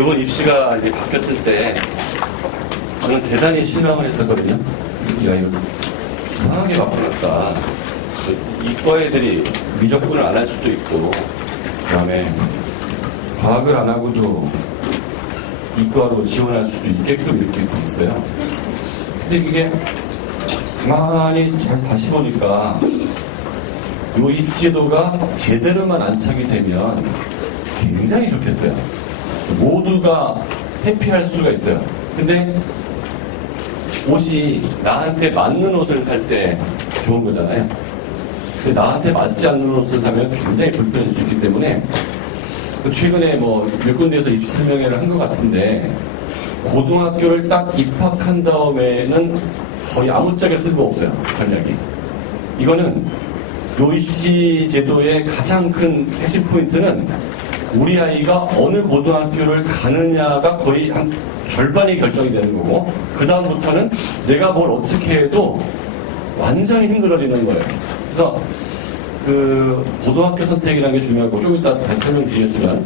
이번 입시가 이제 바뀌었을 때 저는 대단히 실망을 했었거든요. 야, 이거 이상하게 바뀌었다. 이과 애들이 미적분을 안 할 수도 있고, 그 다음에 과학을 안 하고도 이과로 지원할 수도 있게끔 이렇게 돼 있어요. 근데 이게 가만히 잘 다시 보니까 이 입지도가 제대로만 안착이 되면 굉장히 좋겠어요. 모두가 해피할 수가 있어요. 근데 옷이 나한테 맞는 옷을 살 때 좋은 거잖아요. 근데 나한테 맞지 않는 옷을 사면 굉장히 불편할 수 있기 때문에 최근에 몇 군데에서 입시 설명회를 한 것 같은데 고등학교를 딱 입학한 다음에는 거의 아무짝에 쓸모 없어요. 전략이. 이거는 요 입시 제도의 가장 큰 핵심 포인트는 우리 아이가 어느 고등학교를 가느냐가 거의 한 절반이 결정이 되는 거고, 그 다음부터는 내가 뭘 어떻게 해도 완전히 힘들어지는 거예요. 그래서 그 고등학교 선택이라는 게 중요하고, 좀 이따 다시 설명드리겠지만,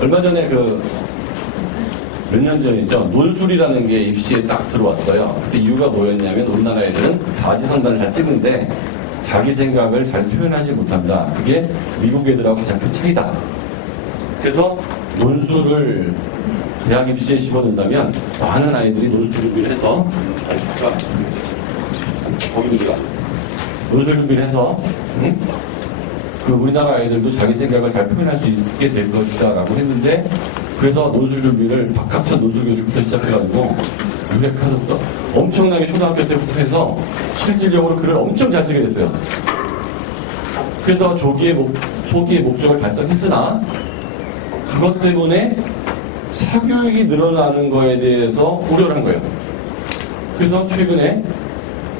얼마 전에 몇 년 전이죠. 논술이라는 게 입시에 딱 들어왔어요. 그때 이유가 뭐였냐면, 우리나라 애들은 사지선단을 잘 찍는데 자기 생각을 잘 표현하지 못한다. 그게 미국 애들하고 가장 큰 차이다. 그래서 논술을 대학 입시에 집어넣는다면 많은 아이들이 논술 준비를 해서 거기입니다. 논술 준비를 해서 그 우리나라 아이들도 자기 생각을 잘 표현할 수 있게 될 것이다 라고 했는데, 그래서 논술 준비를 박학천 논술 교육부터 시작해가지고 유레카부터 엄청나게 초등학교 때부터 해서 실질적으로 글을 엄청 잘 쓰게 됐어요. 그래서 소기의 목적을 달성했으나 그것 때문에 사교육이 늘어나는 거에 대해서 우려를 한 거예요. 그래서 최근에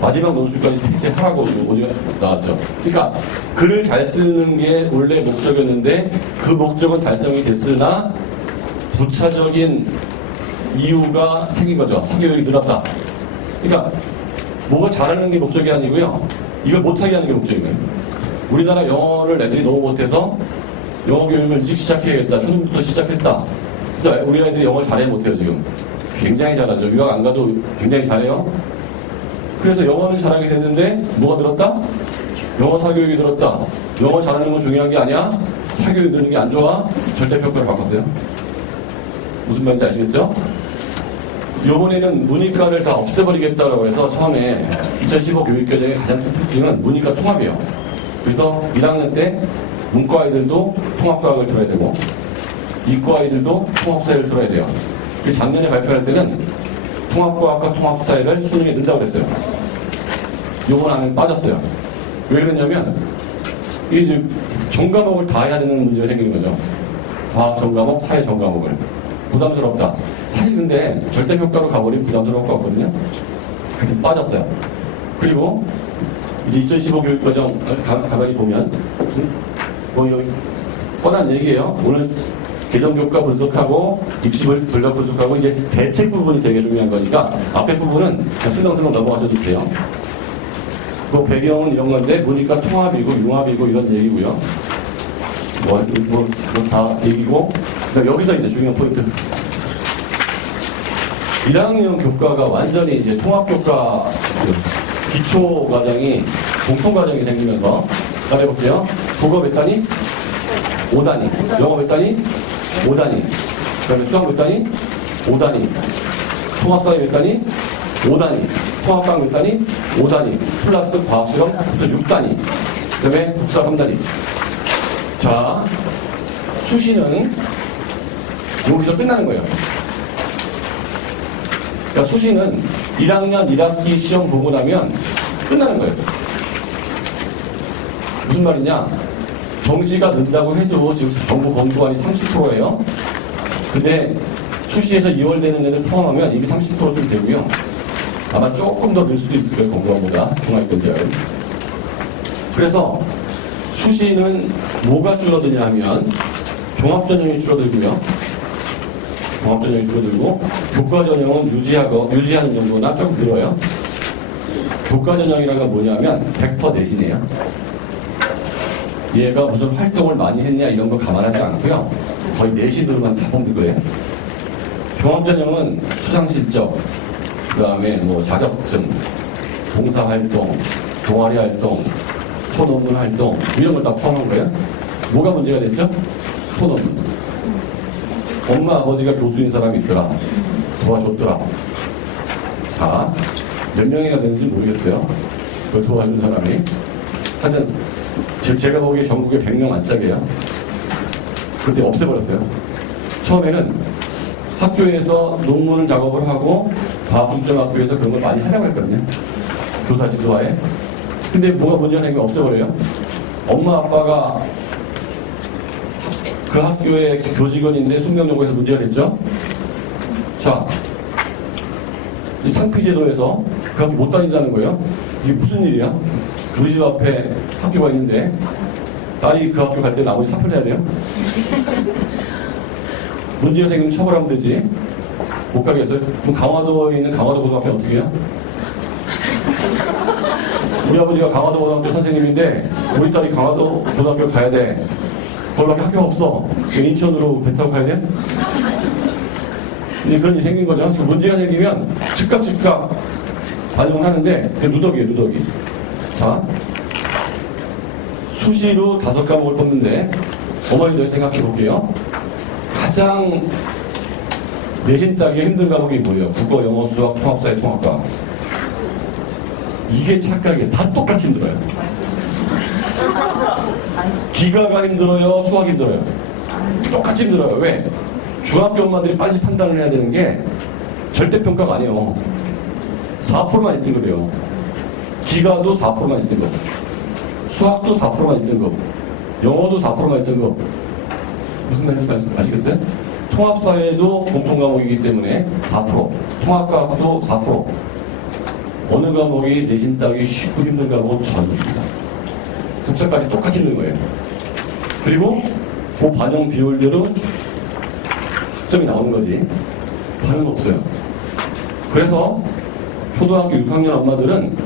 마지막 논술까지 폐지하라고 어디가 나왔죠. 그러니까 글을 잘 쓰는 게 원래 목적이었는데 그 목적은 달성이 됐으나 부차적인 이유가 생긴 거죠. 사교육이 늘었다. 그러니까 뭐가 잘하는 게 목적이 아니고요. 이걸 못하게 하는 게 목적인 거예요. 우리나라 영어를 애들이 너무 못해서 영어 교육을 일찍 시작해야겠다. 초등부터 시작했다. 그래서 우리 아이들이 영어를 잘해 못해요, 지금. 굉장히 잘하죠. 유학 안 가도 굉장히 잘해요. 그래서 영어는 잘하게 됐는데, 뭐가 늘었다? 영어 사교육이 늘었다. 영어 잘하는 건 중요한 게 아니야? 사교육이 느는 게 안 좋아? 절대평가를 바꿨어요. 무슨 말인지 아시겠죠? 요번에는 문이과를 다 없애버리겠다고 해서 처음에 2015 교육개정의 가장 큰 특징은 문이과 통합이에요. 그래서 1학년 때 문과 아이들도 통합과학을 들어야 되고 이과 아이들도 통합사회를 들어야 돼요. 작년에 발표할 때는 통합과학과 통합사회를 수능에 넣는다고 그랬어요. 요번 안에 빠졌어요. 왜 그러냐면 이게 전과목을 다 해야 되는 문제가 생기는 거죠. 과학 전과목, 사회 전과목을. 부담스럽다. 사실 근데 절대평가로 가버리면 부담스러울 것 같거든요. 그래서 빠졌어요. 그리고 이제 2015 교육과정 가만히 보면 여기 뻔한 얘기예요. 오늘 개정교과 분석하고 입시물 전략 분석하고 이제 대책 부분이 되게 중요한 거니까 앞에 부분은 슬렁슬렁 넘어가셔도 돼요. 그 배경은 이런 건데 문이과 통합이고 융합이고 이런 얘기고요. 다 얘기고, 그러니까 여기서 이제 중요한 포인트. 1학년 교과가 완전히 이제 통합교과 기초 과정이 공통 과정이 생기면서, 따라 해볼게요. 국어 몇 단위? 5단위. 영어 몇 단위? 5단위. 그 다음에 수학 몇 단위? 5단위. 통합사회 몇 단위? 5단위. 통합과학 몇 단위? 5단위. 플러스 과학실험 6단위. 그 다음에 국사 3단위. 자, 수시는 여기서 끝나는 거예요. 그러니까 수시는 1학년 1학기 시험 보고 나면 끝나는 거예요. 무슨 말이냐? 정시가 는다고 해도 지금 정부 검토안이 30%예요. 근데 수시에서 2월 되는 애들 포함하면 이게 30%쯤 되고요. 아마 조금 더 늘 수도 있을 거예요. 공부원보다 중학교 때는. 그래서 수시는 뭐가 줄어드냐 하면 종합전형이 줄어들고요. 종합전형이 줄어들고 교과전형은 유지하는 정도나 좀 늘어요. 교과전형이라는 건 뭐냐면 100% 내신이에요. 얘가 무슨 활동을 많이 했냐 이런 거 감안하지 않고요. 거의 내신으로만 다 뽑는 거예요. 종합전형은 수상실적, 그 다음에 뭐 자격증, 봉사활동, 동아리활동, 소논문활동 이런 걸 다 포함한 거예요. 뭐가 문제가 됐죠? 소논문. 엄마 아버지가 교수인 사람이 있더라. 도와줬더라. 자, 몇 명이나 되는지 모르겠어요. 그걸 도와준 사람이. 하여튼 제가 보기에 전국에 100명 안짝이에요. 그때 없애버렸어요. 처음에는 학교에서 논문 작업을 하고 과학중점학교에서 그런 걸 많이 하자고 했거든요. 교사 지도하에. 근데 뭐가 문제가 생기면 없애버려요. 엄마 아빠가 그 학교의 교직원인데 숙명여고에서 문제가 됐죠. 자, 이 상피제도에서 그 학교 못 다닌다는 거예요. 이게 무슨 일이야? 우리 집 앞에 학교가 있는데 딸이 그 학교 갈 때 나머지 사표를 해야 돼요? 문제가 생기면 처벌하면 되지. 못 가겠어요? 그럼 강화도에 있는 강화도 고등학교는 어떻게 해요? 우리 아버지가 강화도 고등학교 선생님인데 우리 딸이 강화도 고등학교 가야 돼. 거기밖에 학교가 없어. 인천으로 배 타고 가야 돼? 이제 그런 일이 생긴 거죠. 문제가 생기면 즉각 반영을 하는데 그게 누더기예요, 누더기. 자, 수시로 5과목을 뽑는데 어머니들 생각해 볼게요. 가장 내신 따기 힘든 과목이 뭐예요? 국어, 영어, 수학, 통합사회, 통합과. 이게 착각이에요. 다 똑같이 힘들어요. 기가가 힘들어요, 수학이 힘들어요. 똑같이 힘들어요. 왜? 중학교 엄마들이 빨리 판단을 해야 되는 게 절대평가가 아니에요. 4%만 1등급이에요. 기가도 4%만 1등급. 수학도 4%만 1등급. 영어도 4%만 1등급. 무슨 말인지 아시겠어요? 통합사회도 공통과목이기 때문에 4%. 통합과학도 4%. 어느 과목이 내신 따기 쉽고 힘든 과목은 전부입니다. 국사까지 똑같이 있는 거예요. 그리고 그 반영 비율대로 학점이 나오는 거지. 다른 거 없어요. 그래서 초등학교 6학년 엄마들은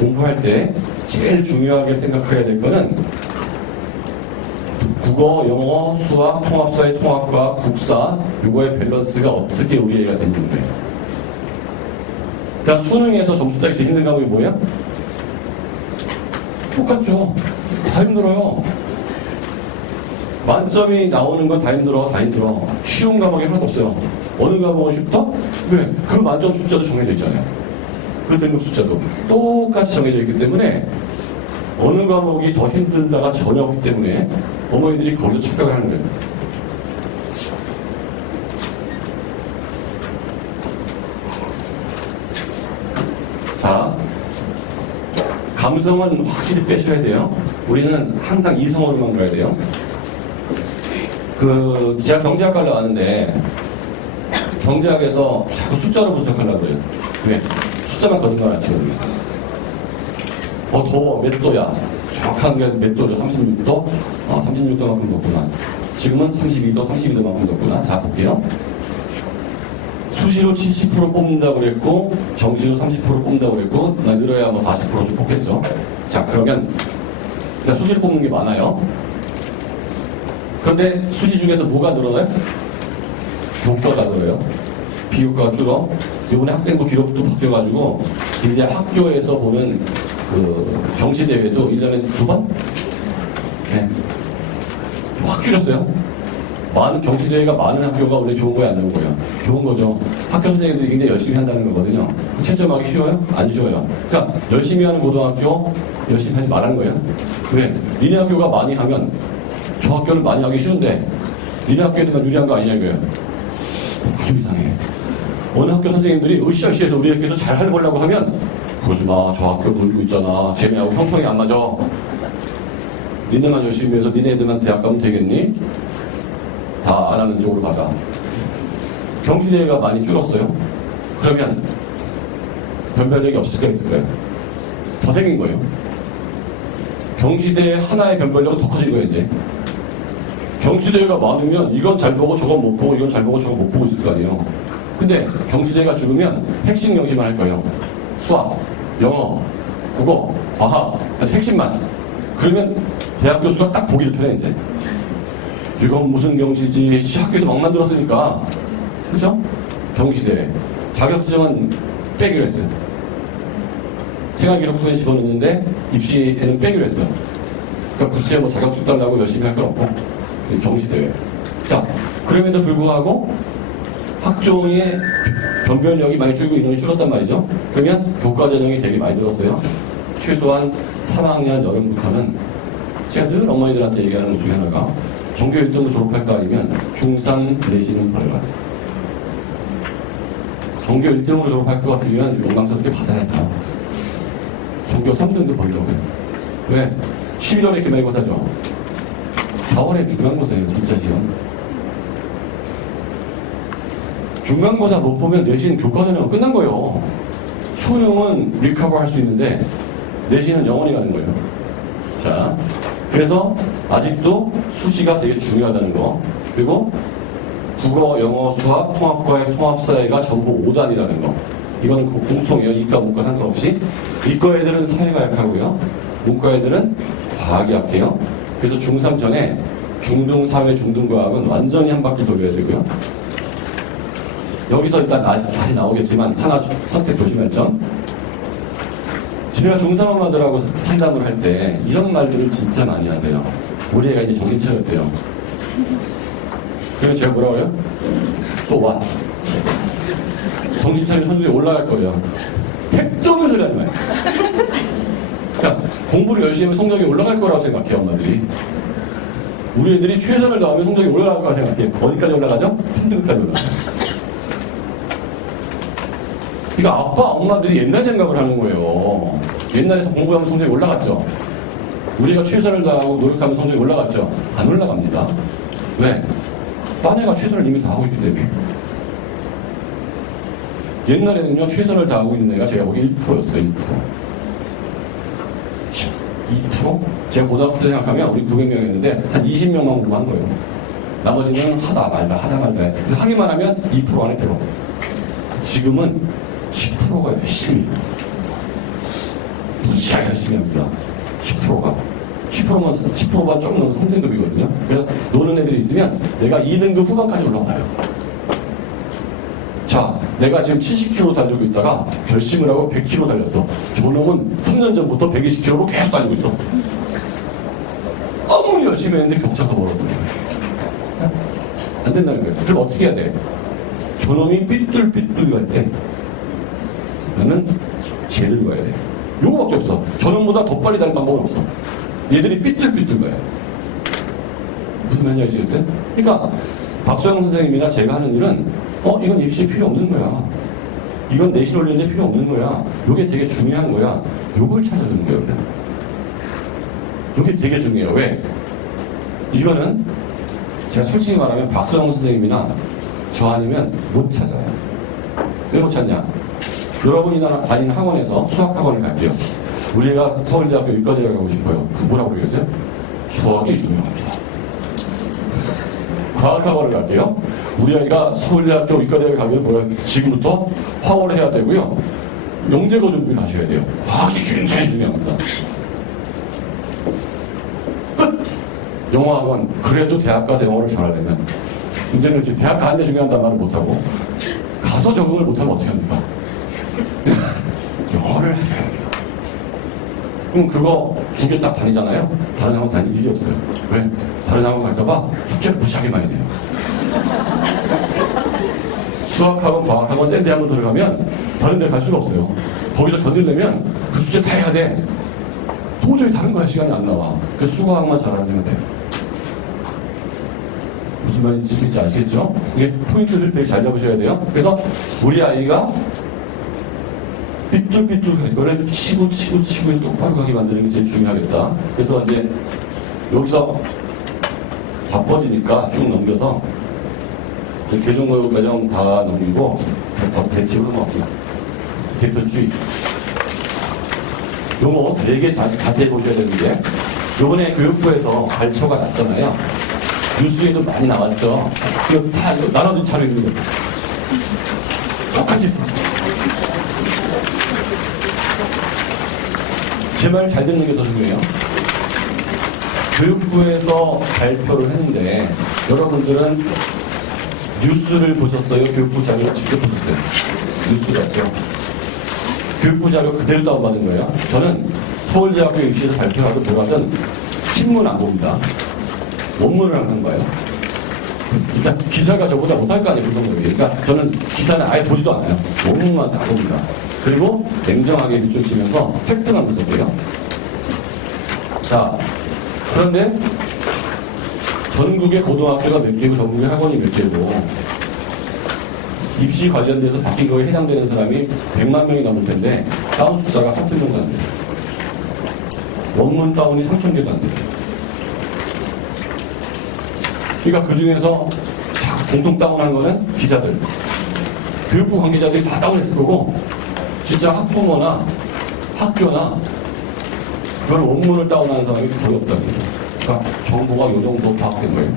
공부할 때 제일 중요하게 생각해야 될 거는 국어, 영어, 수학, 통합사회, 통합과 국사 이거의 밸런스가 어떻게 우리 애가 되는 거예요. 그러니까 수능에서 점수 따기 제일 힘든 과목이 뭐예요? 똑같죠. 다 힘들어요. 만점이 나오는 건 다 힘들어. 쉬운 과목이 하나도 없어요. 어느 과목은 쉽다? 왜? 그 만점 숫자도 정해져 있잖아요. 그 등급 숫자도 똑같이 정해져 있기 때문에 어느 과목이 더 힘들다가 전혀 없기 때문에 어머니들이 거기서 착각을 하는 거예요. 자, 감성은 확실히 빼셔야 돼요. 우리는 항상 이성으로만 가야 돼요. 제가 경제학과를 나왔는데 경제학에서 자꾸 숫자로 분석하려고 그래요. 왜? 숫자만 거듭나라 치거든요. 더워, 몇 도야? 정확한 게 몇 도죠? 36도? 36도만큼 높구나. 지금은 32도, 32도만큼 높구나. 자, 볼게요. 수시로 70% 뽑는다고 그랬고, 정시로 30% 뽑는다고 그랬고, 늘어야 뭐 40% 좀 뽑겠죠. 자, 그러면, 일단 수시로 뽑는 게 많아요. 그런데 수시 중에서 뭐가 늘어나요? 교과가 늘어요. 비교과가 줄어. 이번에 학생부 기록도 바뀌어가지고, 이제 학교에서 보는 그 경시대회도 1년에 2번? 네. 확 줄였어요. 경시대회가 많은 학교가 원래 좋은 거예요, 안 좋은 거예요? 좋은 거죠. 학교 선생님들이 굉장히 열심히 한다는 거거든요. 채점하기 쉬워요? 안 쉬워요. 그러니까 열심히 하는 고등학교 열심히 하지 말라는 거예요. 왜? 니네 학교가 많이 하면 저 학교는 많이 하기 쉬운데 니네 학교에만 유리한 거 아니냐 이거예요. 좀 이상해. 어느 학교 선생님들이 으쌰으쌰해서 우리 학교에서 잘 해보려고 하면 그러지 마. 저 학교 놀고 있잖아. 쟤네하고 형성이 안 맞아. 니네만 열심히 해서 니네 애들만 대학 가면 되겠니? 다 안 하는 쪽으로 가자. 경시대회가 많이 줄었어요. 그러면 변별력이 없을까 있을까요? 더 생긴 거예요. 경시대회 하나의 변별력은 더 커진 거예요, 이제. 경시대회가 많으면 이건 잘 보고 저건 못 보고 이건 잘 보고 저건 못 보고 있을 거 아니에요. 근데 경시대회가 줄으면 핵심 경시만 할 거예요. 수학, 영어, 국어, 과학, 핵심만. 그러면 대학 교수가 딱 보기도 편해, 이제. 이건 무슨 경시지? 학교에서 막 만들었으니까. 그죠? 경시대회. 자격증은 빼기로 했어요. 생활기록부에 집어넣는데 입시에는 빼기로 했어. 그러니까 국제 뭐 자격증 달라고 열심히 할 건 없고 경시대회. 자, 그럼에도 불구하고 학종의 변별력이 많이 줄고 인원이 줄었단 말이죠. 그러면 교과 전형이 되게 많이 늘었어요. 최소한 3학년 여름부터는 제가 늘 어머니들한테 얘기하는 것 중에 하나가 전교 1등으로 졸업할 거 아니면 중3 내신은 버려라. 전교 1등으로 졸업할 것 같으면 용광스럽게 받아야죠. 전교 3등도 버리려고 해요. 왜? 11월에 기말고사죠. 4월에 중간고사예요. 진짜 시험. 중간고사 못 보면 내신 교과 전형은 끝난 거예요. 수능은 리커버 할 수 있는데 내신은 영원히 가는 거예요. 자, 그래서 아직도 수시가 되게 중요하다는 거. 그리고 국어, 영어, 수학, 통합과의 통합사회가 전부 5단이라는 거. 이거는 공통이에요. 이과, 문과 상관없이. 이과 애들은 사회가 약하고요. 문과 애들은 과학이 약해요. 그래서 중3 전에 중등사회, 중등과학은 완전히 한 바퀴 돌려야 되고요. 여기서 일단 다시 나오겠지만 하나 선택 조심할 점. 제가 중3 엄마들하고 상담을 할 때 이런 말들을 진짜 많이 하세요. 우리 애가 이제 정신 차렸대요. 그러면 제가 뭐라고 해요? So what? 정신 차리면 성적이 올라갈 거예요. 택도 없는 소리 하지 마요. 그러니까 공부를 열심히 하면 성적이 올라갈 거라고 생각해요, 엄마들이. 우리 애들이 최선을 다하면 성적이 올라갈 거라고 생각해요. 어디까지 올라가죠? 3등급까지 올라가요. 그러니까 아빠, 엄마들이 옛날 생각을 하는 거예요. 옛날에서 공부하면 성적이 올라갔죠. 우리가 최선을 다하고 노력하면 성적이 올라갔죠. 안 올라갑니다. 왜? 딴 애가 최선을 이미 다하고 있기 때문에. 옛날에는요, 최선을 다하고 있는 애가 제가 보기 1%였어요, 1%. 2%? 제가 고등학교 때 생각하면 우리 900명이었는데 한 20명만 공부한 거예요. 나머지는 하다 말다. 그래서 하기만 하면 2% 안에 들어. 지금은 10%가 열심히, 무지하게 열심히 합니다. 10%가. 10%만 조금 넘으면 3등급이거든요. 그래서 노는 애들이 있으면 내가 2등급 후반까지 올라가요. 자, 내가 지금 70km 달리고 있다가 결심을 하고 100km 달렸어. 저놈은 3년 전부터 120km로 계속 달리고 있어. 아무리 열심히 했는데 격차가 벌어져요. 안 된다는 거예요. 그럼 어떻게 해야 돼? 저놈이 삐뚤삐뚤 갈 때 나는 쟤를 가야 돼. 요거밖에 없어. 저놈보다 더 빨리 다는 방법은 없어. 얘들이 삐뚤삐뚤 가요. 무슨 말인지 아시겠어요? 그러니까 박수영 선생님이나 제가 하는 일은 이건 입시에 필요 없는 거야. 이건 내신 올리는데 필요 없는 거야. 요게 되게 중요한 거야. 요걸 찾아주는 거예요. 그냥. 요게 되게 중요해요. 왜? 이거는 제가 솔직히 말하면 박수영 선생님이나 저 아니면 못 찾아요. 왜 못 찾냐? 여러분이 다니는 학원에서 수학학원을 갈게요. 우리가 서울대학교 의과대학에 가고 싶어요. 뭐라고 그러겠어요? 수학이 중요합니다. 과학학원을 갈게요. 우리 아이가 서울대학교 의과대학에 가면 뭐야? 지금부터 화원을 해야 되고요. 영재고 준비를 하셔야 돼요. 과학이 굉장히 중요합니다. 끝! 영어학원. 그래도 대학 가서 영어를 잘하려면 문제는 이제 대학 가는 데 중요하다는 말을 못하고 가서 적응을 못하면 어떻게 합니까? 영어를 하셔야 합니다. 그럼 그거 2개 딱 다니잖아요? 다른 학원 다닐 일이 없어요. 왜? 다른 학원 갈까봐 숙제를 무지하게 많이 내요. 수학학원, 과학학원, 샌드 학원 들어가면 다른 데 갈 수가 없어요. 거기서 견디려면 그 숙제 다 해야 돼. 도저히 다른 거 할 시간이 안 나와. 그래서 수학만 잘하면 돼요. 무슨 말인지 아시겠죠? 이게 포인트를 되게 잘 잡으셔야 돼요. 그래서 우리 아이가 삐뚤삐뚤 이거를 치고 똑바로 가게 만드는 게 제일 중요하겠다. 그래서 이제 여기서 바빠지니까 쭉 넘겨서 개종교육 과정 다 넘기고 대책으로 넘깁니다. 대표주의. 요거 되게 자세히 보셔야 되는데 요번에 교육부에서 발표가 났잖아요. 뉴스에도 많이 나왔죠. 이거 다 나눠도 잘 읽는 거예요. 똑같이 써. 제 말 잘 듣는 게 더 중요해요. 교육부에서 발표를 했는데 여러분들은 뉴스를 보셨어요? 교육부 자료를 직접 보셨어요? 뉴스가 없죠. 교육부 자료 그대로 다운받은 거예요. 저는 서울대학교 입시에서 발표하고 뭐라든 신문 안 봅니다. 원문을 하는 거예요. 일단 기사가 저보다 못할 거 아니에요, 그 정도로. 그러니까 저는 기사는 아예 보지도 않아요. 원문만 다 봅니다. 그리고 냉정하게 비춰지면서 팩트만 분석해요. 자, 그런데 전국의 고등학교가 몇 개고 전국의 학원이 몇 개고 입시 관련돼서 바뀐 거에 해당되는 사람이 100만 명이 넘을 텐데 다운 숫자가 3천 정도 안 돼요. 원문 다운이 3천 개도 안 돼요. 그러니까 그 중에서 공통 다운한 거는 기자들, 교육부 관계자들이 다 다운했을 거고 진짜 학부모나 학교나 그걸 원문을 다운하는 사람이 거의 없다는 거예요. 그러니까 정보가 요 정도 파악된 거예요.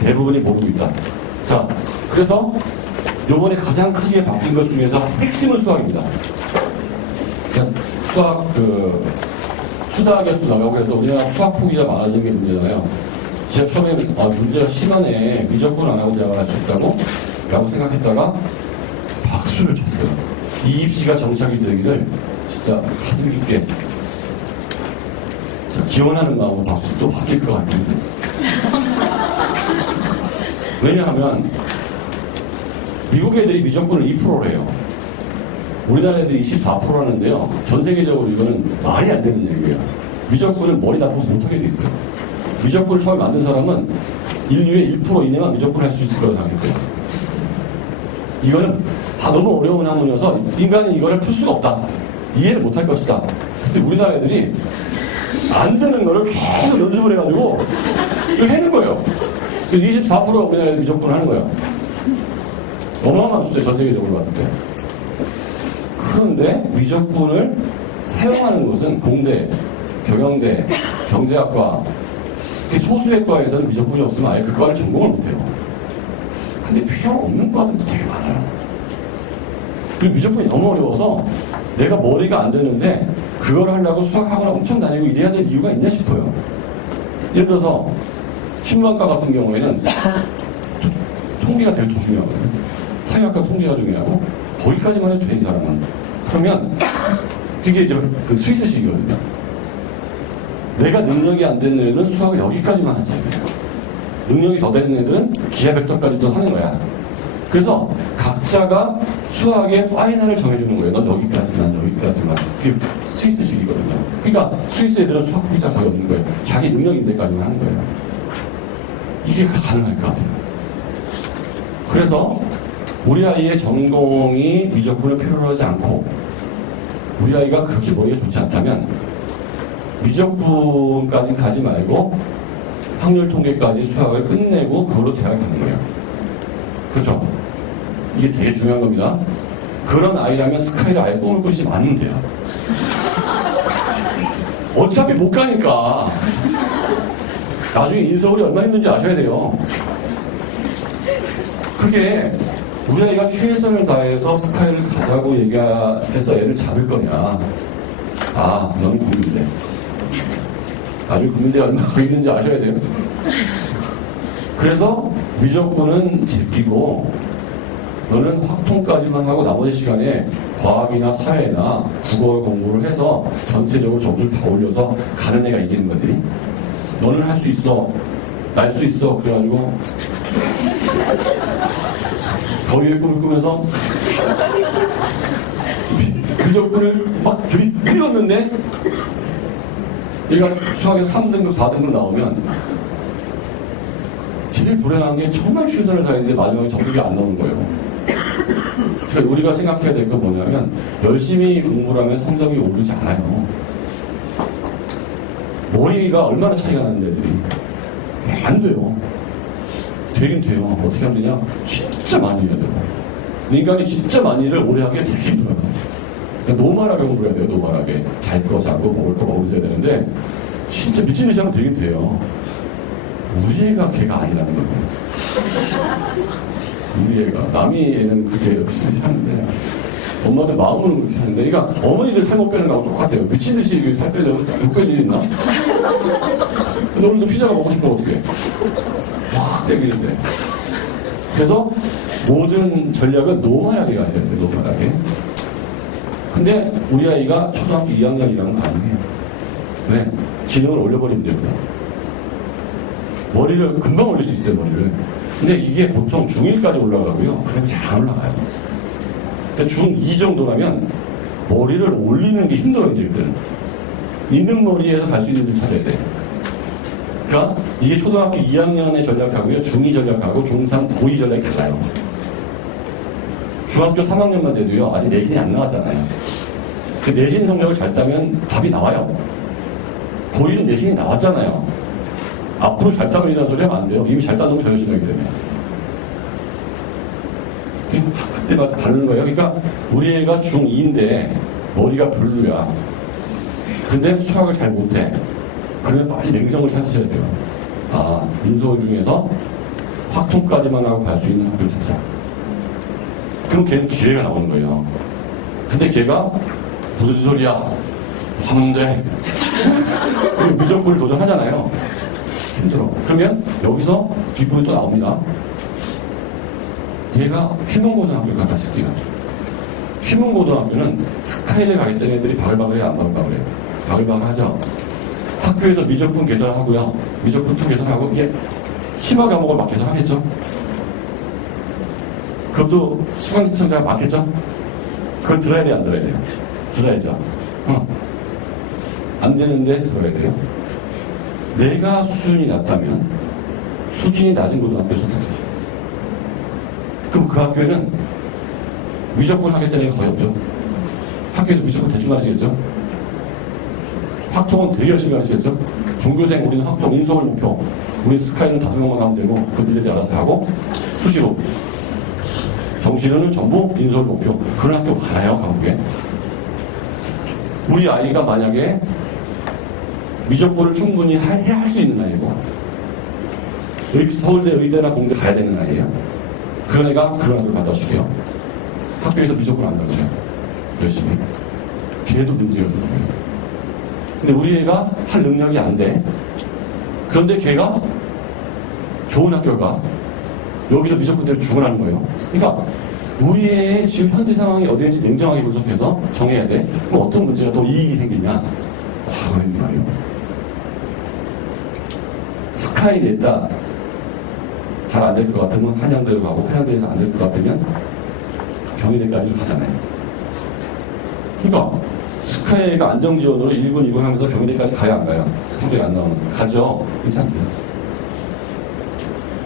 대부분이 모르고 있다. 자, 그래서 요번에 가장 크게 바뀐 것 중에서 핵심은 수학입니다. 수학, 수다학에서도 나가고 해서 우리나라 수학 포기가 많아지는 게 문제잖아요. 제가 처음에, 문제가 심하네. 미적분 안 하고 대학을 할 수 있다고? 라고 생각했다가 박수를 쳤어요. 이 입시가 정착이 되기를 진짜 가슴 깊게 기원하는 마음으로 박수 또 바뀔 것 같은데. 왜냐하면 미국 애들이 미적분을 2%래요. 우리나라 애들이 24%라는데요. 전 세계적으로 이거는 말이 안 되는 얘기예요. 미적분을 머리 나쁘고 못하게 돼 있어요. 미적분을 처음 만든 사람은 인류의 1% 이내만 미적분을 할 수 있을 거라고 생각했대요. 이거는 다 너무 어려운 학문이어서 인간이 이거를 풀 수가 없다. 이해를 못할 것이다. 근데 우리나라 애들이 안 되는 거를 계속 연습을 해가지고 이거 해는 거예요. 24%가 우리나라 애들이 미적분을 하는 거예요. 어마어마한 숫자예요. 전 세계적으로 봤을 때. 그런데 미적분을 사용하는 곳은 공대, 경영대, 경제학과, 소수의 과에서는 미적분이 없으면 아예 그 과를 전공을 못해요. 근데 필요 없는 과들도 되게 많아요. 그리고 미적분이 너무 어려워서 내가 머리가 안 되는데 그걸 하려고 수학학원을 엄청 다니고 이래야 될 이유가 있냐 싶어요. 예를 들어서 신문학과 같은 경우에는 통계가 되게 더 중요하거든요. 사회학과 통계가 중요하고 거기까지만 해도 돼, 이 사람은. 그러면 그게 이제 그 스위스식이거든요. 내가 능력이 안 되는 애들은 수학을 여기까지만 하잖아요. 능력이 더 되는 애들은 기하 벡터까지도 하는 거야. 그래서 각자가 수학의 파이널을 정해주는 거예요. 넌 여기까지만, 여기까지만. 그게 스위스식이거든요. 그러니까 스위스 애들은 수학 포기자 거의 없는 거예요. 자기 능력 있는 데까지만 하는 거예요. 이게 가능할 것 같아요. 그래서 우리 아이의 전공이 미적분을 필요로 하지 않고 우리 아이가 그렇게 머리가 좋지 않다면 미적분까지 가지 말고 확률 통계까지 수학을 끝내고 그걸로 대학에 가는 거예요. 그렇죠? 이게 되게 중요한 겁니다. 그런 아이라면 스카이를 아예 꿈을 꾸시지 않으면 돼요. 어차피 못 가니까 나중에 인서울이 얼마나 힘든지 아셔야 돼요. 그게 우리 아이가 최선을 다해서 스카이를 가자고 얘기해서 애를 잡을 거냐. 아, 넌 국민대. 나중에 국민대 얼마나 있는지 아셔야 돼요. 그래서 미적분은 제끼고 너는 확통까지만 하고 나머지 시간에 과학이나 사회나 국어 공부를 해서 전체적으로 점수를 다 올려서 가는 애가 이기는 거지. 너는 할 수 있어. 날 수 있어. 그래가지고 거위의 꿈을 꾸면서 미적분을 막 들이밀었는데 얘가 수학에서 3등급, 4등급 나오면 제일 불행한 게 정말 최선을 다했는데 마지막에 정답이 안 나오는 거예요. 그러니까 우리가 생각해야 될 건 뭐냐면 열심히 공부를 하면 성적이 오르지 않아요. 머리가 얼마나 차이가 나는 애들이 안 돼요. 되긴 돼요. 어떻게 하면 되냐? 진짜 많이 해야 돼요. 인간이 진짜 많이 일을 오래 하기가 되게 힘들어요. 그러니까 노멀하게 공부해야 돼요. 노멀하게. 잘 거 자고 먹을 거 먹으셔야 되는데 진짜 미친 듯이 하면 되긴 돼요. 우리 애가 걔가 아니라는 거죠. 우리 애가. 남이 애는 그렇게 비슷하게 하는데 엄마들 마음으로 그렇게 하는데 그러니까 어머니들 살 못 빼는 거하고 똑같아요. 미친 듯이 살 빼려면 못 뺄 일 있나? 근데 오늘도 피자가 먹고 싶으면 어떡해? 확 땡기는데. 그래서 모든 전략은 노멀하게 가야 돼요. 노멀하게. 근데 우리 아이가 초등학교 2학년이라면 가능해요. 왜? 지능을 올려버리면 됩니다. 머리를 금방 올릴 수 있어요, 머리를. 근데 이게 보통 중1까지 올라가고요. 그 다음에 잘 안 올라가요. 그러니까 중2 정도라면 머리를 올리는 게 힘들어요, 이제부터는. 있는 머리에서 갈 수 있는 줄 찾아야 돼요. 그러니까 이게 초등학교 2학년의 전략하고요. 중2 전략하고 중3, 고2 전략이 달라요. 중학교 3학년만 돼도요. 아직 내신이 안 나왔잖아요. 그 내신 성적을 잘 따면 답이 나와요. 고2는 내신이 나왔잖아요. 앞으로 잘 따면 이라는 소리 하면 안 돼요. 이미 잘 따는 게 더 열심히 하기 때문에. 그때마다 다른 거예요. 그러니까 우리 애가 중2인데 머리가 별로야. 근데 수학을 잘 못해. 그러면 빨리 냉정을 찾으셔야 돼요. 아, 인수홀 중에서 확통까지만 하고 갈 수 있는 학교를 찾자. 그럼 걔는 기회가 나오는 거예요. 근데 걔가 무슨 소리야? 하면 돼. 그리고 미적분을 도전하잖아요. 힘들어. 그러면 여기서 뒷부분이 또 나옵니다. 얘가 휴문고등학교를 갖다 시키가. 휴문고등학교는 스카이를 가겠다는 애들이 바글바글해요, 안 바글바글해요? 바글바글하죠. 학교에서 미적분 개설하고요. 미적분 투 개설하고 이게 심화 과목을 막 개설하겠죠. 그것도 수강 신청자가 많겠죠. 그걸 들어야 돼요, 안 들어야 돼요? 들어야죠. 안 되는데 들어야 돼요. 내가 수준이 낮다면 수준이 낮은 고등학교 선택하죠. 그럼 그 학교에는 미적분 하겠다는 애가 거의 없죠. 학교에서 미적분 대충 하시겠죠. 학통은 되게 열심히 하시겠죠. 종교생 우리는 학통 인수를 목표. 우리 스카이는 5명만 하면 되고 그들이 알아서 하고 수시로 정시로는 전부 인수를 목표. 그런 학교 많아요, 한국에. 우리 아이가 만약에 미적분을 충분히 할 수 있는 아이고 서울대, 의대나 공대 가야 되는 아이예요. 그런 애가 그런 학교를 갖다 주게요. 학교에서 미적분 안 가르쳐요. 열심히. 걔도 문제거든요. 근데 우리 애가 할 능력이 안 돼. 그런데 걔가 좋은 학교가 여기서 미적분대로 죽어나는 거예요. 그러니까 우리 애의 지금 현재 상황이 어디인지 냉정하게 분석해서 정해야 돼. 그럼 어떤 문제가 더 이익이 생기냐? 과거인 말이에요. 스카이 냈다. 잘 안 될 것 같으면 한양대로 가고 한양대에서 안 될 것 같으면 경희대까지 가잖아요. 그러니까 스카이가 안정지원으로 1군, 2군 하면서 경희대까지 가야 안 가요? 성적이 안 나오는. 가죠? 괜찮대요.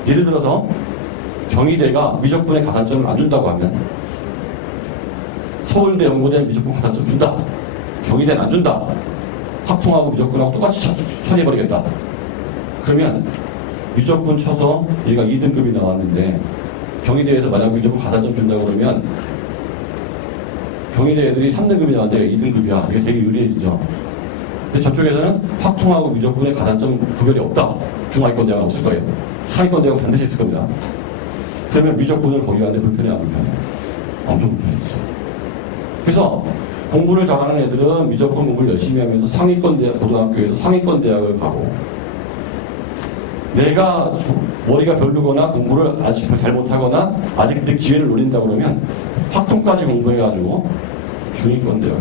예를 들어서 경희대가 미적분의 가산점을 안 준다고 하면 서울대, 연고대 미적분 가산점 준다. 경희대는 안 준다. 학통하고 미적분하고 똑같이 처리해버리겠다. 그러면 미적분 쳐서 얘가 2등급이 나왔는데 경희대에서 만약 미적분 가산점 준다고 그러면 경희대 애들이 3등급이 나왔는데 2등급이야. 이게 되게 유리해지죠. 근데 저쪽에서는 확통하고 미적분의 가산점 구별이 없다. 중하위권 대학은 없을 거예요. 상위권 대학은 반드시 있을 겁니다. 그러면 미적분을 거기 가는데 불편해, 안 불편해? 엄청 불편해지죠. 그래서 공부를 잘하는 애들은 미적분 공부를 열심히 하면서 상위권 대학, 고등학교에서 상위권 대학을 가고 내가 머리가 별로거나 공부를 아직 잘 못하거나 아직 그때 기회를 노린다 그러면 확통까지 공부해가지고 중위권 대학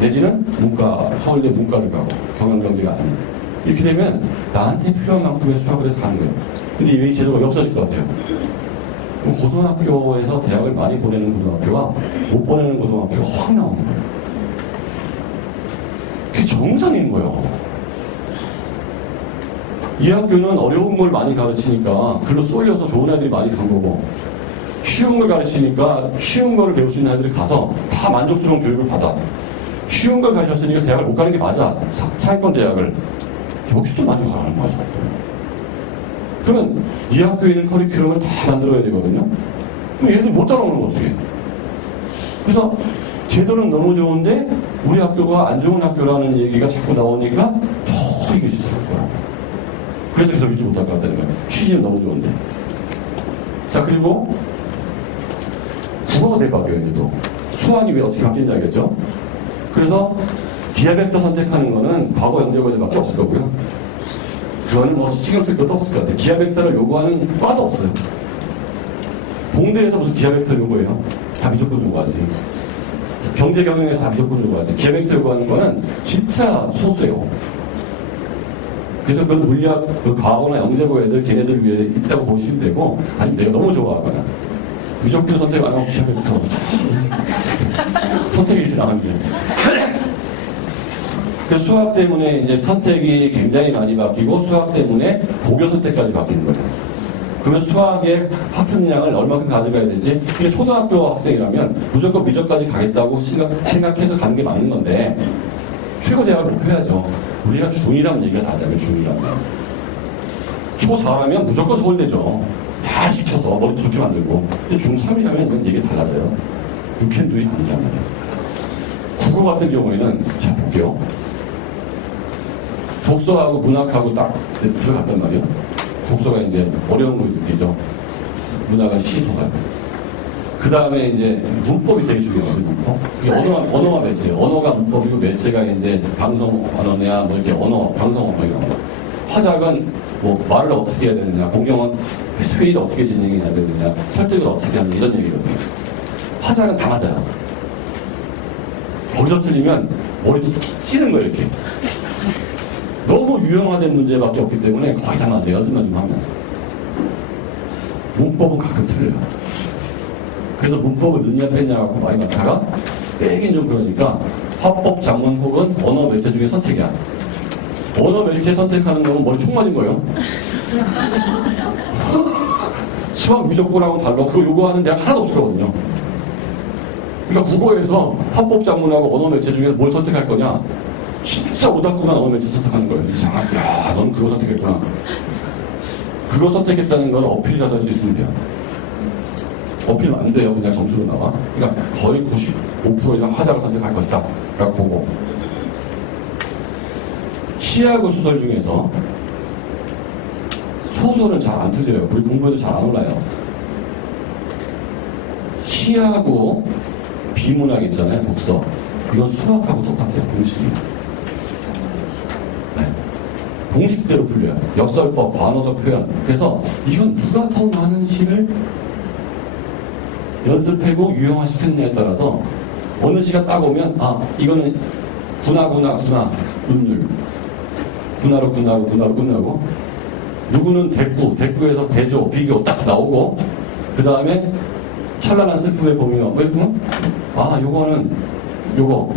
내지는 문과, 서울대 문과를 가고 경영경제가 아닌 이렇게 되면 나한테 필요한 만큼의 수학을 해서 가는 거예요. 근데 이 제도가 없어질 것 같아요. 그럼 고등학교에서 대학을 많이 보내는 고등학교와 못 보내는 고등학교가 확 나오는 거예요. 그게 정상인 거예요. 이 학교는 어려운 걸 많이 가르치니까 글로 쏠려서 좋은 애들이 많이 간 거고 쉬운 걸 가르치니까 쉬운 거를 배울 수 있는 애들이 가서 다 만족스러운 교육을 받아. 쉬운 걸 가르쳤으니까 대학을 못 가는 게 맞아. 상위권 대학을. 여기서도 많이 가라는 거죠. 그러면 이 학교에 있는 커리큘럼을 다 만들어야 되거든요. 그럼 얘들 못 따라오는 거 어떻게? 그래서 제도는 너무 좋은데 우리 학교가 안 좋은 학교라는 얘기가 자꾸 나오니까 더 이게 짓을 거라고. 그래서 계속 유지 못할 것 같다는 거예요. 취지는 너무 좋은데. 자, 그리고 국어가 대박이에요, 이제 또. 수학이 왜 어떻게 바뀌는지 알겠죠? 그래서 디아벡터 선택하는 거는 과거 연대고에서밖에 없을 거고요. 그거는 뭐 신경 쓸 것도 없을 것 같아요. 기하 벡터를 요구하는 과도 없어요. 공대에서 무슨 기하 벡터 요구해요? 다 무조건 요구하지. 경제 경영에서 다 무조건 요구하지. 기하 벡터 요구하는 거는 진짜 소수예요. 그래서 그건 물리학, 과거나 영재고 애들, 걔네들 위해 있다고 보시면 되고, 아니면 내가 너무 좋아하거나, 무조건 선택 안 하고 기하 벡터. 선택이 이렇게 나가는데. 그 수학 때문에 이제 선택이 굉장히 많이 바뀌고 수학 때문에 고교 선택까지 바뀌는 거예요. 그러면 수학의 학습량을 얼마큼 가져가야 되지? 이게 초등학교 학생이라면 무조건 미적까지 가겠다고 생각해서 가는 게 맞는 건데 최고 대학을 목표해야죠. 우리가 중2라면 얘기가 다르다면 중2라면. 초4라면 무조건 서울대죠. 다 시켜서 머리도 좋게 만들고. 근데 중3이라면 이건 얘기가 달라져요. 유캔두이 아니란 말이에요. 국어 같은 경우에는 자 볼게요. 독서하고 문학하고 딱 들어갔단 말이에요. 독서가 이제 어려운 걸 느끼죠. 문학은 시소가. 그 다음에 이제 문법이 되게 중요해요, 문법. 그게 언어가 매체예요. 언어가 문법이고 매체가 이제 방송 언어냐, 뭐 이렇게 방송 언어가 나와요. 화작은 뭐 말을 어떻게 해야 되느냐, 공경은 회의를 어떻게 진행해야 되느냐, 설득을 어떻게 하느냐, 이런 얘기거든요. 화작은 다 맞아요. 거기서 틀리면 머리 찌는 거예요, 이렇게. 너무 유형화된 문제밖에 없기 때문에 거의 다 맞아요. 연습만 좀 하면. 문법은 가끔 틀려요. 그래서 문법을 넣냐 뺐냐 갖고 많이 많다가 빼긴 좀 그러니까 화법, 작문 혹은 언어 매체 중에 선택이야. 언어 매체 선택하는 거는 머리 총 맞은 거예요. 수학 미적분하고는 달라. 그거 요구하는 데가 하나도 없거든요. 그러니까 국어에서 화법, 작문하고 언어 매체 중에 뭘 선택할 거냐? 진짜 오답구나 언어 매체 선택하는 거예요. 이상한, 야, 넌 그거 선택했구나. 그거 선택했다는 걸 어필이라도 할 수 있으면 돼요. 어필은 안 돼요. 그냥 점수로 나와. 그러니까 거의 95% 이상 화작을 선택할 것이다. 라고 보고. 시하고 소설 중에서 소설은 잘 안 틀려요. 우리 공부해도 잘 안 올라요. 시하고 비문학 있잖아요. 독서. 이건 수학하고 똑같아요. 공식이. 네. 공식대로 풀려요. 역설법, 반어적 표현. 그래서 이건 누가 더 많은 시를 연습하고 유형화시켰느냐에 따라서 어느 시가 딱 오면 아 이거는 군화 운율 군화로 끝나고 누구는 대꾸에서 대조 비교 딱 나오고 그 다음에 찬란한 슬픔의 봄이가 뭐였구나? 아 요거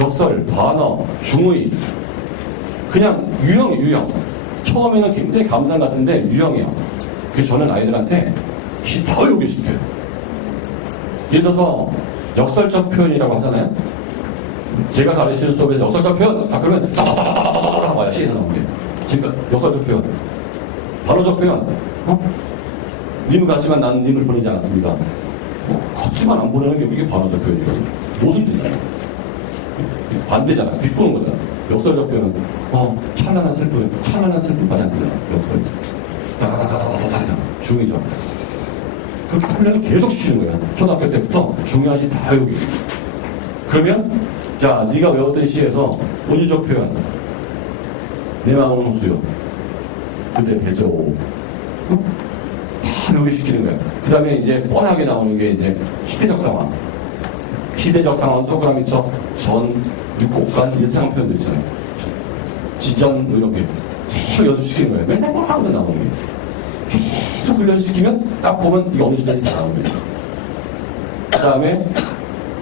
역설 반어 중의 그냥 유형 처음에는 굉장히 감상 같은데 유형이에요. 그래서 저는 아이들한테 더 요기시켜요. 예를 들어서 역설적 표현이라고 하잖아요. 제가 가르치는 수업에서 역설적 표현 그러면 따다다다다다 와요. 시에서 나온 게. 지금 역설적 표현. 반어적 표현. 님을 갔지만 나는 님을 보내지 않았습니다. 갔지만 안 보내는 게 이게 반어적 표현이거든요. 모순이잖아요. 반대잖아. 비꼬는 거잖아. 역설적 표현은 찬란한 슬픔 바란트야. 역설. 따다다다다다다 중이죠. 그렇게 훈련을 계속 시키는 거야. 초등학교 때부터 중요한 시 다 외우기. 그러면 자 네가 외웠던 시에서 은유적 표현 내 마음은 수요 그때 배죠 다 외우게 시키는 거야. 그 다음에 이제 뻔하게 나오는 게 이제 시대적 상황은 동그라미 쳐 전, 육곡간 일상 표현도 있잖아요. 지전 뭐 이런 게 계속 연습시키는 거예요. 맨날 뻔하게 나오는 게. 계속 훈련시키면 딱 보면 이게 어느 시대인지 다 나옵니다. 그 다음에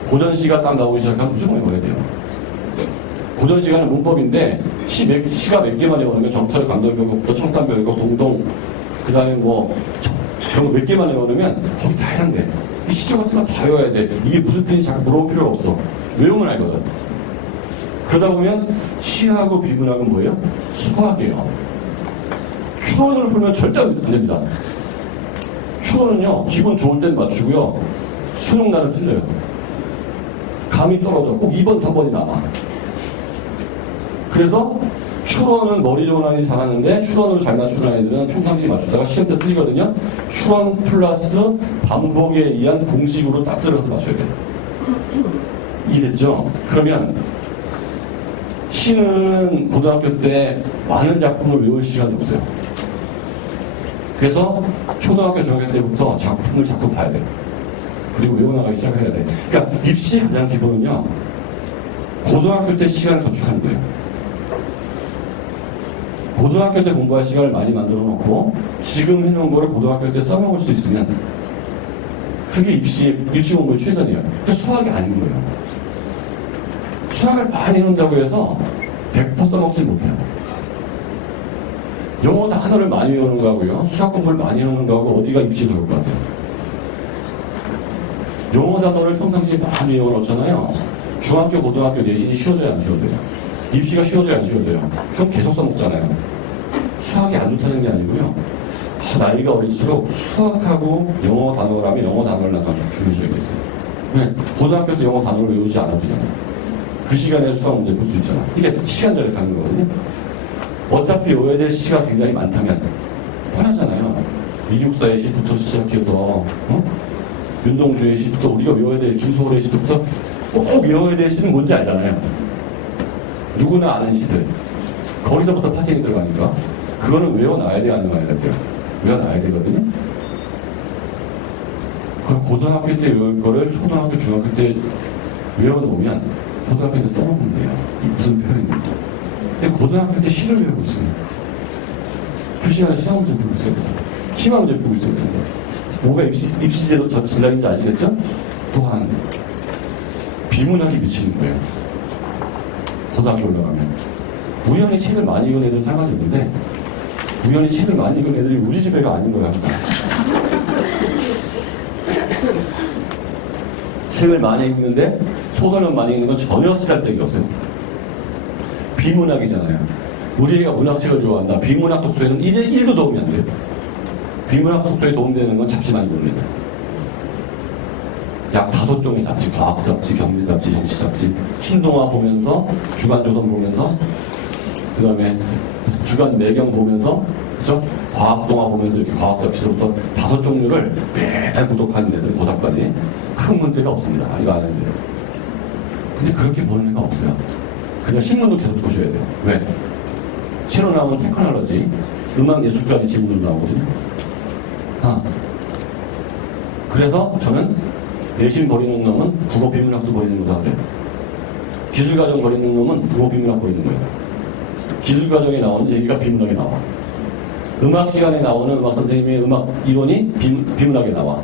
고전시가 딱 나오기 시작하면 무조건 외워야 돼요. 고전시가는 문법인데 시가 몇 개만 외우면 정철, 감동별곡부터 청산별곡, 동동 그 다음에 뭐 그런 거 몇 개만 외우면 거기 다 해당돼. 이 시조 같은 거 다 외워야 돼. 이게 무슨 뜻인지 자꾸 물어볼 필요가 없어. 외우면 알거든. 그러다 보면 시하고 비문학은 뭐예요? 수학이에요. 추론을 풀면 절대 안 됩니다. 추론은요, 기분 좋을 땐 맞추고요, 수능날은 틀려요. 감이 떨어져. 꼭 2번, 3번이 나와. 그래서 추론은 머리 좋은 아이들이 잘하는데, 추론으로 잘 맞추는 아이들은 평상시에 맞추다가 시험 때 틀리거든요. 추론 플러스 반복에 의한 공식으로 딱 들어가서 맞춰야 돼요. 이해됐죠? 그러면 시는 고등학교 때 많은 작품을 외울 시간이 없어요. 그래서 초등학교, 중학교 때부터 작품을 자꾸 봐야 돼요. 그리고 외워나가기 시작해야 돼. 그러니까 입시 가장 기본은요, 고등학교 때 시간을 저축하는 거예요. 고등학교 때 공부할 시간을 많이 만들어 놓고 지금 해놓은 거를 고등학교 때 써먹을 수 있으면 그게 입시 공부의 최선이에요. 그러니까 수학이 아닌 거예요. 수학을 많이 해놓는다고 해서 100% 써먹지 못해요. 영어 단어를 많이 외우는 거하고요, 수학 공부를 많이 해놓는 거하고 어디가 입시에 좋을 것 같아요? 영어 단어를 평상시에 많이 외워놓잖아요. 중학교, 고등학교 내신이 쉬워져야 안 쉬워져요? 입시가 쉬워져야 안 쉬워져요? 그럼 계속 써먹잖아요. 수학이 안 좋다는 게 아니고요. 나이가 어릴수록 수학하고 영어 단어라면 영어 단어를 약간 좀 줄여줘야겠어요. 네, 고등학교 때 영어 단어를 외우지 않아도 되잖아요. 그 시간에 수학 문제 볼 수 있잖아. 이게 시간 절약하는 거거든요. 어차피 외워야 될 시가 굉장히 많다면 편하잖아요. 이육사의 시부터 시작해서 윤동주의 시부터 우리가 외워야 될 김소월의 시부터 꼭 외워야 될 시는 뭔지 알잖아요. 누구나 아는 시들. 거기서부터 파생이 들어가니까 그거는 외워놔야 돼요, 안 외워놔야 돼요? 외워놔야 되거든요. 그럼 고등학교 때 외울 거를 초등학교, 중학교 때 외워놓으면 고등학교 때 써먹으면 돼요. 이 무슨 표현인지. 근데 고등학교 때 시를 외우고 있습니다. 그 시간에 시험 문제 풀고 있어야 돼요. 시험 문제 풀고 있어야 됩니다. 뭐가 입시제도 전략인지 아시겠죠? 또한 비문학이 미치는 거예요. 고등학교 올라가면. 우연히 책을 많이 읽은 애들은 상관이 없는데 우연히 책을 많이 읽은 애들이 우리 집 애가 아닌 거야. 책을 많이 읽는데 소설을 많이 읽는 건 전혀 쓰잘데기 없어요. 비문학이잖아요. 우리 애가 문학책을 좋아한다. 비문학 독서에는 1도 도움이 안 돼요. 비문학 독서에 도움되는 건 잡지 많이 봅니다. 약 5종의 잡지, 과학 잡지, 경제 잡지, 정치 잡지, 신동아 보면서, 주간조선 보면서, 그 다음에 주간 매경 보면서, 그죠? 과학동화 보면서 이렇게 과학 잡지서부터 5종류를 매달 구독하는 애들, 고사까지. 큰 문제가 없습니다. 이거 안 해도 돼요. 근데 그렇게 보는 애가 없어요. 그냥 신문도 계속 보셔야 돼요. 왜? 새로 나오는 테크놀로지, 음악예술까지 지금도 나오거든요. 그래서 저는 내신 버리는 놈은 국어 비문학도 버리는 거다 그래요. 기술과정 버리는 놈은 국어 비문학 버리는 거예요. 기술과정에 나오는 얘기가 비문학에 나와. 음악 시간에 나오는 음악 선생님의 음악 이론이 비문학에 나와.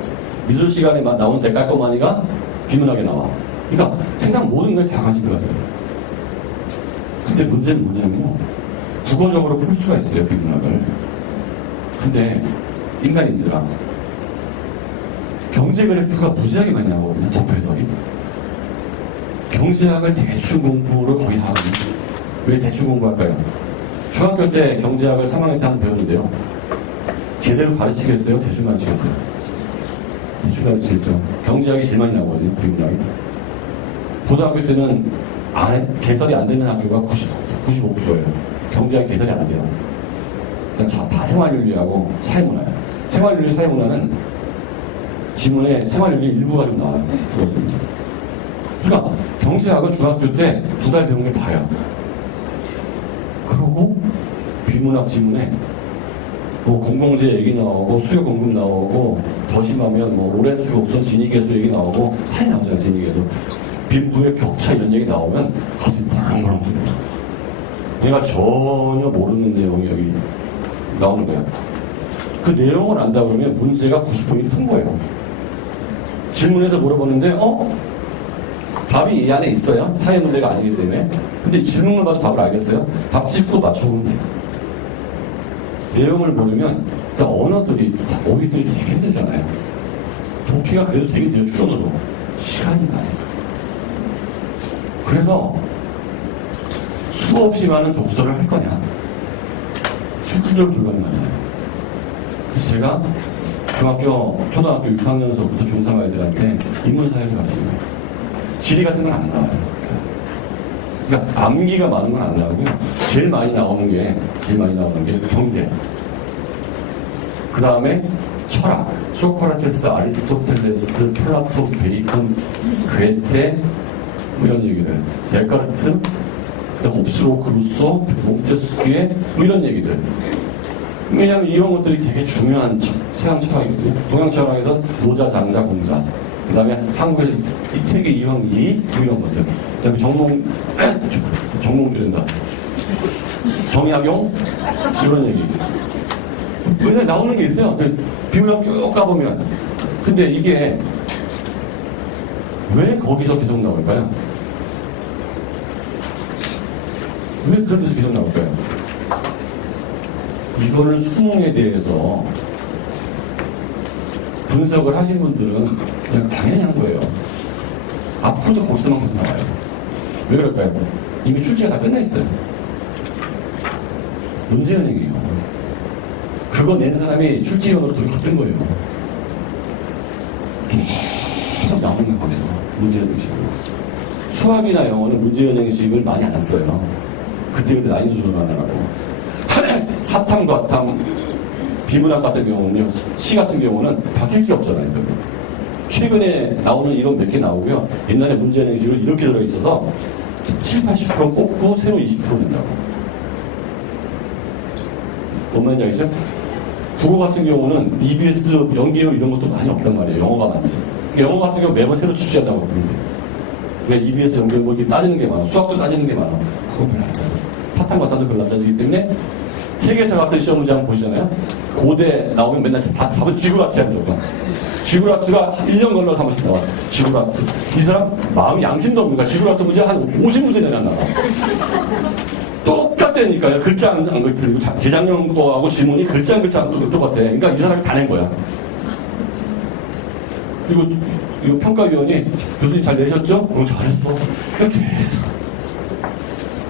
미술 시간에 나오는 데깔꼬마니가 비문학에 나와. 그러니까 세상 모든 걸 다 가지고 가세요. 근데 문제는 뭐냐면요, 국어적으로 풀 수가 있어요, 비문학을. 근데 인간인들아, 경제 그래프가 무지하게 많이 나오거든요, 도표 해석이. 경제학을 대충 공부를 거의 다 하거든요. 왜 대충 공부할까요? 중학교 때 경제학을 3학년 때 한번 배웠는데요. 제대로 가르치겠어요? 대충 가르치겠어요? 대충 가르치겠죠. 경제학이 제일 많이 나오거든요, 비문학이. 고등학교 때는 개설이 안 되는 학교가 95%예요. 경제학 개설이 안 돼요. 그냥 다 생활윤리하고 사회문화예요. 생활윤리, 사회문화는 지문에 생활윤리 일부가 좀 나와요. 국어집니다. 그러니까 경제학은 중학교 때 2달 배운 게 다예요. 그리고 비문학 지문에 뭐 공공재 얘기 나오고 수요 공급 나오고 더 심하면 뭐 로렌스 곡선 진위계수 얘기 나오고 다 나오잖아요. 진위계수. 빈부의 격차 이런 얘기 나오면 가슴이 벌렁벌렁 됩니다. 내가 전혀 모르는 내용이 여기 나오는 거야. 그 내용을 안다 그러면 문제가 90%이 푼 거예요. 질문에서 물어보는데 답이 이 안에 있어요. 사회 문제가 아니기 때문에. 근데 질문을 봐도 답을 알겠어요? 답 짚고 맞춰보면 돼요. 내용을 모르면 언어들이, 어휘들이 되게 힘들잖아요. 독해가 그래도 되게 돼요. 줄어들어. 시간이 나요. 그래서 수없이 많은 독서를 할 거냐? 실질적으로 불가능하잖아요. 그래서 제가 초등학교 6학년서부터 중3 아이들한테 인문사회를 가르치는 거예요. 지리 같은 건 안 나와요. 그러니까 암기가 많은 건 안 나오고 제일 많이 나오는 게 경제. 그 다음에 철학. 소크라테스, 아리스토텔레스, 플라토, 베이컨, 괴테, 뭐 이런 얘기들. 데카르트, 그 홉스로, 그루소, 몽테스키에 뭐 이런 얘기들. 왜냐하면 이런 것들이 되게 중요한 서양 철학이거든요. 동양 철학에서 노자, 장자, 공자. 그 다음에 한국에서 이태계, 이황이 뭐 이런 것들. 그 다음에 정몽주된다. 정약용 이런 얘기. 근데 나오는 게 있어요. 비블리엄 쭉 가보면. 근데 이게 왜 거기서 계속 나올까요? 왜 그런 데서 계속 나올까요? 이거를 수능에 대해서 분석을 하신 분들은 그냥 당연히 한 거예요. 앞으로도 거기서만 계속 나와요. 왜 그럴까요? 이미 출제가 다 끝나 있어요. 문제은행이에요. 그거 낸 사람이 출제위원으로 둘이 같은 거예요. 계속 나오는 거예요, 거기서. 문제은행식으로. 수학이나 영어는 문제은행식을 많이 안 써요. 그때그때 난이도 조절하느라고. 사탐, 과탐, 비문학 같은 경우는요, 시 같은 경우는 바뀔 게 없잖아요. 최근에 나오는 이론 몇 개 나오고요. 옛날에 문제은행식으로 이렇게 들어있어서 70, 80% 꽂고 새로 20% 낸다고. 뭔 말인지 알겠죠? 국어 같은 경우는 EBS 연계어 이런 것도 많이 없단 말이에요. 영어가 많지. 영어 같은 경우 매번 새로 출시한다고 보는데. 왜 EBS 연계어 뭐 이렇게 따지는 게 많아. 수학도 따지는 게 많아. 그거 별로 안 따져. 사탐 과탐도 별로 안 따지기 때문에 세계사 같은 시험 문제 한번 보시잖아요. 고대 나오면 맨날 다 답은 지구라트야 무조건. 지구라트가 1년 걸러서 한 번씩 나와. 지구라트. 이 사람 마음이 양심도 없는가. 지구라트 문제 한 50문제 내놨나. 똑같다니까요. 글자 안 걸리고 재작년 거하고 지문이 글자 안 글자 똑같아. 그러니까 이 사람이 다 낸 거야. 그리고 이 평가위원이 교수님 잘 내셨죠? 잘했어. 이렇게.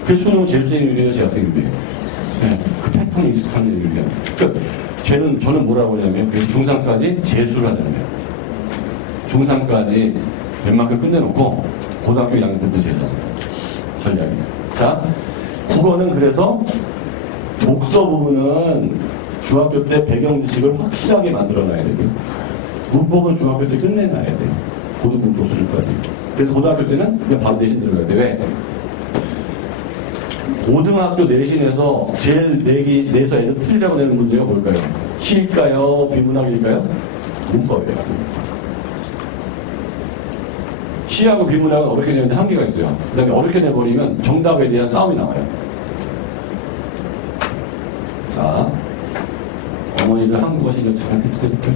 그 수능은 재수생 유리예요, 재학생 유리예요. 네, 그 패턴이 익숙한 유리예요. 그러니까 저는 뭐라고 하냐면 그래서 중3까지 재수를 하잖아요. 중3까지 웬만큼 끝내놓고 고등학교 1학년 때도 재수하세요. 전략이. 자, 국어는 그래서 독서 부분은 중학교 때 배경 지식을 확실하게 만들어놔야 되고요. 문법은 중학교 때 끝내놔야 돼요. 고등문법 수준까지. 그래서 고등학교 때는 그냥 바로 내신 들어가야 돼. 왜? 고등학교 내신에서 제일 내서 애들 틀리라고 내는 문제가 뭘까요? 시일까요? 비문학일까요? 문법이에요. 시하고 비문학은 어렵게 내는데 한계가 있어요. 그 다음에 어렵게 내버리면 정답에 대한 싸움이 나와요. 자, 어머니들 한국어 실력 잘했을 때부터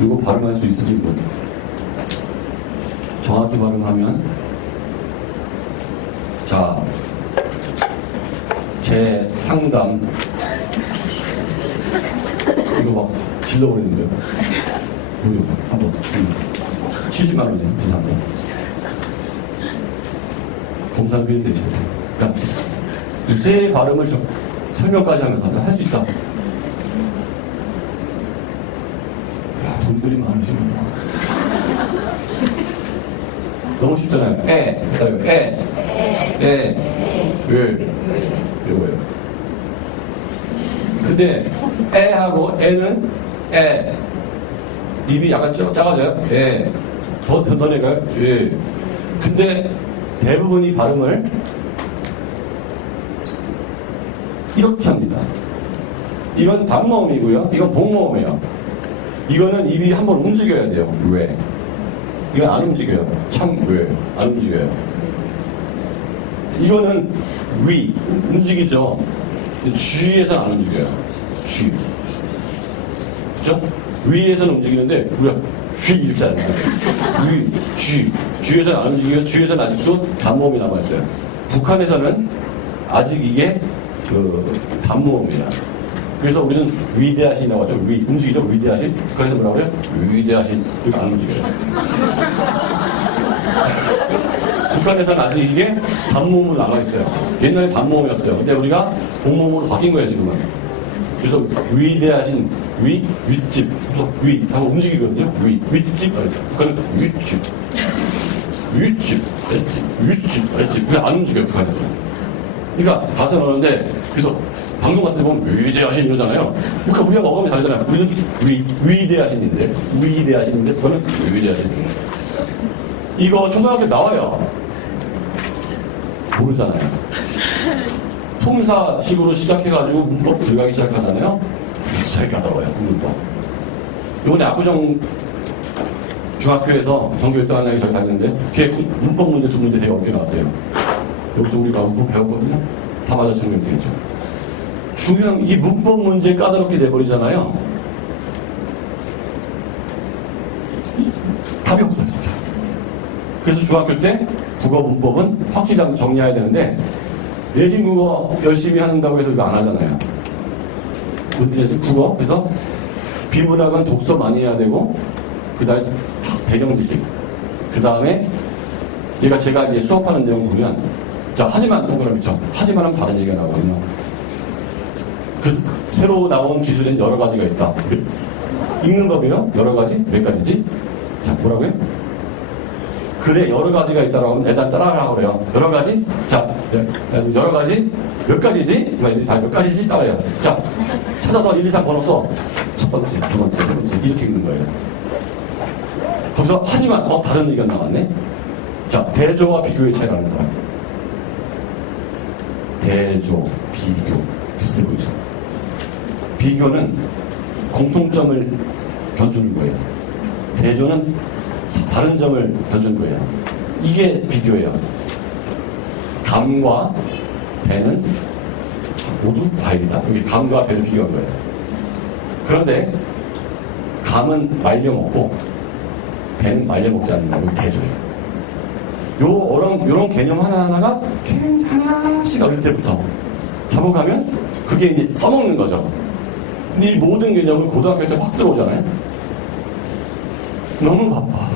이거 발음할 수 있으신 분 정확히 발음하면 자, 제 상담 이거 막 질러버리는데요. 무료 한번 70만 원이에요. 비상금 검사비는 내셔야 돼요. 그러니까 새 발음을 좀 설명까지 하면서 할 수 있다. 야, 돈들이 많으시구나. 너무 쉽잖아요. 그다음에 이거예요. 근데 에하고 에는 입이 약간 작아져요. 더 내가요. 근데 대부분이 발음을 이렇게 합니다. 이건 단모음이고요. 이건 복모음이에요. 이거는 입이 한번 움직여야 돼요. 왜? 이건 안 움직여요. 참 왜? 안 움직여요. 이거는 위 움직이죠. G에서는 안 움직여요. G. 그죠? 위에서는 움직이는데 우리가 G 이렇게 하잖아요. 위, G. G에서는 안 움직이고 G에서는 아직도 단모음이 남아있어요. 북한에서는 아직 이게 그 단모음이야. 그래서 우리는 위대하신이라고 하죠. 움직이죠. 위대하신. 북한에서 뭐라고 해요? 위대하신. 그러니까 안 움직여요. 북한에서는 아직 이게 단모음으로 남아있어요. 옛날에 단모음이었어요. 근데 우리가 복모음으로 바뀐 거예요, 지금은. 그래서 위대하신, 윗집, 위, 하고 움직이거든요. 윗집, 아래집. 북한은 윗집, 아래집, 윗집, 아래집. 그게 안 움직여요, 북한에서는. 그러니까 가서 나오는데, 그래서 방송 같은 데 보면 위대하신 이러잖아요. 그러니까 우리가 어감이 다르잖아요. 우리는 위대하신인데, 위대하신인데, 그거는 위대하신. 이거 초등학교 나와요. 모르잖아요. 품사식으로 시작해가지고 문법 들어가기 시작하잖아요. 불살이 가더라고요, 문법. 이번에 압구정 중학교에서 전교 1등 하는 애가 저기 다녔는데, 걔 문법 문제 2문제 되게 어렵게 나왔대요. 여기서 우리가 문법 배웠거든요. 다 맞아 전교 1등이죠. 중요한, 이 문법 문제 까다롭게 돼버리잖아요. 답이 없어요, 진짜. 그래서 중학교 때 국어 문법은 확실히 정리해야 되는데, 내신 국어 열심히 한다고 해서 이거 안 하잖아요. 문제지, 국어. 그래서 비문학은 독서 많이 해야 되고, 그 다음에 배경 지식. 그 다음에 제가 이제 수업하는 내용 보면, 자, 하지만, 동그라미 쳐. 하지만 하면 다른 얘기가 나오거든요. 그 새로 나온 기술엔 여러 가지가 있다. 읽는 법이요? 여러 가지? 몇 가지지? 자, 뭐라고요? 그래, 여러 가지가 있다라고 하면 애들 따라하라고 그래요. 여러 가지? 자, 여러 가지? 몇 가지지? 다 몇 가지지? 따라해요. 자, 찾아서 1, 2, 3 번호 써. 첫 번째, 두 번째, 세 번째. 이렇게 읽는 거예요. 거기서, 하지만, 다른 의견 나왔네? 자, 대조와 비교의 차이가 나는 사람. 대조, 비교. 비슷해 보이죠? 비교는 공통점을 견주는 거예요. 대조는 다른 점을 견주는 거예요. 이게 비교예요. 감과 배는 모두 과일이다. 여기 감과 배를 비교한 거예요. 그런데 감은 말려먹고 배는 말려먹지 않는다. 여기 대조예요. 요런 개념 하나하나가 하나씩 어릴 때부터 잡아가면 그게 이제 써먹는 거죠. 근데 이 모든 개념을 고등학교 때 확 들어오잖아요. 너무 바빠.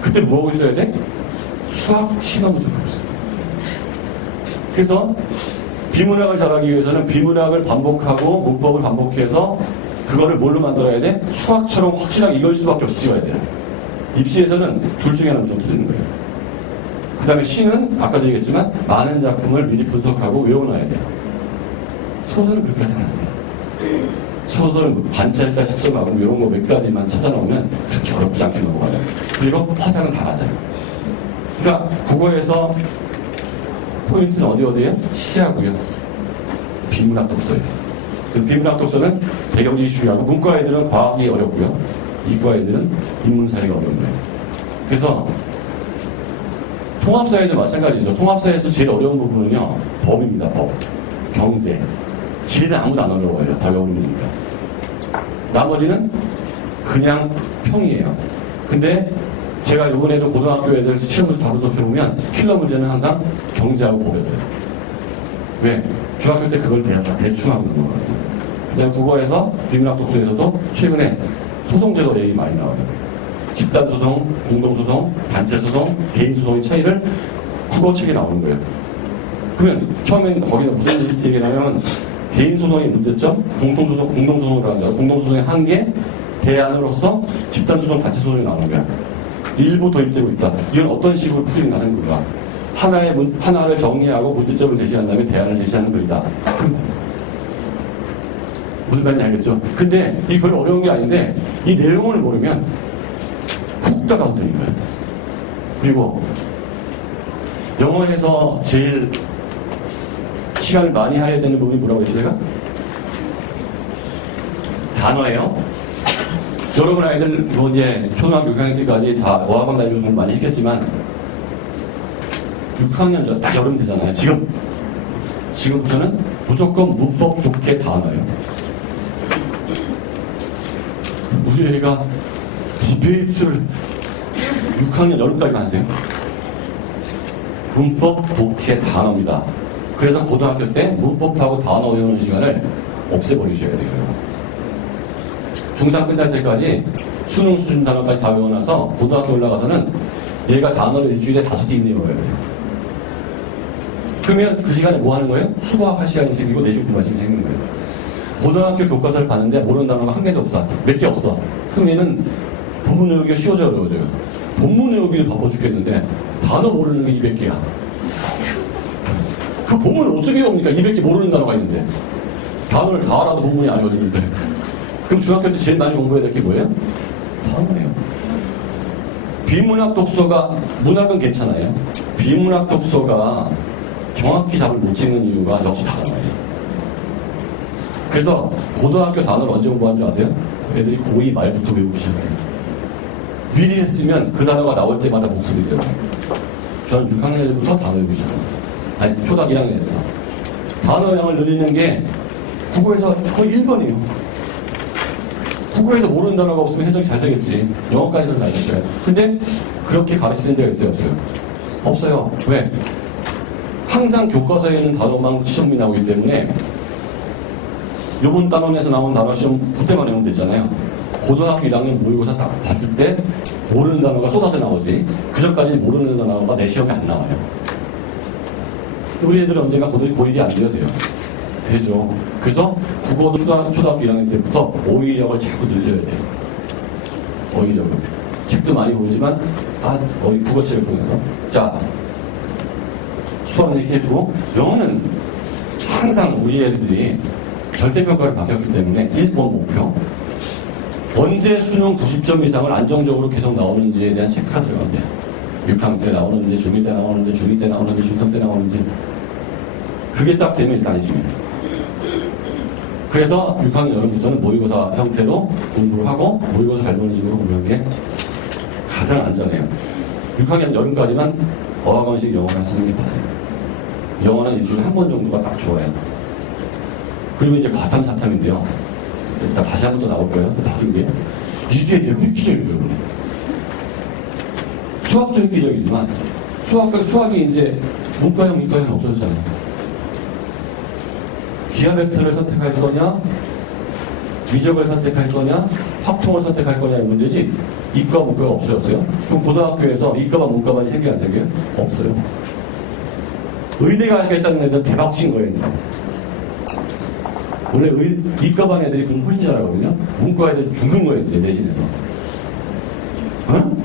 그때 뭐 하고 있어야 돼? 수학 시간부터 보고 있어요. 그래서 비문학을 잘하기 위해서는 비문학을 반복하고 문법을 반복해서 그거를 뭘로 만들어야 돼? 수학처럼 확실하게 이걸 수밖에 없이 찍어야 돼요. 입시에서는 둘 중에 하나는 좀 틀리는 거예요. 그 다음에 시는 아까도 얘기했지만 많은 작품을 미리 분석하고 외워놔야 돼요. 소설은 그렇게 하지 않아요. 소설은 반짤짜 시점하고 이런 거 몇 가지만 찾아놓으면 그렇게 어렵지 않게 넘어가요. 그리고 화자는 다 맞아요. 그러니까 국어에서 포인트는 어디에요? 시하고요. 비문학 독서예요. 비문학 독서는 배경지식 중요하고 문과 애들은 과학이 어렵고요. 이과 애들은 인문사회가 어려운 거예요. 그래서 통합사회도 마찬가지죠. 통합사회도 제일 어려운 부분은요. 법입니다. 법. 경제. 지리는 아무도 안 어려워요. 다 외우니까. 나머지는 그냥 평이에요. 근데 제가 이번에도 고등학교 애들 시험을 다 분석해보면 킬러 문제는 항상 경제하고 법이었어요. 왜? 중학교 때 그걸 대충 하고 있는 거거든요. 그 다음에 국어에서 비문학 독서에서도 최근에 소송제도 얘기 많이 나와요. 집단소송, 공동소송, 단체소송, 개인소송의 차이를 국어책에 나오는 거예요. 그러면 처음엔 거기는 무슨 얘기냐면 개인소송의 문제점, 공동소송을 한다. 공동소송의 한계, 대안으로서 집단소송, 단체소송이 나오는 거야. 일부 도입되고 있다. 이건 어떤 식으로 풀이하는 건가? 하나를 정리하고 문제점을 제시한 다음에 대안을 제시하는 것이다. 무슨 말인지 알겠죠? 근데 이 별로 어려운 게 아닌데 이 내용을 모르면 훅 다가온다는 거예요. 그리고 영어에서 제일 시간을 많이 할애해야 되는 부분이 뭐라고 했지 제가? 단어예요. 여러분 아이들 뭐 이제 초등학교 6학년 때까지 다 어학원 다니면서 공부 많이 했겠지만 6학년 전 딱 여름 되잖아요. 지금부터는 무조건 문법 독해 단어예요. 우리 애가 디베이트를 6학년 여름까지만 하세요. 문법 독해 단어입니다. 그래서 고등학교 때 문법하고 단어 외우는 시간을 없애버리셔야 돼요. 중3 끝날 때까지 수능 수준 단어까지 다 외워놔서 고등학교 올라가서는 얘가 단어를 일주일에 5개 이내에 외워야 돼요. 그러면 그 시간에 뭐 하는 거예요? 수학할 시간이 생기고 내신 공부가 생기는 거예요. 고등학교 교과서를 봤는데 모르는 단어가 한 개도 없다. 몇 개 없어. 그럼 얘는 본문 외우기가 쉬워져 어려워져요. 본문 외우기도 바빠 죽겠는데 단어 모르는 게 200개야. 그 본문을 어떻게 외웁니까? 200개 모르는 단어가 있는데. 단어를 다 알아도 공부이 아니거든요. 그럼 중학교 때 제일 많이 공부해야 될 게 뭐예요? 단어예요. 비문학 독서가, 문학은 괜찮아요. 비문학 독서가 정확히 답을 못 찍는 이유가 역시 단어예요. 그래서 고등학교 단어를 언제 공부하는 줄 아세요? 애들이 고2 말부터 외우기 시작해요. 미리 했으면 그 단어가 나올 때마다 복습이 돼요. 저는 6학년 애들부터 단어 외우기 시작합니다. 아니, 초등 1학년 애들. 단어량을 늘리는 게 국어에서 거의 1번이에요. 국어에서 모르는 단어가 없으면 해석이 잘 되겠지. 영어까지는 잘 됐어요. 근데 그렇게 가르치는 데가 있어요, 없어요? 없어요. 왜? 항상 교과서에 있는 단어만 시험이 나오기 때문에 요번 단원에서 나온 단어 시험 그때만 외우면 됐잖아요. 고등학교 1학년 모의고사 딱 봤을 때 모르는 단어가 쏟아져 나오지. 그전까지 모르는 단어가 내 시험에 안 나와요. 우리 애들은 언젠가 고1이 안 돼야 돼요. 되죠. 그래서 국어도 초등학교 1학년 때부터 어휘력을 자꾸 늘려야 돼요. 어휘력을. 책도 많이 보지만 국어책을 통해서. 자, 수학은 이렇게 해두고 영어는 항상 우리 애들이 절대평가를 받았기 때문에 1번 목표. 언제 수능 90점 이상을 안정적으로 계속 나오는지에 대한 체크가 들어간대요. 6학년 때 나오는지, 중2 때 나오는지, 중2 때 나오는지, 중3 때 나오는지. 그게 딱 되면 일단 안심이에요. 그래서 6학년 여름부터는 모의고사 형태로 공부를 하고 모의고사 잘 보는 식으로 공부하는 게 가장 안전해요. 6학년 여름까지만 어학원식 영어를 하시는 게 맞아요. 영어는 일주일에 한 번 정도가 딱 좋아요. 그리고 이제 과탐, 사탐인데요. 일단 다시 한 번 더 나올 거예요. 다른 게. 이게 획기적이에요. 수학도 획기적이지만 수학이 이제 문과형, 이과형 없어졌잖아요. 기하 벡터를 선택할 거냐, 미적을 선택할 거냐, 확통을 선택할 거냐의 문제지, 이과, 문과가 없어졌어요. 그럼 고등학교에서 이과만, 문과만이 생겨요, 안 생겨요? 없어요. 의대가 하겠다는 애들은 대박 친 거예요, 이제. 원래 이과반 애들이 그럼 훨씬 잘하거든요. 문과 애들 죽는 거예요, 이제 내신에서. 어?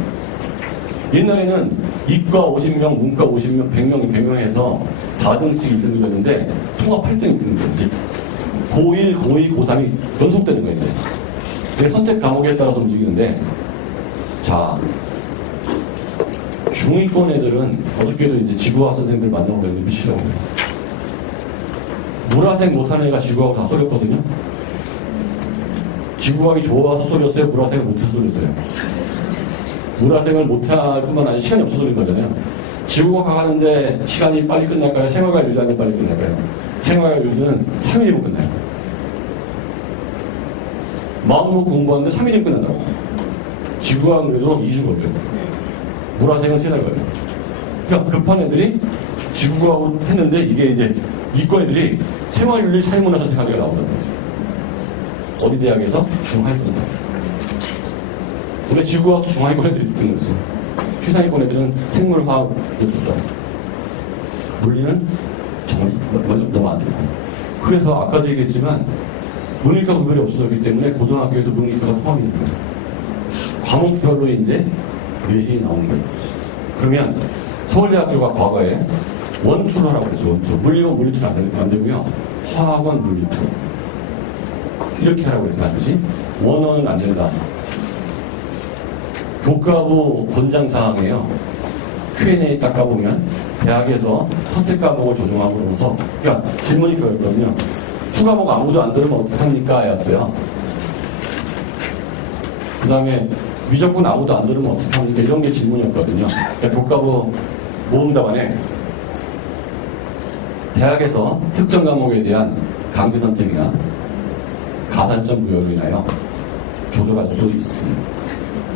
옛날에는 이과 50명, 문과 50명, 100명, 100명에서 4등씩 1등이었는데 통합 8등 1등이었지. 고1, 고2, 고3이 연속되는 거예요, 이제. 내 선택 과목에 따라서 움직이는데, 자, 중위권 애들은 어저께도 이제 지구학 선생님들 만나고 그랬는데 미치더라고요. 물화생 못하는 애가 지구학을 다 쏠렸거든요. 지구학이 좋아서 쏠렸어요? 물화생을 못해서 쏠렸어요? 물화생을 못할 뿐만 아니라 시간이 없어서 쏠린 거잖아요. 지구학 가는데 시간이 빨리 끝날까요? 생활과학 유지하면 빨리 끝날까요? 생활과학 유지는 3일이면 끝나요. 마음 먹고 공부하는데 3일이면 끝난다고. 지구학은 그래도 2주 걸려요. 물화생은 3달 걸려요. 그러니까 급한 애들이 지구학을 했는데 이게 이제 이과 애들이 생활윤리 사회문화 선택하기가 나오는 거죠. 어디 대학에서? 중하위권 대학에서. 원래 지구학 중하위권 애들이 듣는 거였어요. 최상위권 애들은 생물화학 이렇게 물리는 정말 너무 안 좋고. 그래서 아까도 얘기했지만 문이과 구별이 없어졌기 때문에 고등학교에서 문이과가 포함이 되는 거예요. 과목별로 이제 예시이 나오는 거예요. 그러면 서울대학교가 과거에 원투를 하라고 그랬어요. 원투. 물리건 물리투는 안 되고요. 화학은 물리투. 이렇게 하라고 그랬어요. 반드시. 원어는 안 된다. 교과부 권장사항이에요. Q&A 딱 가보면 대학에서 선택 과목을 조정함으로써 그러니까 질문이 그거였거든요. 투 과목 아무도 안 들으면 어떡합니까? 였어요. 그 다음에 미적분 아무도 안 들으면 어떡합니까? 이런 게 질문이었거든요. 그러니까 교과부 모음답안에 대학에서 특정 과목에 대한 강제 선택이나 가산점 부여로 인하여 조절할 수 있습니다.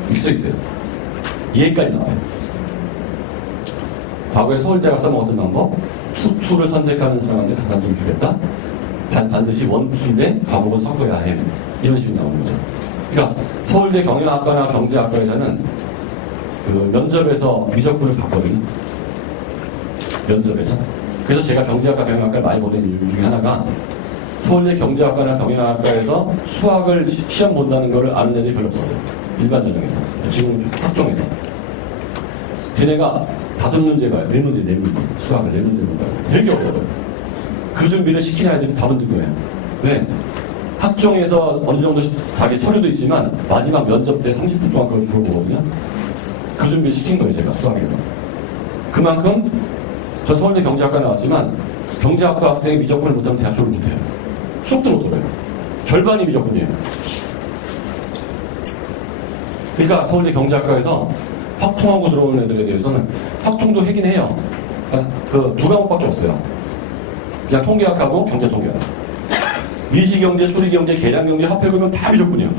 이렇게 써 있어요. 얘까지 나와요. 과거에 서울대가 써먹었던 방법, 투를 선택하는 사람한테 가산점 주겠다. 반드시 원투인데 과목은 섞어야 해. 이런 식으로 나오는 거죠. 그러니까 서울대 경영학과나 경제학과에서는 그 면접에서 미적분을 봤거든요. 면접에서. 그래서 제가 경제학과 경영학과를 많이 보는 이유 중에 하나가 서울대 경제학과나 경영학과에서 수학을 시험 본다는 걸 아는 애들이 별로 없었어요. 일반 전형에서. 지금 학종에서. 걔네가 5문제 봐요. 4문제. 수학을 4문제 본다고. 되게 어려워요. 그 준비를 시키는 아이들이 답은 누구예요? 왜? 학종에서 어느 정도 자기 서류도 있지만 마지막 면접 때 30분 동안 그걸 물어보거든요. 그 준비를 시킨 거예요, 제가 수학에서. 그만큼 저 서울대 경제학과 나왔지만 경제학과 학생이 미적분을 못하면 대학 졸업 못해요. 수업도 못 들어요. 절반이 미적분이에요. 그러니까 서울대 경제학과에서 확통하고 들어오는 애들에 대해서는 확통도 하긴 해요. 그 두 과목밖에 없어요. 그냥 통계학하고 경제통계학. 미시경제, 수리경제, 계량경제 합해보면 다 미적분이에요.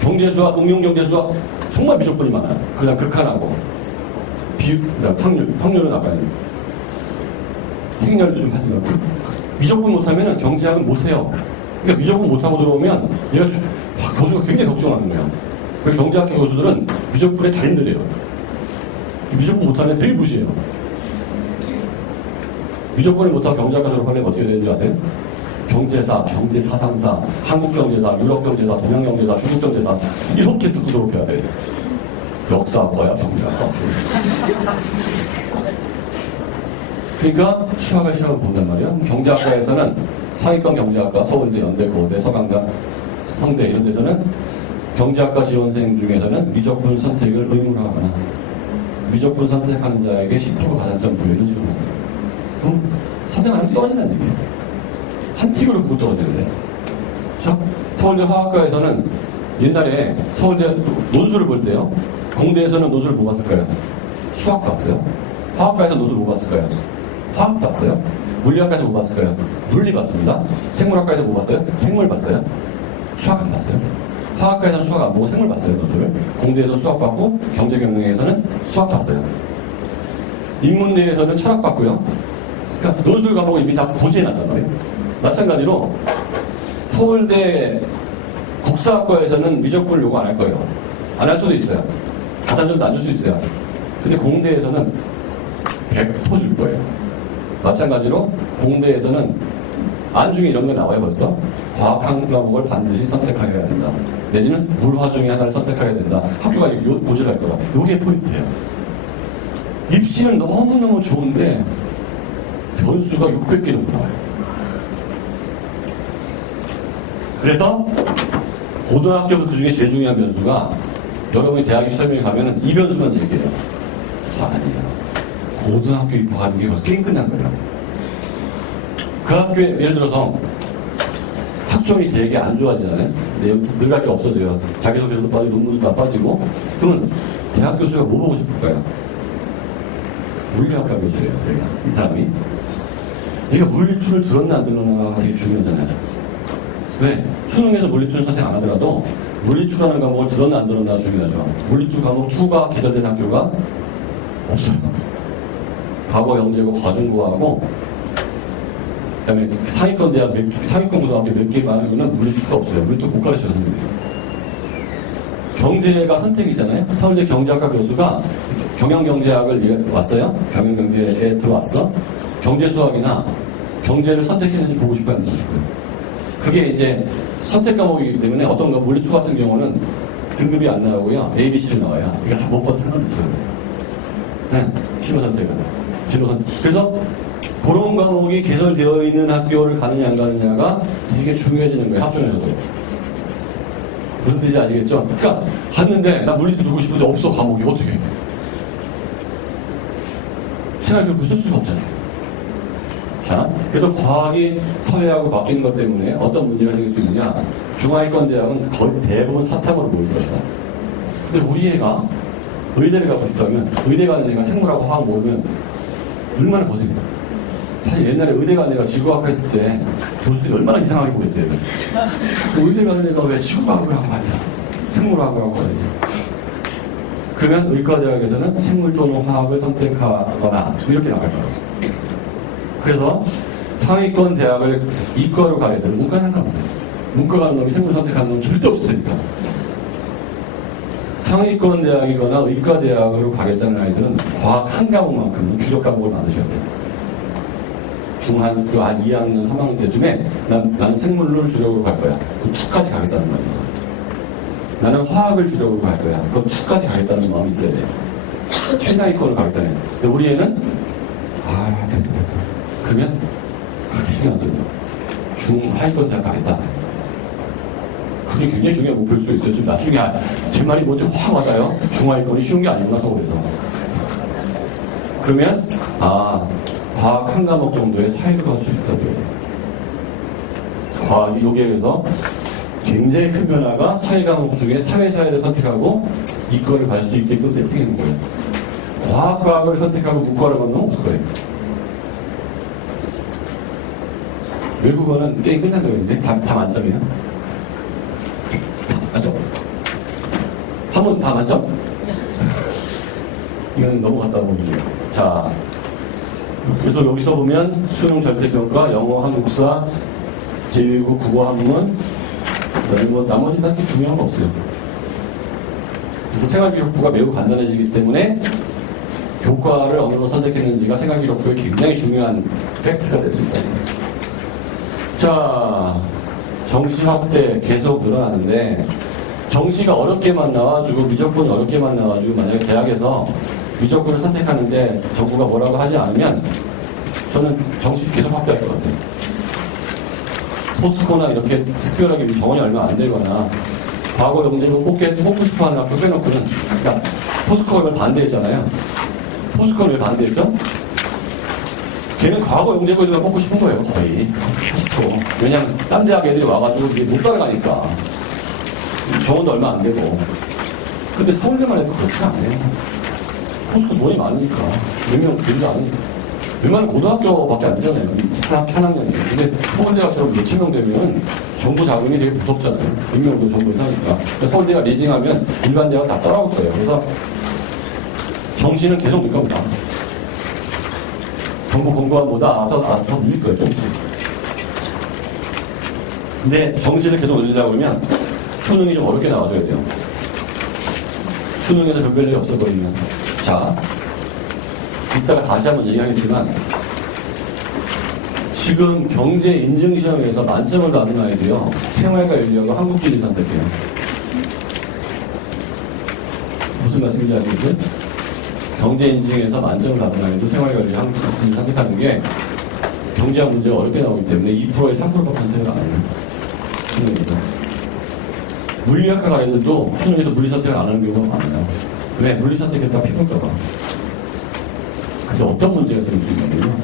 경제수학, 응용경제수학 정말 미적분이 많아요. 그냥 극한하고 그다음 확률은 아까 행렬도 좀 하지만 미적분 못하면 경제학은 못해요. 그러니까 미적분 못하고 들어오면 얘가 교수가 굉장히 걱정하는 거야. 그래서 경제학 교수들은 미적분의 달인들이에요. 미적분 못하면 되게 무시해요. 미적분을 못하고 경제학과 졸업하면 어떻게 되는지 아세요? 경제사, 경제사상사, 한국경제사, 유럽경제사, 동양경제사, 중국경제사 이렇게 듣고 졸업해야 돼. 역사학과야, 경제학과. 그러니까 수학을 시험을 본단 말이에요. 경제학과에서는 상위권 경제학과, 서울대, 연대, 고대, 서강대, 성대 이런 데서는 경제학과 지원생 중에서는 미적분 선택을 의무로 하거나 미적분 선택하는 자에게 10% 가산점 부여 이런 식으로 합니다. 그럼 선택 안 하면 떨어진다는 얘기예요. 한 틱으로 그거 떨어지는데. 그렇죠? 서울대 화학과에서는 옛날에 서울대 논술을 볼 때요. 공대에서는 논술을 뭐 봤을까요? 수학 봤어요. 화학과에서 논술 뭐 봤을까요? 화학 봤어요. 물리학과에서 뭐 봤을까요? 물리 봤습니다. 생물학과에서 뭐 봤어요? 생물 봤어요. 수학 안 봤어요. 화학과에서는 수학 안 보고 생물 봤어요, 논술을. 공대에서 수학 봤고 경제경영에서는 수학 봤어요. 인문대에서는 철학 봤고요. 그러니까 논술 과목을 이미 다 고지해놨단 말이에요. 마찬가지로 서울대 국사학과에서는 미적분을 요구 안 할 거예요. 안 할 수도 있어요. 가산점도 안 줄 수 있어요. 근데 공대에서는 100% 줄 거예요. 마찬가지로 공대에서는 안중에 이런 거 나와요 벌써. 과학 한 과목을 반드시 선택해야 된다. 내지는 물화 중에 하나를 선택해야 된다. 학교가 요 고지를 할 거라. 요게 포인트예요. 입시는 너무너무 좋은데 변수가 600개는 나와요. 그래서 고등학교부터 그 중에 제일 중요한 변수가 여러분이 대학 입시 설명회 가면은 이 변수만 얘기해요. 아니에요. 고등학교 입학하는 게 벌써 게임 끝난 거예요. 그 학교에 예를 들어서 학종이 되게 안 좋아지잖아요. 늘갈 게 없어져요. 자기소개서도 빠지고 논문도 다 빠지고. 그러면 대학 교수가 뭐 보고 싶을까요? 물리학과 교수예요. 내가 이 사람이. 얘가 물리투를 들었나 안 들었나가 되게 중요하잖아요. 왜? 수능에서 물리투는 선택 안 하더라도 물리투라는 과목을 들었나 안 들었나가 중요하죠. 물리투 과목 2가 개설된 학교가 없어요. 과거 영재고 과중고하고 그다음에 상위권 대학 상위권 고등학교 몇 개 많은 거는 물리투가 없어요. 물리투 못 가르쳐요. 경제가 선택이잖아요. 서울대 경제학과 교수가 경영경제학을 왔어요. 경영경제에 들어왔어. 경제수학이나 경제를 선택했는지 보고 싶어 하는 거예요. 그게 이제 선택 과목이기 때문에 어떤 거 물리투 같은 경우는 등급이 안 나오고요. A, B, C로 나와요. 그러니까 못 버튼 하나도 없어요. 네, 진로 선택은. 진로 선택. 그래서 그런 과목이 개설되어 있는 학교를 가느냐 안 가느냐가 되게 중요해지는 거예요. 학종에서도. 무슨 뜻인지 아시겠죠? 그러니까 갔는데 나 물리투 두고 싶은데 없어 과목이 어떻게 해? 생활교육을 쓸 수가 없잖아요. 자, 그래서 과학이 사회하고 바뀌는 것 때문에 어떤 문제가 생길 수 있느냐. 중하위권 대학은 거의 대부분 사탐으로 모일 것이다. 근데 우리 애가 의대를 가고 싶다면 의대 가는 애가 생물하고 화학 모으면 얼마나 거슬려요. 사실 옛날에 의대 가는 애가 지구과학 했을 때 교수들이 얼마나 이상하게 보였어요. 의대 가는 애가 왜 지구과학을 하고 가냐. 생물학을 하고 가야지. 그러면 의과대학에서는 생물 또는 화학을 선택하거나 이렇게 나갈 거예요. 그래서 상위권 대학을 이과로 가게 되면 문과는 상관없어요. 문과 가는 놈이 생물 선택하는 놈은 절대 없으니까. 상위권 대학이거나 의과 대학으로 가겠다는 아이들은 과학 한 과목만큼은 주력 과목을 만드셔야 돼요. 중학교 한 2학년, 3학년 때쯤에 난 생물을 주력으로 갈 거야. 그럼 2까지 가겠다는 말이에요. 나는 화학을 주력으로 갈 거야. 그럼 2까지 가겠다는 마음이 있어야 돼요. 최상위권을 가겠다는. 근데 우리 애는 됐어. 그러면 그렇게 신경 안 써요. 중하위권 대학 가겠다. 그게 굉장히 중요한 목표일 수 있어요. 좀 나중에 제 말이 뭔지 확 와닿아요. 중하위권이 쉬운 게 아니구나 서울에서. 그러면 과학 한 과목 정도의 사회를 갈 수 있다고요. 과학이 여기에 대해서 굉장히 큰 변화가 사회 과목 중에 사회사회를 선택하고 이과를 갈 수 있게끔 세팅하는 거예요. 과학을 선택하고 문과를 가면 없을 거예요. 외국어는 게임 끝난다고 했는데 다 만점이에요. 만점. 한번 다 만점? 이건 넘어갔다 보면 돼요. 자, 그래서 여기서 보면 수능 절대평가, 영어, 한국사, 제2외국, 국어, 한문, 나머지 딱히 중요한 거 없어요. 그래서 생활기록부가 매우 간단해지기 때문에 교과를 어느 정도 선택했는지가 생활기록부에 굉장히 중요한 팩트가 될 수 있다. 자, 정시 확대 계속 늘어나는데 정시가 어렵게만 나와주고 미적분이 어렵게만 나와주고 만약에 대학에서 미적분을 선택하는데 정부가 뭐라고 하지 않으면 저는 정시 계속 확대할 것 같아요. 포스코나 이렇게 특별하게 정원이 얼마 안 되거나 과거 영재를 뽑고 싶어 하는 학교 빼놓고는, 그러니까 포스코가 이걸 반대했잖아요. 포스코는 왜 반대했죠? 걔는 과거 영재고들만 뽑고 싶은 거예요, 거의. 80%. 왜냐면 딴 대학 애들이 와가지고 이게 못 따라가니까. 정원도 얼마 안 되고. 근데 서울대만 해도 그렇지 않아요. 포스코 돈이 많으니까. 몇 명 되지 않으니까. 웬만한 고등학교밖에 안 되잖아요. 한 학년이에요. 근데 서울대학처럼 몇천 명 되면 정부 자금이 되게 무섭잖아요. 100명도 정부에서 하니까. 서울대가 리딩하면 일반 대학 다 따라올 거예요. 그래서 정시는 계속 늘 겁니다. 정부 공부원보다 더 늘릴 거예요, 정시. 근데 정시를 계속 늘리려고 그러면 수능이 좀 어렵게 나와줘야 돼요. 수능에서 별별이 없어버리면. 자, 이따가 다시 한번 얘기하겠지만 지금 경제 인증시험에서 만점을 받는 아이들이요, 생활과 윤리하고 한국지를 선택해요. 무슨 말씀인지 아시겠어요? 경제 인증에서 만점을 받는 아이도 생활과 윤리 한국지를 선택하는 게 경제학 문제가 어렵게 나오기 때문에 2%에 3%밖에 선택을 안 해요. 수능에서. 물리학과 간 애들도 수능에서 물리 선택을 안 하는 경우가 많아요. 왜? 물리 선택했다가 피곤할까봐. 근데 어떤 문제가 생길 수 있냐면요,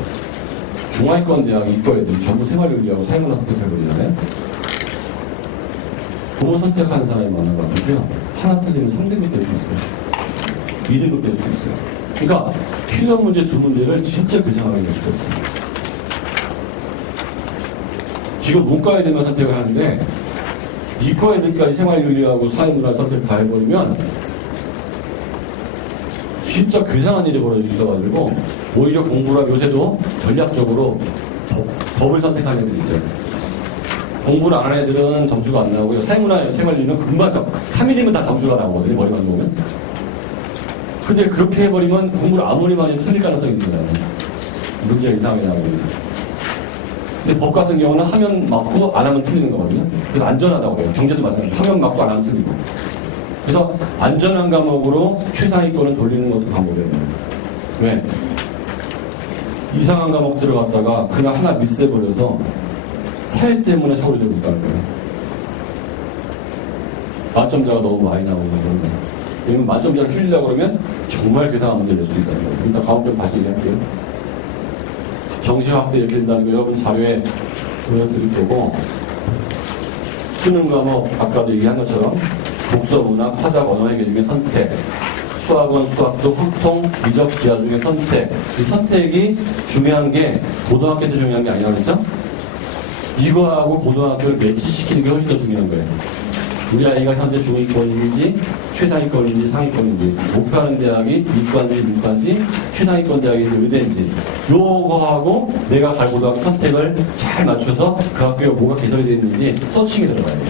중하위권 대학 이과 애들이 전부 생활윤리하고 사회문화 선택해버리잖아요. 부모 선택하는 사람이 많아가지고요, 하나 틀리면 3등급 될 수 있어요. 2등급 될 수 있어요. 그러니까 킬러 문제 두 문제를 진짜 교정하게 될 수가 있어요. 지금 문과 애들만 선택을 하는데 이과 애들까지 생활윤리하고 사회문화 선택을 다 해버리면 진짜 괴상한 일이 벌어질 수 있어가지고 오히려 공부랑 요새도 전략적으로 법을 선택하는 애들이 있어요. 공부를 안 하는 애들은 점수가 안 나오고요. 사회문화 생활윤리는 금방 3일이면 다 점수가 나오거든요, 머리만 보면. 근데 그렇게 해버리면 공부를 아무리 많이 해도 틀릴 가능성이 있는 거예요. 문제가 이상하게 나오거든요. 근데 법 같은 경우는 하면 맞고 안 하면 틀리는 거거든요. 그래서 안전하다고 해요. 경제도 마찬가지로 하면 맞고 안 하면 틀리고. 그래서 안전한 과목으로 최상위권을 돌리는 것도 방법이에요. 왜? 이상한 과목 들어갔다가 그냥 하나 미스해버려서 사회 때문에 서울에 들어못 가는 거예요. 만점자가 너무 많이 나오는 거예요. 왜냐면 만점자를 줄이려고 그러면 정말 괴상한 문제를 낼 수 있다는 거예요. 일단 과목들 다시 얘기할게요. 정시 확대 이렇게 된다는 거 여러분 자료에 보여드릴 거고, 수능 과목 아까도 얘기한 것처럼 독서, 문학, 화작, 언어회계 중에 선택, 수학은 수학도 흑통, 미적, 기하 중에 선택. 이 선택이 중요한 게 고등학교 때 중요한 게 아니라고 그랬죠? 이거하고 고등학교를 매치시키는 게 훨씬 더 중요한 거예요. 우리 아이가 현재 중위권인지 최상위권인지 상위권인지, 목표하는 대학이 이과인지 문과인지 최상위권 대학인지 의대인지, 요거하고 내가 갈 고등학교 선택을 잘 맞춰서 그 학교에 뭐가 개설이 되어 있는지 서칭이 들어가야 돼요.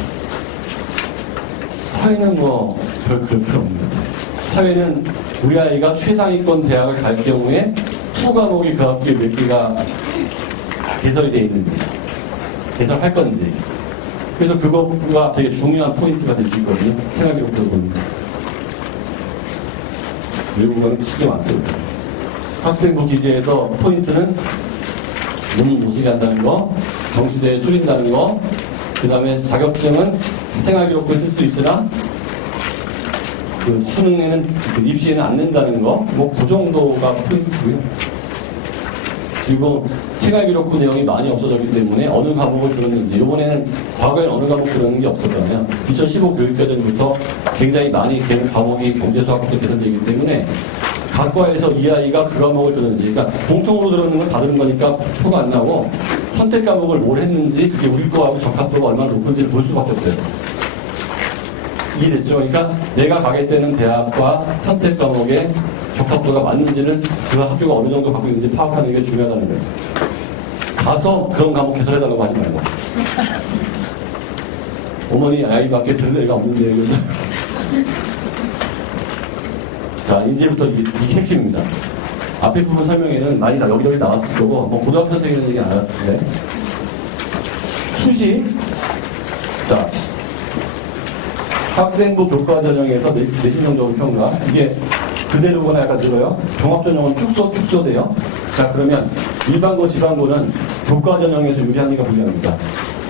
사회는 뭐 별 그럴 필요 없는 거예요. 사회는 우리 아이가 최상위권 대학을 갈 경우에 투 과목이 그 학교에 몇 개가 개설이 되어 있는지, 개설할 건지. 그래서 그거가 되게 중요한 포인트가 될 수 있거든요. 생활기록부를 보면. 외국어는 쉽게 많습니다. 학생부 기재에서 포인트는 논문 못 쓰게 한다는 거, 정시대에 줄인다는 거, 그 다음에 자격증은 생활기록부에 쓸 수 있으나 그 수능에는 그 입시에는 안 낸다는 거, 뭐 그 정도가 포인트고요. 그리고 생활기록부 내용이 많이 없어졌기 때문에 어느 과목을 들었는지, 이번에는 과거에 어느 과목 들었는 게 없었잖아요. 2015 교육과정부터 굉장히 많이 개는 과목이 경제수학부터 개선되기 때문에 각 과에서 이 아이가 그 과목을 들었는지, 그러니까 공통으로 들었는 건 다 들은 거니까 표가 안 나고 선택 과목을 뭘 했는지, 그게 우리 거하고 적합도가 얼마나 높은지를 볼 수밖에 없어요. 이해됐죠? 그러니까 내가 가겠다는 대학과 선택 과목의 적합도가 맞는지를 그 학교가 어느 정도 갖고 있는지 파악하는 게 중요하다는 거예요. 가서 그런 과목 개설해달라고 하지 말고. 어머니 아이밖에 들을 애가 없는데 이러죠. 자, 이제부터 이게 핵심입니다. 앞에 부분 설명에는 많이 여기저기 나왔을 거고, 뭐 고등학교 선생님은 얘기 안 했을 텐데. 수시. 자, 학생부 교과 전형에서 내신 성적 평가. 이게 그대로거나 약간 들어요. 종합 전형은 축소돼요. 자, 그러면 일반고, 지방고는 교과 전형에서 유리합니까, 불리합니까?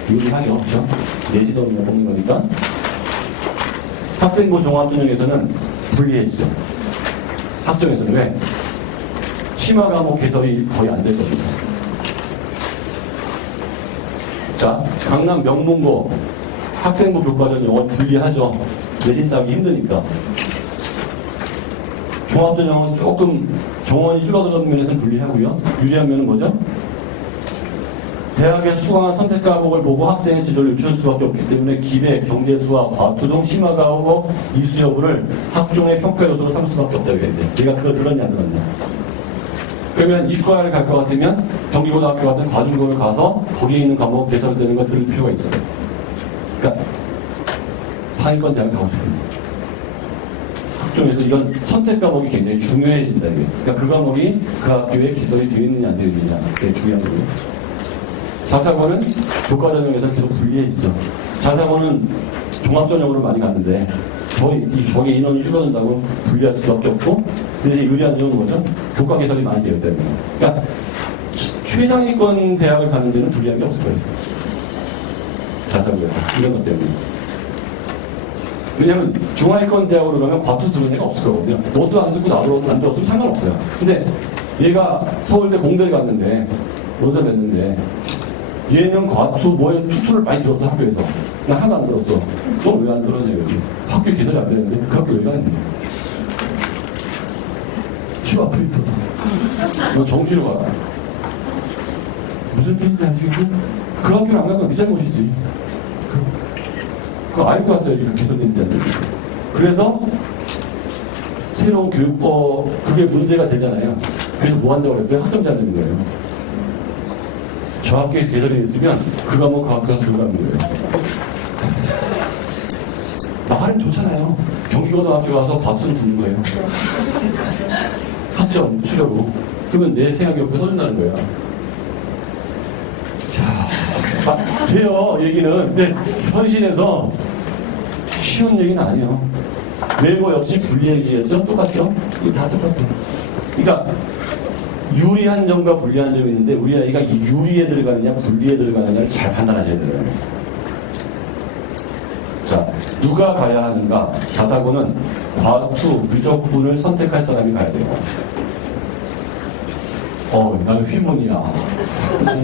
유리하죠, 그렇죠? 내신 성적 뽑는 거니까. 학생부 종합 전형에서는 불리해지죠. 학종에서는 왜? 심화 과목 개설이 거의 안 되거든요. 자, 강남 명문고 학생부 교과전 영어 불리하죠. 내신 따기 힘드니까. 종합전형은 조금 정원이 줄어드는 면에서는 불리하고요. 유리한 면은 뭐죠? 대학에 수강한 선택 과목을 보고 학생의 지도를 유추할 수밖에 없기 때문에 기대, 경제수학, 과투 등 심화 과목 이수 여부를 학종의 평가 요소로 삼을 수밖에 없다고 했는데, 내가 그거 들었냐 안 들었냐? 그러면 이과를 갈 것 같으면 경기고등학교 같은 과중고를 가서 거기에 있는 과목 개설되는 거 들을 필요가 있어요. 그러니까 상위권 대학 가고 싶은 학종에서 이런 선택 과목이 굉장히 중요해진다. 이게. 그러니까 그 과목이 그 학교에 개설이 되어 있느냐 안 되어 있느냐, 그게 중요한 거고요. 자사고는 교과 전형에서 계속 불리해지죠. 자사고는 종합 전형으로 많이 갔는데 저게 인원이 줄어든다고 불리할 수밖에 없고, 근데 유리한 점은 뭐죠? 교과 개설이 많이 되어 있다는 거예요. 그러니까 최상위권 대학을 가는 데는 불리한 게 없을 거예요. 자사고요. 이런 것 때문에. 왜냐면 중하위권 대학으로 가면 과투 들은 애가 없을 거거든요. 너도 안 듣고 나도 안 들었으면 상관없어요. 근데 얘가 서울대 공대를 갔는데 원서 냈는데 얘는 과투 뭐에 투투를 많이 들었어. 학교에서. 나 하나도 안 들었어. 너 왜 안 들었냐 여기. 학교 개설이 안 되는데 그 학교 왜 갔니? 집 앞에 있어서. 너 정시로 가라. 무슨 뜻인지 아시겠지? 그 학교를 안 가면 네 잘못이지. 그거 알고 갔어야지. 개설된지 안 되지. 그래서 새로운 교육법, 그게 문제가 되잖아요. 그래서 뭐 한다고 그랬어요? 학점 잘 되는 거예요. 저 학교에 개설이 있으면 그 과목 그 학교에서 들어가는 거예요. 말은 좋잖아요. 경기고등학교 가서 과투는 듣는 거예요. 학점 추려고. 그러면 내 생활기록부에 써준다는 거야. 자, 돼요, 얘기는. 근데 현실에서 쉬운 얘기는 아니에요. 외고 역시 불리해지겠죠? 똑같죠? 이거 다 똑같아요. 그러니까 유리한 점과 불리한 점이 있는데 우리 아이가 이 유리에 들어가느냐 불리에 들어가느냐를 잘 판단하셔야 돼요. 자, 누가 가야 하는가? 자사고는 과투, 유적분을 선택할 사람이 가야 돼요. 나는 휘문이야.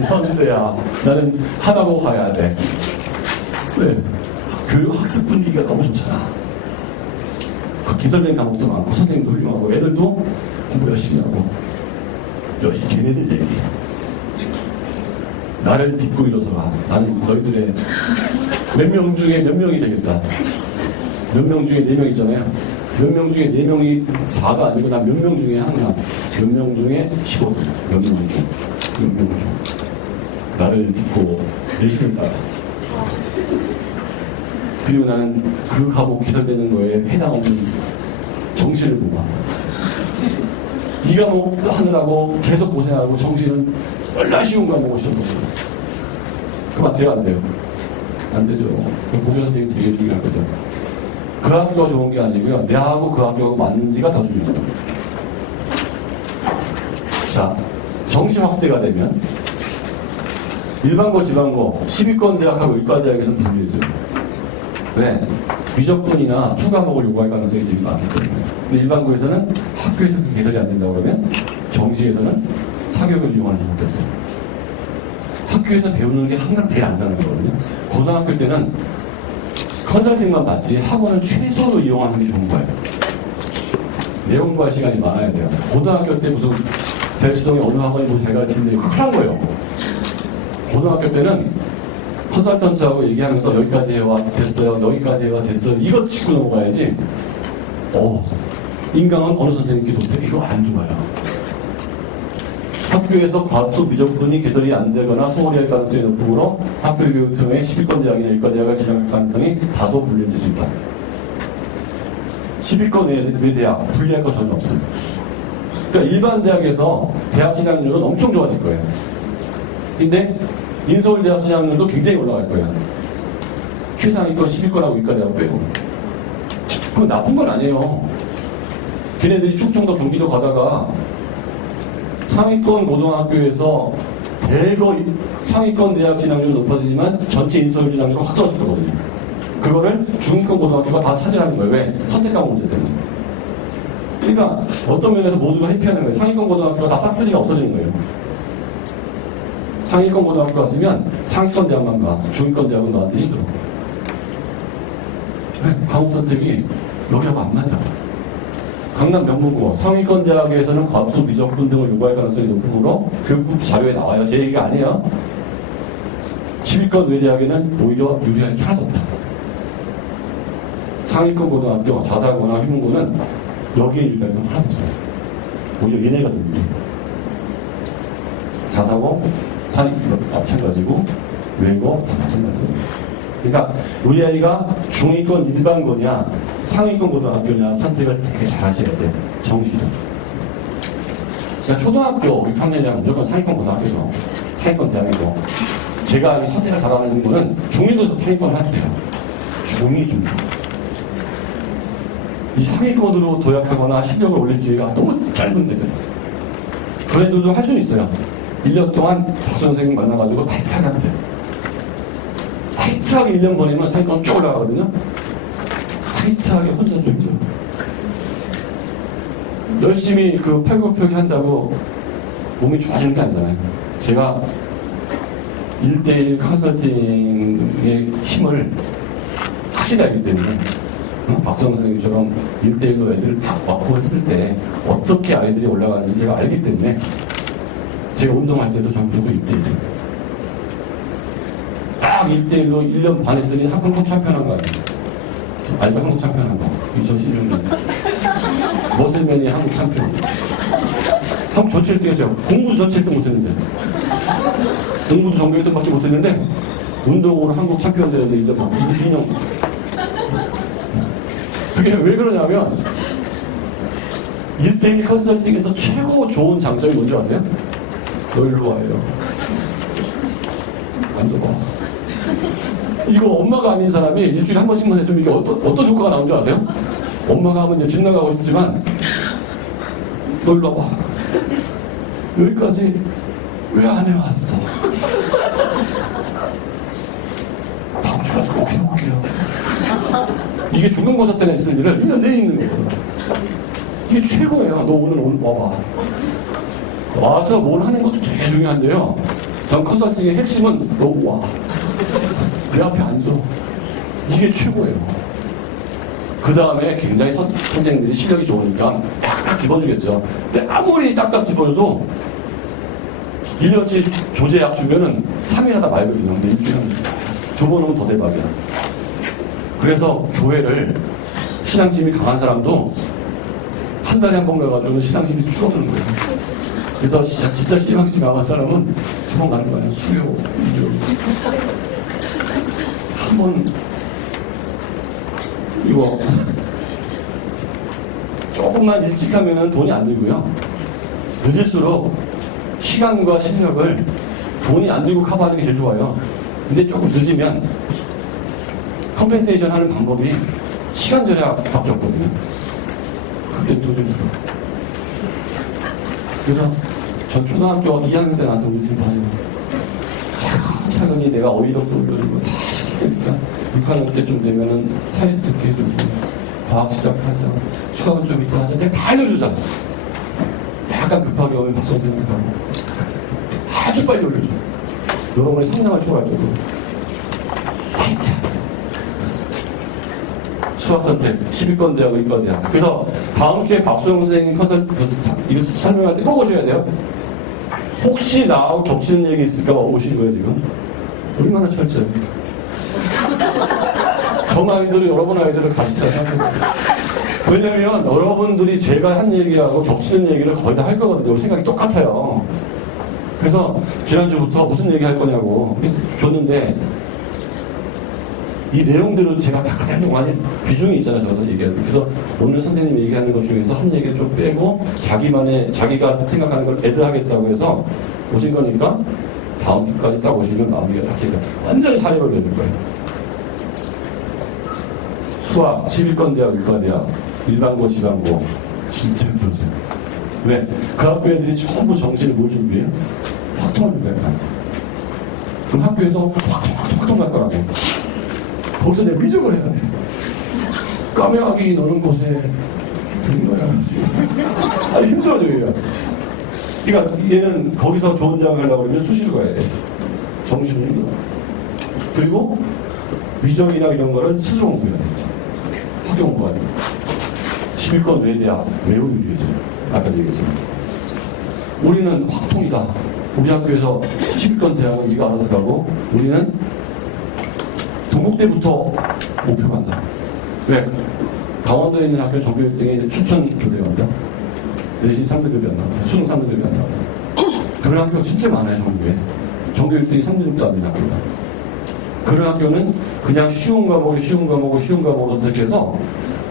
현대야. 나는 하나고 가야 돼. 왜? 교육 학습 분위기가 너무 좋잖아. 그 기술된 과목도 많고 선생님도 훌륭하고 애들도 공부 열심히 하고. 여기 걔네들 얘기. 나를 딛고 일어서라. 나는 너희들의 몇 명 중에 몇 명이 되겠다. 몇 명 중에 4명 있잖아요. 몇 명 중에 4명이 4가 아니고 난 몇 명 중에 항상 몇 명 중에 15명. 몇 명 중. 몇 명 중. 나를 딛고 내 힘을 따라. 그리고 나는 그 과목 기술되는 거에 해당 없는 정신을 보고 이 과목 하느라고 계속 고생하고 정신은 얼마나 쉬운 과목을 시험했어요. 그만 돼요, 안 돼요? 안 되죠. 보면 선생님이 되게 중요한 거죠. 그 학교가 좋은 게 아니고요. 내하고 그 학교하고 맞는지가 더 중요해요. 자, 정시 확대가 되면 일반고, 지방고, 10위권 대학하고 의과대학에서는 분리해줘요. 왜? 미적분이나 투 과목을 요구할 가능성이 되게 많기 때문에. 근데 일반고에서는 학교에서 그 개설이 안 된다고 그러면 정시에서는 사교육을 이용하는 경우도 있어요. 학교에서 배우는 게 항상 제일 안전한 거거든요. 고등학교 때는 컨설팅만 받지 학원은 최소로 이용하는 게 좋은 거예요. 내용 공부할 시간이 많아야 돼요. 고등학교 때 무슨 대치동에 어느 학원이 뭐 잘 가르치는데 큰일 난 거예요. 고등학교 때는 컨설턴트하고 얘기하면서 여기까지 해와 됐어요, 여기까지 해와 됐어요, 이거 짚고 넘어가야지. 인강은 어느 선생님께 좋대, 이거 안 좋아요. 학교에서 과투 미적분이 개설이 안 되거나 소홀히 할 가능성이 높으므로 학교 교육청의 10위권 대학이나 의과대학을 지정할 가능성이 다소 불리해질 수 있다. 10위권 외 대학 분리할 거 전혀 없습니다. 그러니까 일반 대학에서 대학 진학률은 엄청 좋아질 거예요. 근데 인서울대학 진학률도 굉장히 올라갈 거예요. 최상위권 10위권하고 의과대학 빼고. 그건 나쁜 건 아니에요. 걔네들이 충청도 경기도 가다가 상위권 고등학교에서 대거 상위권 대학 진학률이 높아지지만 전체 인서울 진학률은 확 떨어질 거거든요. 그거를 중위권 고등학교가 다 차지하는 거예요. 왜? 선택 과목 문제 때문에. 그러니까 어떤 면에서 모두가 회피하는 거예요. 상위권 고등학교가 다 싹쓸이가 없어지는 거예요. 상위권 고등학교 갔으면 상위권 대학만 가. 중위권 대학은 너한테 힘들어. 과목 선택이 여기하고 안 맞아. 강남 명문고 상위권 대학에서는 과투 미적분 등을 요구할 가능성이 높으므로 교육부 자료에 나와요. 제 얘기가 아니에요. 10위권 외대학에는 오히려 유리할 게 하나도 없다. 상위권 고등학교, 자사고나 휘문고는 여기에 유리할 건 하나도 없어요. 오히려 얘네가 더 유리해요. 자사고, 상위권 마찬가지고 외고 다 마찬가지고. 그러니까 우리 아이가 중위권 일반고냐 상위권 고등학교냐 선택을 되게 잘 하셔야 돼. 정시로. 그러니까 초등학교 6학년이면 무조건 상위권 고등학교죠. 상위권 대학이고. 제가 이 선택을 잘하는 거는 중2도 상위권을 하게 돼요. 중2. 이 상위권으로 도약하거나 실력을 올릴 기회가 너무 짧은 애들. 그런 애들도 할 수는 있어요. 1년 동안 박수 선생님 만나가지고 타이트하게 하면 돼요. 타이트하게 1년 보내면 상위권 쭉 올라가거든요. 타이트하게 혼자 좀 힘들어요. 열심히 그 팔굽혀펴기 한다고 몸이 좋아지는 게 아니잖아요. 제가 1대1 컨설팅의 힘을 확실히 알기 때문에 박성 선생님처럼 1대1로 애들을 다 왔고 했을 때 어떻게 아이들이 올라가는지 제가 알기 때문에 제가 운동할 때도 전주고 1대1. 딱 1대1로 1년 반 했더니 한국 챔피언한 거 아니에요. 알바 한국 챔피언한 거. 2016년. 머슬맨이 한국 챔피언. 한국 전체 1등 했어요. 공부 전체 1등 못했는데. 공부도 전교 1등밖에 못했는데 운동으로 한국 챔피언 되는데 1년 반. 2년. 그게 왜 그러냐면 1대1 컨설팅에서 최고 좋은 장점이 뭔지 아세요? 너 일로 와요. 앉아봐. 이거 엄마가 아닌 사람이 일주일에 한 번씩만 해도 이게 어떤 효과가 나오는지 아세요? 엄마가 하면 이제 집 나가고 싶지만 너 일로 와봐. 여기까지 왜 안 해왔어? 다음 주까지 꼭 해볼게요. 이게 중간고사 때는 있을 일을 1년 내에 있는 거거든. 이게 최고예요. 너 오늘 와봐. 와서 뭘 하는 것도 되게 중요한데요. 전 컨설팅의 핵심은 너 와. 내 앞에 앉아. 이게 최고예요. 그 다음에 굉장히 선생님들이 실력이 좋으니까 딱딱 집어주겠죠. 근데 아무리 딱딱 집어줘도 1년치 조제약 주면은 3일 하다 말거든요. 근데 일주일에 2번 오면 더 대박이야. 그래서 교회를 신앙심이 강한 사람도 한 달에 한 번 가가지고는 신앙심이 줄어드는 거예요. 그래서 진짜 신앙심이 강한 사람은 2번 가는 거예요. 수요, 일요. 한 번, 이거, 조금만 일찍 하면 돈이 안 들고요. 늦을수록 시간과 실력을 돈이 안 들고 커버하는 게 제일 좋아요. 근데 조금 늦으면 컴펜세이션 하는 방법이 시간 절약밖에 없거든요. 그때 돈이 들어. 그래서 전 초등학교 2학년 때 나한테 우리 집 다녀요. 차근히 내가 어휘력도 올려주고 다 시키니까 6학년 때쯤 되면은 사회 듣게 해주고 과학 시작하자, 수학은 좀 이따 하자, 내가 다 알려주잖아. 약간 급하게 오면 박수 선생님한테 가고 아주 빨리 올려줘. 여러분의 상상을 초월할 정도로. 수학 선택, 10위권 대학, 의권 대학. 그래서 다음 주에 박수영 선생님 이거 설명할 때 꼭 오셔야 돼요. 혹시 나하고 겹치는 얘기 있을까 봐 오신 거예요, 지금? 얼마나 철저해요. 저 아이들이 여러분 아이들을 가르치잖아요. 왜냐면 여러분들이 제가 한 얘기하고 겹치는 얘기를 거의 다 할 거거든요. 생각이 똑같아요. 그래서 지난주부터 무슨 얘기 할 거냐고 줬는데 이 내용들을 제가 다 그대로 많이 비중이 있잖아요. 저도 얘기하는. 그래서 오늘 선생님 얘기하는 것 중에서 한 얘기를 좀 빼고 자기가 생각하는 걸 애드하겠다고 해서 오신 거니까 다음 주까지 딱 오시면 마음이가 다 제가 완전히 사례를 내줄 거예요. 수학, 11권 대학, 6권 대학, 일반고, 지방고 진짜 힘들어요. 왜? 그 학교 애들이 전부 정시를 뭘 준비해요? 확통을 준비해요. 그럼 학교에서 확통 갈 거라고. 거기서 내가 위적을 해야 돼. 까매하기 노는 곳에 들린 거야. 아니, 힘들어져, 얘가. 그러니까 얘는 거기서 좋은 장을 하려고 그러면 수시로 가야 돼. 정신이 힘들어. 그리고 위적이나 이런 거를 스스로 공부해야 돼. 학교 공부가 아니고. 11권 외대학 매우 유리해져. 아까 얘기했지만. 우리는 확통이다. 우리 학교에서 11권 대학은 네가 알아서 가고 우리는 동국대부터 목표 간다. 왜? 강원도에 있는 학교 전교 1등이 춘천 교대가 간다. 내신 3등급이 안 나와서 수능 3등급이 안 나와서 그런 학교가 진짜 많아요. 전국에. 전교 1등이 3등급도 안 되는 학교가. 그런 학교는 그냥 쉬운 과목으로 선택해서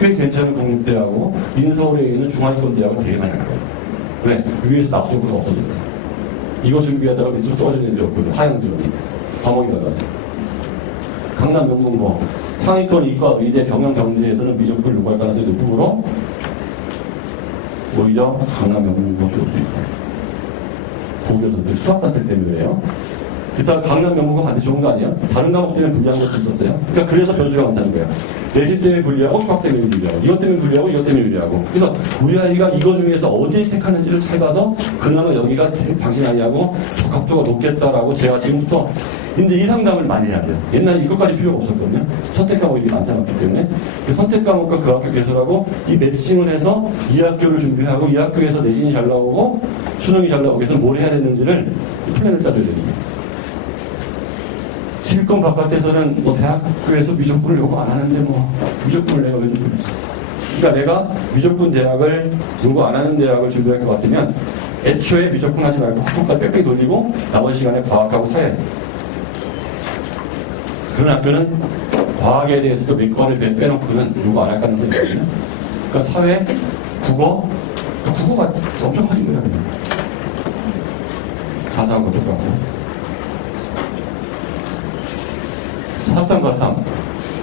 꽤 괜찮은 국립대하고 인서울에 있는 중하위권 대학을 되게 많이 갈 거예요. 왜? 위에서 낙수가 없어진다. 이거 준비하다가 밑으로 떨어지는 애들이 없거든. 하향지원이. 과목이 달라서. 강남 명문고 상위권 이과 의대 경영 경제에서는 미적분을 요구할 가능성이 높으므로 오히려 강남 명문고가 올 수 있다. 고교선들 수학 선택 때문에 그래요. 그렇다고 강남 명문고 반드시 좋은 거 아니에요? 다른 과목 때문에 불리한 것도 있었어요. 그러니까 그래서 변수가 많다는 거예요. 내신 때문에 불리하고 수학 때문에 불리하고 이것 때문에 불리하고 이것 때문에 불리하고. 그래서 우리 아이가 이거 중에서 어디에 택하는지를 찾아서 그나마 여기가 당신 아이하고 적합도가 높겠다라고 제가 지금부터 이제 이 상담을 많이 해야 돼요. 옛날에 이것까지 필요가 없었거든요. 선택 과목이 많지 않았기 때문에. 그 선택 과목과 그 학교 개설하고 이 매칭을 해서 이 학교를 준비하고 이 학교에서 내신이 잘 나오고 수능이 잘 나오기 위해서 뭘 해야 되는지를 플랜을 짜줘야 됩니다. 실권 바깥에서는 뭐 대학교에서 미적분을 요구 안 하는데 뭐 미적분을 내가 왜 줬냐. 그러니까 내가 미적분 대학을 요구 안 하는 대학을 준비할 것 같으면 애초에 미적분 하지 말고 학교까지 빽빽 돌리고 나머지 시간에 과학하고 사회. 그런 학교는 과학에 대해서도 몇 과를 빼놓고는 요구 안 할 가능성이 있거든요. 그러니까 사회, 국어가 엄청 커진 거예요. 가사한 것도 그렇고. 사탐과탐.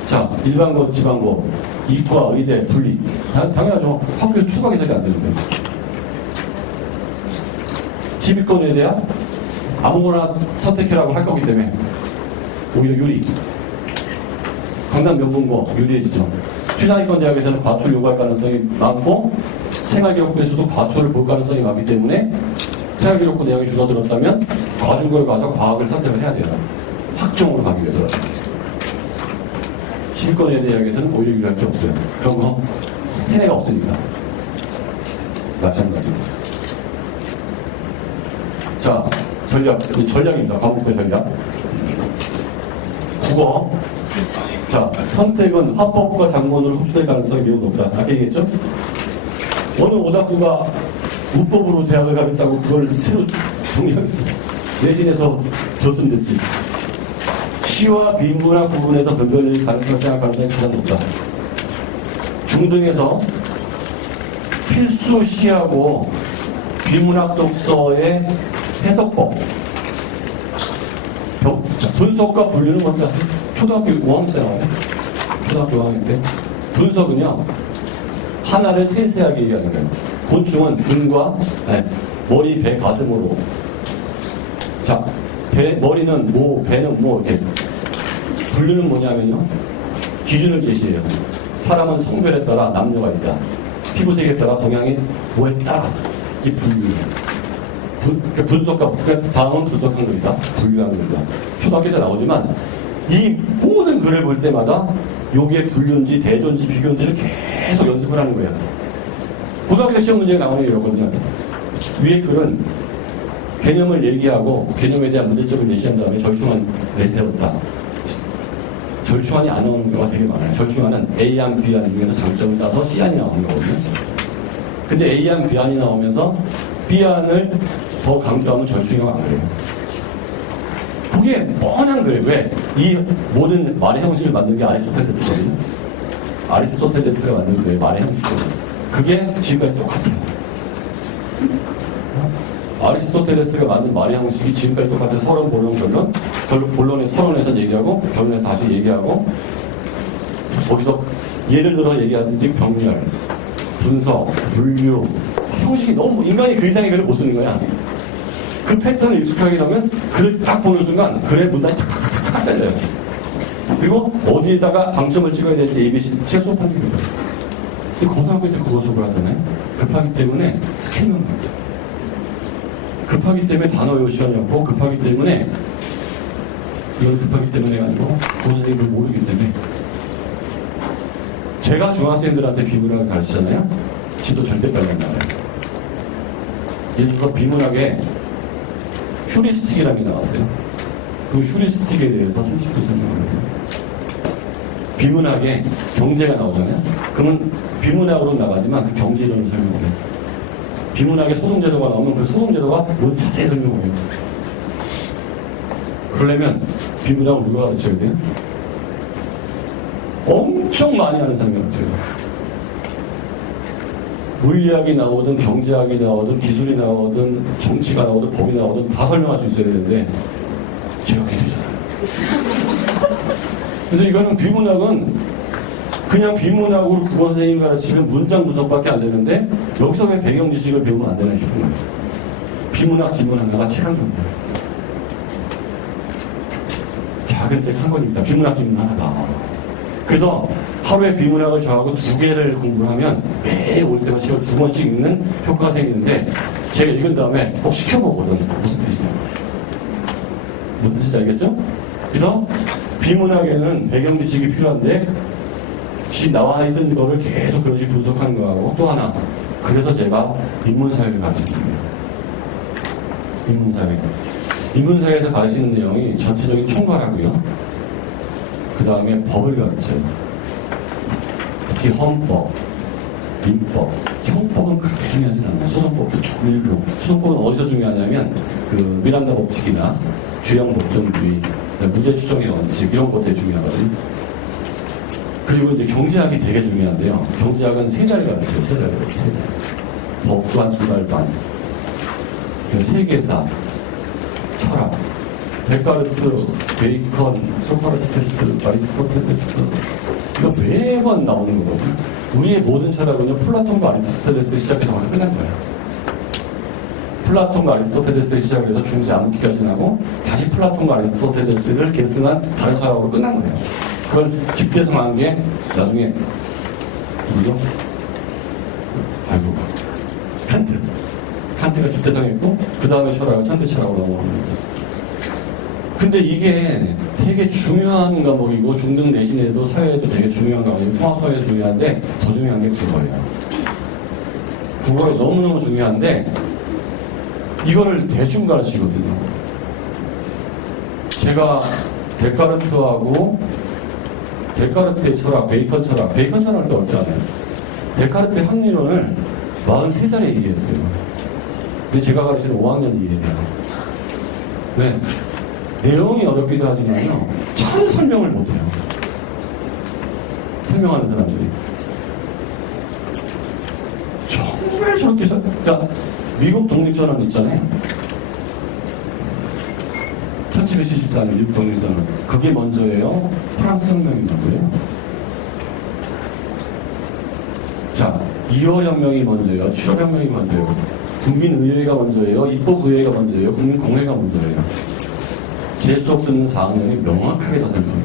자, 일반고, 지방고, 이과, 의대, 분리. 당연하죠. 학교 투과 개설이 안 되는데. 10위권 의대야 아무거나 선택해라고 할 거기 때문에 오히려 유리. 강남 명문고 유리해지죠. 최상위권 대학에서는 과투를 요구할 가능성이 많고 생활기록부에서도 과투를 볼 가능성이 많기 때문에 생활기록부 내용이 줄어들었다면 과중을 가서 과학을 선택을 해야 돼요. 학종으로 가기 위해서라도. 10위권 대학에서는 오히려 유리할 게 없어요. 그런 거 해내가 없으니까. 마찬가지입니다. 자, 전략입니다. 과목별 전략. 국어. 자, 선택은 화법과 장문으로 흡수될 가능성이 매우 높다. 아까 얘기했죠? 어느 오답부가 문법으로 대학을 가겠다고 그걸 새로 정리하겠어요. 내신에서 졌으면 됐지. 시와 비문학 부분에서 변별일 가능성을 생각하는 게 가장 높다. 중등에서 필수 시하고 비문학 독서의 해석법. 분석과 분류는 뭔지 아세요? 초등학교 5학년 때 나와요. 초등학교 5학년 때. 분석은요, 하나를 세세하게 얘기하는 거예요. 곤충은 등과, 머리, 배, 가슴으로. 자, 머리는 뭐, 배는 뭐, 이렇게. 분류는 뭐냐면요. 기준을 제시해요. 사람은 성별에 따라 남녀가 있다. 피부색에 따라 동양인 뭐에 따라. 이 분류예요. 분석과, 다음은 분석한 글이다. 분류한 글이다. 초등학교 때 나오지만, 이 모든 글을 볼 때마다 요게 분류인지 대조인지 비교인지를 계속 연습을 하는 거예요. 고등학교 때 시험 문제가 나오는 게 이렇거든요. 위에 글은 개념을 얘기하고 개념에 대한 문제점을 예시한 다음에 절충안 내세웠다. 절충안이 안 나오는 경우가 되게 많아요. 절충안은 A안, B안 중에서 장점을 따서 C안이 나오는 거거든요. 근데 A안, B안이 나오면서 B안을 더 강조하면 절충이가 안 그래요. 그게 뻔한 거예요. 왜? 이 모든 말의 형식을 만든 게 아리스토텔레스거든요. 아리스토텔레스가 만든 거예요. 말의 형식이거든요. 그게 지금까지 똑같아요. 아리스토텔레스가 만든 말의 형식이 지금까지 똑같아요. 서론, 본론, 결론. 서론에서 얘기하고, 결론에서 다시 얘기하고, 거기서 예를 들어 얘기하든지 병렬, 분석, 분류, 형식이 너무, 인간이 그 이상의 글을 못 쓰는 거야. 그 패턴을 익숙하게 하면 글을 딱 보는 순간 글의 문단이 탁탁탁탁 잘려요. 그리고 어디에다가 방점을 찍어야 될지 ABC 책 수업하는 게 그래요. 근데 고등학교 때 국어 수업을 하잖아요. 급하기 때문에 스캔만 맞죠. 급하기 때문에 단어 외울 시간이 없고 급하기 때문에 이걸 급하기 때문에가 아니고 부모님이 그걸 모르기 때문에 제가 중학생들한테 비문학을 가르치잖아요. 지도 절대 빨리 안 나와요. 예를 들어서 비문학에 휴리스틱이라는 게 나왔어요. 그 휴리스틱에 대해서 30분 설명합니다. 비문학에 경제가 나오잖아요. 그러면 비문학으로 나가지만 그 경제 이론을 설명해요. 비문학에 소송제도가 나오면 그 소송제도가 뭔지 자세히 설명해요. 그러려면 비문학을 누가 가르쳐야 돼요? 엄청 많이 하는 사람이 가르쳐야 돼요. 물리학이 나오든 경제학이 나오든 기술이 나오든 정치가 나오든 법이 나오든 다 설명할 수 있어야 되는데 제가 기대잖아요. 그래서 이거는 비문학은 그냥 비문학으로 국어 선생님이 가르치는 문장 분석밖에 안 되는데 여기서 왜 배경 지식을 배우면 안 되나 싶은 거예요. 비문학 지문 하나가 책 한 권이에요. 작은 책 한 권입니다. 비문학 지문 하나다. 그래서 하루에 비문학을 저하고 2개를 공부를 하면 매일 올 때마다 책을 2번씩 읽는 효과가 생기는데 제가 읽은 다음에 꼭 시켜보거든. 무슨 뜻이냐. 무슨 뜻인지 알겠죠? 그래서 비문학에는 배경 지식이 필요한데 나와 있던 거를 계속 그런 식으로 분석하는 거하고 또 하나 그래서 제가 인문사회를 가르치는 거예요. 인문사회. 인문사회에서 가르치는 내용이 전체적인 총괄하고요. 그 다음에 법을 가르쳐요. 특히 헌법, 민법, 형법은 그렇게 중요하진 않아요. 소송법도 조금 일부. 소송법은 어디서 중요하냐면 그 미란다 법칙이나 주형 법정주의, 무죄 추정의 원칙 이런 것들이 중요하거든요. 그리고 이제 경제학이 되게 중요한데요. 경제학은 3자리가 있어요. 3자리. 법관, 두발반, 세계사, 철학, 데카르트, 베이컨, 소크라테스, 아리스토텔레스 이거 매번 나오는 거거든요. 우리의 모든 철학은요 플라톤과 아리스토텔레스 시작해서 완전 끝난 거예요. 플라톤과 아리스토텔레스 시작해서 중세 암흑기가 지나고 다시 플라톤과 아리스토텔레스를 계승한 다른 철학으로 끝난 거예요. 그걸 집대성한 게 나중에 누구죠? 아이고 칸트가 집대성했고 그 다음에 철학은 현대 철학으로 넘어오는 거예요. 근데 이게 되게 중요한 과목이고 중등 내신에도 사회에도 되게 중요한 과목이고 통합사회도 중요한데 더 중요한 게 국어예요. 국어가 너무너무 중요한데 이거를 대충 가르치거든요. 제가 데카르트의 철학, 베이컨 철학을 어렵지 않아요. 데카르트의 합리론을 43살에 이해했어요. 근데 제가 가르치는 5학년 이해해요. 네. 내용이 어렵기도 하지만요, 참 설명을 못해요. 설명하는 사람들이. 정말 저렇게, 그러니까, 미국 독립선언 있잖아요. 1774년 미국 독립선언. 그게 먼저예요? 프랑스 혁명이 먼저예요? 자, 2월 혁명이 먼저예요? 7월 혁명이 먼저예요? 국민의회가 먼저예요? 입법의회가 먼저예요? 국민공회가 먼저예요? 제 수업 듣는 4학년이 명확하게 다 설명해요.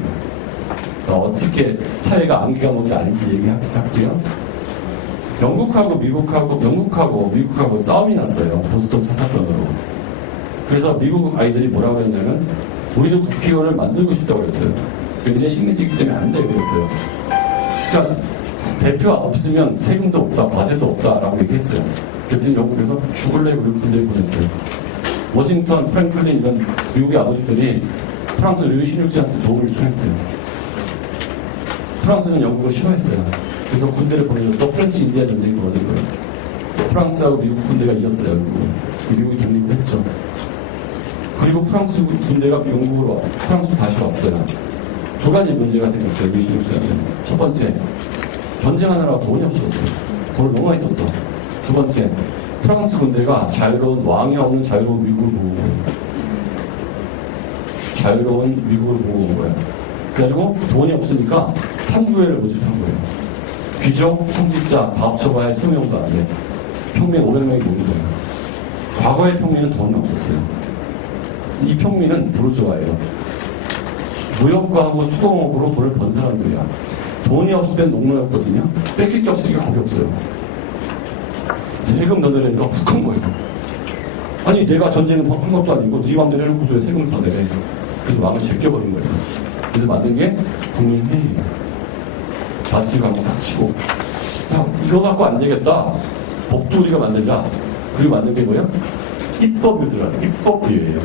그러니까 어떻게 사회가 암기가 뭔지 아닌지 얘기할게요. 영국하고 미국하고 싸움이 났어요. 보스턴 차 사건으로. 그래서 미국 아이들이 뭐라고 했냐면 우리도 국회의원을 만들고 싶다고 그랬어요. 근데 식민지이기 때문에 안 돼 그랬어요. 그러니까 대표가 없으면 세금도 없다, 과세도 없다라고 얘기했어요. 그랬더니 영국에서 죽을래 그리고 군대에 보냈어요. 워싱턴, 프랭클린 이런 미국의 아버지들이 프랑스 루이 16세한테 도움을 요청했어요. 프랑스는 영국을 싫어했어요. 그래서 군대를 보내줘서 프렌치 인디아 전쟁이 벌어진 거예요. 프랑스하고 미국 군대가 이겼어요. 미국이 독립을 했죠. 그리고 프랑스 군대가 영국으로 프랑스로 다시 왔어요. 두 가지 문제가 생겼어요. 루이 16세한테. 첫 번째, 전쟁하느라 돈이 없었어요. 돈을 너무 많이 썼어. 두 번째, 프랑스 군대가 자유로운 왕이 없는 자유로운 미국을 보고 온 거예요. 자유로운 미국을 보고 온 거예요. 그래가지고 돈이 없으니까 3부회를 모집한 거예요. 귀족, 성직자 다 합쳐봐야 20명도 안 돼. 평민 500명이 모인 거예요. 과거의 평민은 돈이 없었어요. 이 평민은 부르주아예요. 무역과하고 수공업으로 돈을 번 사람들이야. 돈이 없을 땐 농노였거든요. 뺏길 게 없으니까 겁이 없어요. 세금 더 내려니까 훅한 거예요. 아니 내가 전쟁은 한 것도 아니고 네 맘대로 해놓고서 세금을 더 내래. 그래서 왕을 제껴버린 거예요. 그래서 만든 게 국민회의예요. 다스리고 한번 닥치고 야 이거 갖고 안 되겠다. 법도 우리가 만들자. 그리고 만든 게 뭐예요? 입법위예요.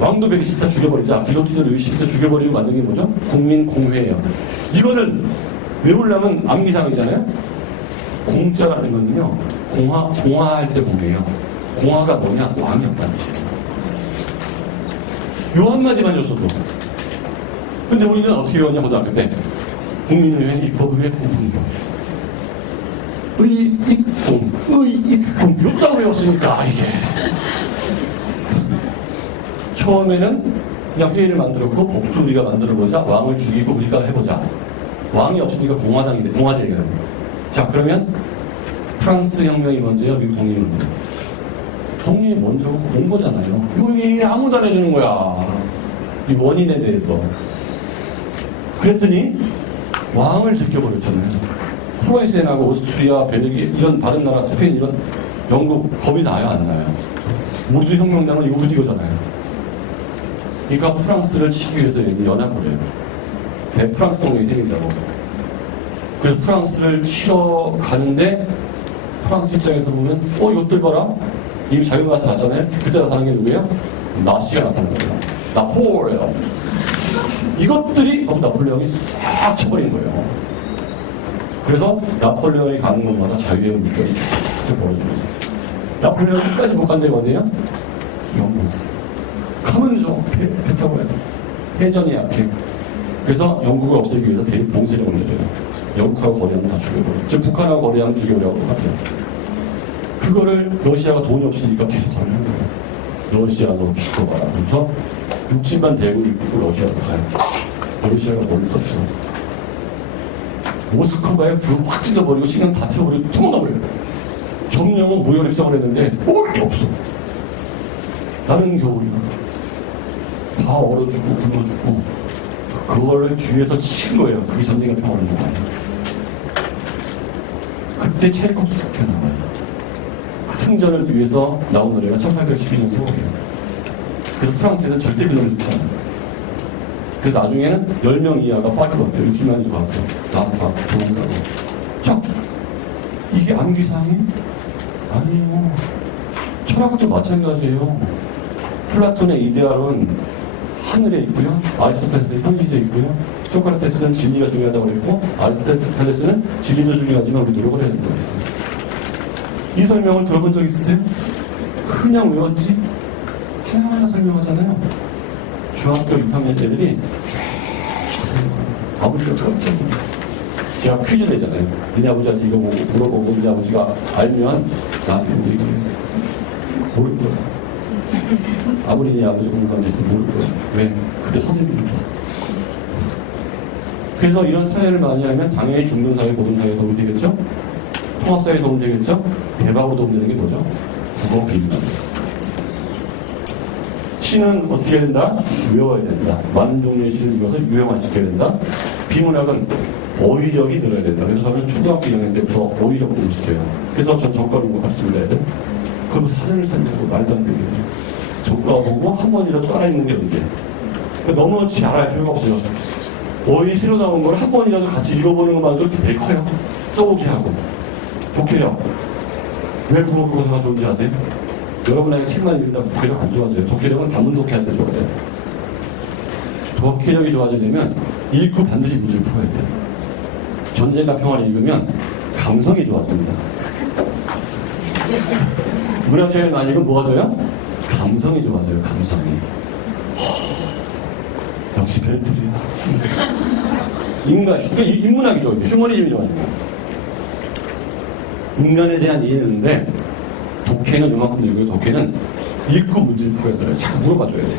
왕도 베기 싫다 죽여버리자. 기독교도 베기 싫다 죽여버리고 만든 게 뭐죠? 국민공회예요. 이거를 외우려면 암기상이잖아요. 공자라는 건요, 공화할 때 공이에요. 공화가 뭐냐? 왕이 없다는 뜻이에요. 요 한마디만 줬어도. 근데 우리는 어떻게 외웠냐, 고등학교 때. 국민의회, 입법의회, 공공법. 입공. 요따고 외웠으니까, 이게. 처음에는 그냥 회의를 만들었고, 법도 우리가 만들어보자. 왕을 죽이고 우리가 해보자. 왕이 없으니까 공화제가 됩니다. 자, 그러면 프랑스 혁명이 먼저요, 미국 독립이 먼저요? 독립이 먼저고 공보잖아요. 이거 아무도 안 해주는 거야. 이 원인에 대해서. 그랬더니 왕을 제껴버렸잖아요. 프로이센하고 오스트리아, 벨기에 이런 다른 나라, 스페인 이런 영국 겁이 나요, 안 나요? 우리도 혁명당은 우리도 이거잖아요. 그러니까 프랑스를 치기 위해서 연합을 해요. 대프랑스 동맹이 생긴다고. 그래서 프랑스를 치러 가는데 프랑스 입장에서 보면 이것들 봐라. 이미 자유가 나타났잖아요. 그때 나타나는 게 누구예요? 나치가 나타나는 거예요. 나폴레옹. 이것들이 나폴레옹이 싹 쳐버린 거예요. 그래서 나폴레옹이 가는 곳마다 자유의 물결이 쭉 벌어지는 거죠. 나폴레옹이 끝까지 못 간 데가 어디예요? 영국. 가면 배 타고 해요. 해전이 약해. 그래서 영국을 없애기 위해서 대륙 봉쇄를 올려줘요. 영국하고 거래하면 다 죽여버려. 즉 북한하고 거래하면 죽여버려고 똑같아요. 그거를 러시아가 돈이 없으니까 계속 거래하는 거예요. 러시아 너 죽어봐라. 그래서 육지만 대고 입고 러시아로 가요. 러시아가 머리를 썼죠. 모스크바에 불을 확 찔러버리고 시간 다 태워버리고 도망가버려요. 점령은 무혈 입성을 했는데 먹을 게 없어. 나는 겨울이야. 다 얼어 죽고 굶어 죽고 그거를 뒤에서 친 거예요. 그게 전쟁의 평화를 나와요. 그때 차이콥스키가 나와요. 그 승전을 위해서 나온 노래가 1812년 소월이에요. 그래서 프랑스에서는 절대 그 노래를 듣지 않아요. 그래서 나중에는 10명 이하가 빠져갔대요. 6만이 와서 나한테 도망가고. 자, 이게 암기사항이? 아니에요. 철학도 마찬가지예요. 플라톤의 이데알은 하늘에 있고요. 아리스토텔레스는 현실에 있고요. 소크라테스는 진리가 중요하다고 그랬고 아리스토텔레스는 진리도 중요하지만 우리 노력을 해야 된다고 했어요. 이 설명을 들어본 적 있으세요? 그냥 외웠지? 하나하나 설명하잖아요. 중학교 6학년 애들이 쫙 설명합니다. 아버지가 깜짝 놀라요. 제가 퀴즈 내잖아요. 니네 아버지한테 이거 물어보고 니네 아버지가 알면 나한테 얘기해요. 모를 거야. 아무리 네 아버지 공부하면서 모를 거야. 왜? 그때 선생님이 줬어. 그래서 이런 사회를 많이 하면 당연히 중등 사회, 고등 사회에 도움이 되겠죠? 통합 사회에 도움이 되겠죠? 대박으로 도움되는 게 뭐죠? 국어 비밀입니다. 시는 어떻게 해야 된다? 외워야 된다. 많은 종류의 시를 읽어서 유형화 시켜야 된다. 비문학은 어휘력이 늘어야 된다. 그래서 저는 초등학교 2학년 때부터 어휘력 공부시켜요. 그래서 전 전과 공부 가르칩니다, 애들. 그리고 사전을 쓴다고 말도 안 되게. 전과 보고 한 번이라도 따라 읽는 게 어딘데. 그러니까 너무 잘할 필요가 없어요. 어휘 새로 나온 걸 한 번이라도 같이 읽어보는 것만으로도 되게 커요. 써보기 하고. 독해력. 왜 국어교과서가 좋은지 아세요? 여러분에게 책만 읽는다고 독해력 안 좋아져요. 독해력은 단문 독해할 때 좋아져요. 독해력이 좋아지려면 읽고 반드시 문제를 풀어야 돼요. 전쟁과 평화를 읽으면 감성이 좋아집니다. 문학책을 많이 읽으면 뭐가 좋아요? 감성이 좋아져요. 감성이. 역시 벨트리야. 인문학이 좋아요. 휴머니즘이 좋아요. 인간에 대한 이해는 있는데 독해는 요만큼 읽고요. 독해는 읽고 문제를 풀어야 돼요. 자꾸 물어봐줘야 돼요.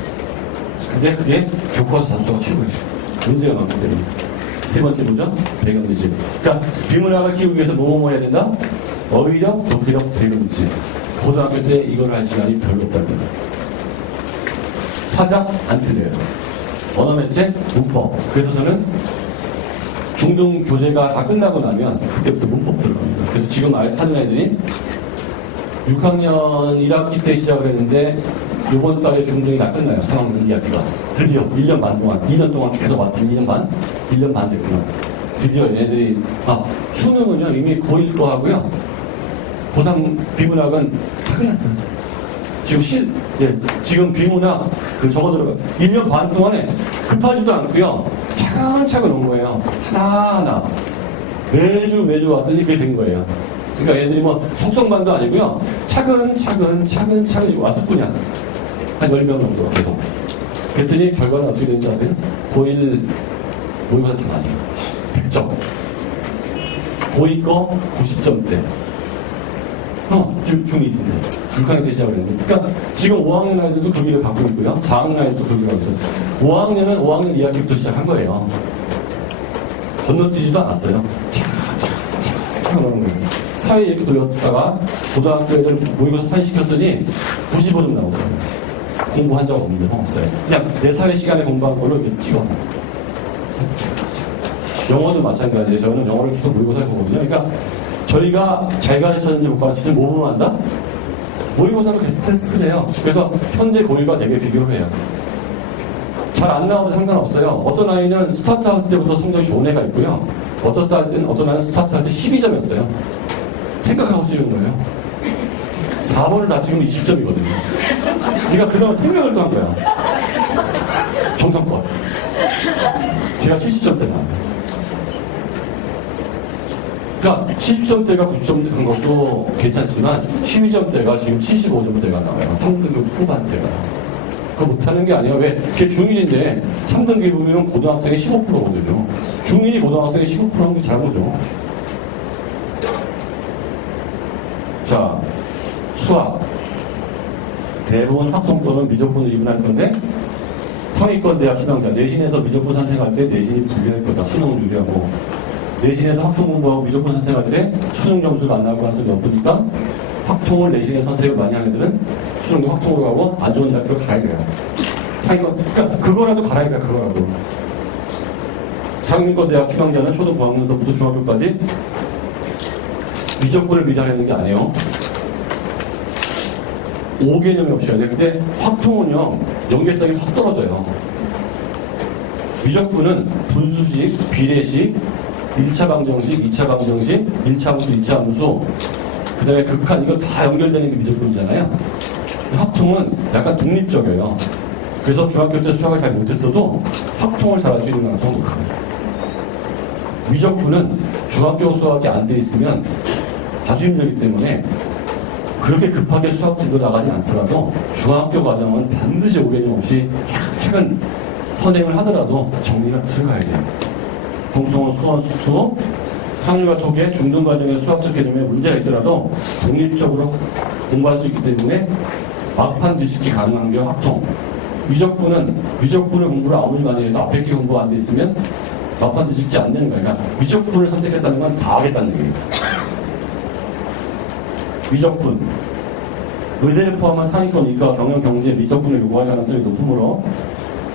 근데 그게 교과서 단수가 최고예요. 문제가 많기 때문에. 세 번째 뭐죠? 배경지식. 그러니까 비문학을 키우기 위해서 뭐뭐 해야 된다? 어휘력, 독해력, 배경지식. 고등학교 때 이걸 할 시간이 별로 없다는 거예요. 화작 안 틀려요. 언어매체, 문법. 그래서 저는 중등 교재가 다 끝나고 나면 그때부터 문법 들어갑니다. 그래서 지금 하는 애들이 6학년 1학기 때 시작을 했는데 이번 달에 중등이 다 끝나요. 3학년 2학기가. 드디어 1년 반 동안, 2년 동안 계속 왔더니 2년 반? 1년 반 됐구나. 드디어 얘네들이 수능은요 이미 고1 거 하고요. 고3 비문학은 다 끝났어요. 지금 비문학 적어 들어가 1년 반 동안에 급하지도 않고요. 차근차근 온 거예요. 하나하나. 매주 왔더니 그게 된 거예요. 그러니까 애들이 뭐 속성반도 아니고요. 차근차근 왔을 뿐이야. 한 10명 정도 계속. 그랬더니 결과는 어떻게 되는지 아세요? 고1 모의고사 다 맞아요. 100점. 고2 거 90점대. 중2인데. 불가능하게 되기 시작을 했는데. 그러니까 지금 5학년 아이들도 그 길을 갖고 있고요. 4학년 아이들도 그 길을 갖고 있어요. 5학년은 5학년 2학기부터 시작한 거예요. 건너뛰지도 않았어요. 차근차근 오는 거예요. 사회 이렇게 돌렸다가 고등학교 애들 모의고사 사회시켰더니 95점 나오더라고요. 공부한 적 없는데 없어요. 그냥 내 사회 시간에 공부한 걸로 이렇게 찍어서. 영어도 마찬가지예요. 저는 영어를 계속 모의고사에 보거든요. 그러니까 저희가 잘 가르쳤는지 못 가르쳤는지 뭐 보면 안다? 모의고사로 계속 테스트를 해요. 그래서 현재 고1과 되게 비교를 해요. 잘 안 나와도 상관없어요. 어떤 아이는 스타트할 때부터 성적이 좋은 애가 있고요. 어떤 아이는 스타트할 때 12점이었어요. 생각하고 찍은 거예요. 4번을 다 찍으면 20점이거든요. 그러니까 그동안 생각을 또 한 거야. 정성껏. 제가 70점대 나와요. 그러니까 70점대가 90점대 한 것도 괜찮지만 12점대가 지금 75점대가 나와요. 3등급 후반대가. 그거 못하는 게 아니에요. 왜? 걔 중1인데 3등급이 보면 고등학생의 15%거든요. 중1이 고등학생의 15%한 게 잘못이죠. 자, 수학. 대부분 학통권은 미적분을 이분할 건데 상위권 대학 희망자 내신에서 미적분 선택할 때 내신이 불리할 거다. 수능은 유리하고 내신에서 학통 공부하고 미적분 선택할 때 수능 점수가 안 나올 가능성이 높으니까 학통을 내신에 선택을 많이 하는 애들은 수능도 학통으로 가고 안 좋은 대학교로 가야 돼요. 상위권, 그러니까 그거라도 가야 돼. 그거라도. 상위권 대학 희망자는 초등 고학년서부터 중학교까지 미적분을 미리 하려는 게 아니에요. 5개념이 없어야 돼. 근데 확통은요, 연계성이 확 떨어져요. 미적분은 분수식, 비례식, 1차 방정식, 2차 방정식, 1차 함수, 2차 함수, 그 다음에 극한, 이거 다 연결되는 게 미적분이잖아요. 확통은 약간 독립적이에요. 그래서 중학교 때 수학을 잘 못했어도 확통을 잘할 수 있는 가능성이 높아요. 미적분은 중학교 수학이 안 돼 있으면 아주 힘들기 때문에 그렇게 급하게 수학집으로 나가지 않더라도 중학교 과정은 반드시 5개념 없이 차근차근 선행을 하더라도 정리가 들어가야 돼요. 공통은 수원, 상류와 토기의 중등 과정의 수학적 개념에 문제가 있더라도 독립적으로 공부할 수 있기 때문에 막판 뒤집기 가능한 게 확통. 미적분을 공부를 아무리 많이 해도 앞에 게 공부가 안 돼 있으면 막판 뒤집지 않는 거예요. 그러니까 미적분을 선택했다는 건 다 하겠다는 얘기예요. 미적분. 의대를 포함한 상위권 이과, 경영, 경제, 미적분을 요구할 가능성이 높으므로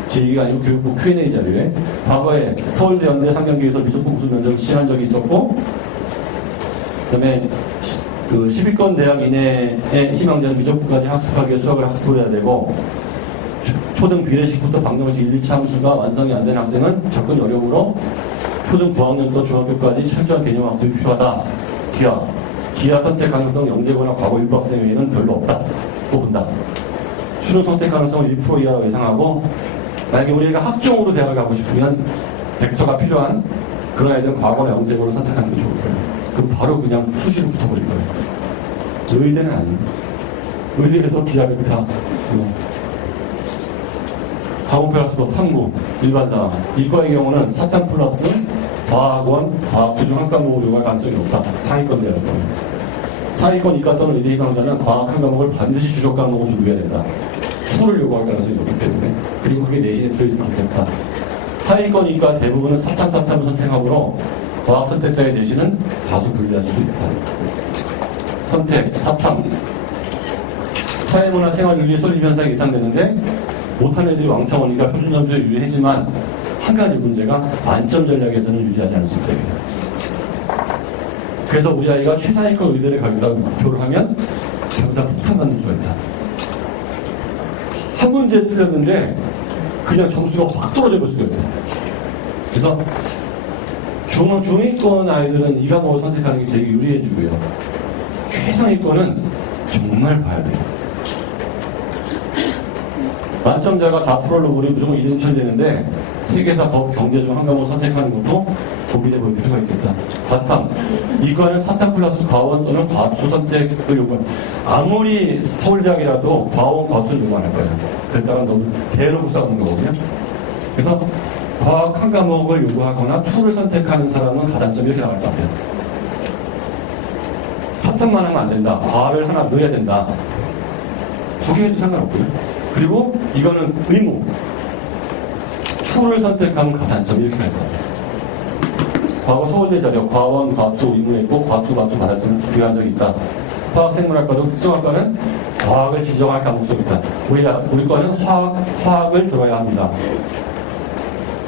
제 얘기가 아니고 교육부 Q&A 자료에 과거에 서울대, 연대, 상경기에서 미적분 구술 면접을 실시한 적이 있었고, 그 다음에 그 10위권 대학 이내의 희망자는 미적분까지 학습하기 위해 수학을 학습을 해야 되고, 초등 비례식부터 방정식 1, 2차 함수가 완성이 안 된 학생은 접근 어려움으로 초등 9학년부터 중학교까지 철저한 개념 학습이 필요하다. 기하 선택 가능성 영재고나 과거 일부 학생 외에는 별로 없다. 또 본다. 수능 선택 가능성은 1% 이하로 예상하고, 만약에 우리가 학종으로 대학을 가고 싶으면 벡터가 필요한 그런 아이들은 과거나 영재고를 선택하는 게 좋을 거예요. 그럼 바로 그냥 수시로 붙어버릴 거예요. 의대는 아니에요. 의대에서 기하 벡터, 과목별 학습법 탐구, 일반사. 이과의 경우는 사탐 플러스 과학원, 과학부 중 한 과목을 요구할 가능성이 높다. 상위권 대학은. 상위권 이과 또는 의대 강좌는 과학 한 과목을 반드시 주력 과목으로 준비해야 된다. 투를 요구할 가능성이 높기 때문에. 그리고 그게 내신에 들어있으면 좋겠다. 하위권 이과 대부분은 사탐을 선택하므로 과학 선택자의 내신은 다소 불리할 수도 있다. 선택, 사탐. 사회문화 생활윤리의 쏠림 현상이 예상되는데 못하는 애들이 왕창 오니까 표준 점수에 유리하지만 한 가지 문제가 만점 전략에서는 유리하지 않을 수 있다. 그래서 우리 아이가 최상위권 의대를 가기다고 목표를 하면 잘못하면 폭탄받는 수가 있다. 한 문제 틀렸는데 그냥 점수가 확 떨어져 볼 수가 있어요. 그래서 중위권 아이들은 이 과목을 선택하는 게 되게 유리해지고요. 최상위권은 정말 봐야 돼요. 만점자가 4%를 우리 무조건 2등 처리되는데 세계사, 법, 경제 중 한 과목을 선택하는 것도 고민해 볼 필요가 있겠다. 과탐. 이과는 사탐 플러스 과원 또는 과투 선택을 요구한. 아무리 서울대학이라도 과원, 과투를 요구할 거예요. 그랬다가 너무 대놓고 싸우는 거거든요. 그래서 과학 한 과목을 요구하거나 투를 선택하는 사람은 가산점이 이렇게 나갈 것 같아요. 사탐만 하면 안 된다. 과를 하나 넣어야 된다. 두 개 해도 상관없고요. 그리고 이거는 의무. 투를 선택하면 가산점 이렇게 갈 것 같아요. 과거 서울대 자료 과원, 과투 의무했고 과투, 과투 가산점 비교한 적이 있다. 화학생물학과도 특정학과는 과학을 지정할 가능성이 있다. 우리 과는 화학을 들어야 합니다.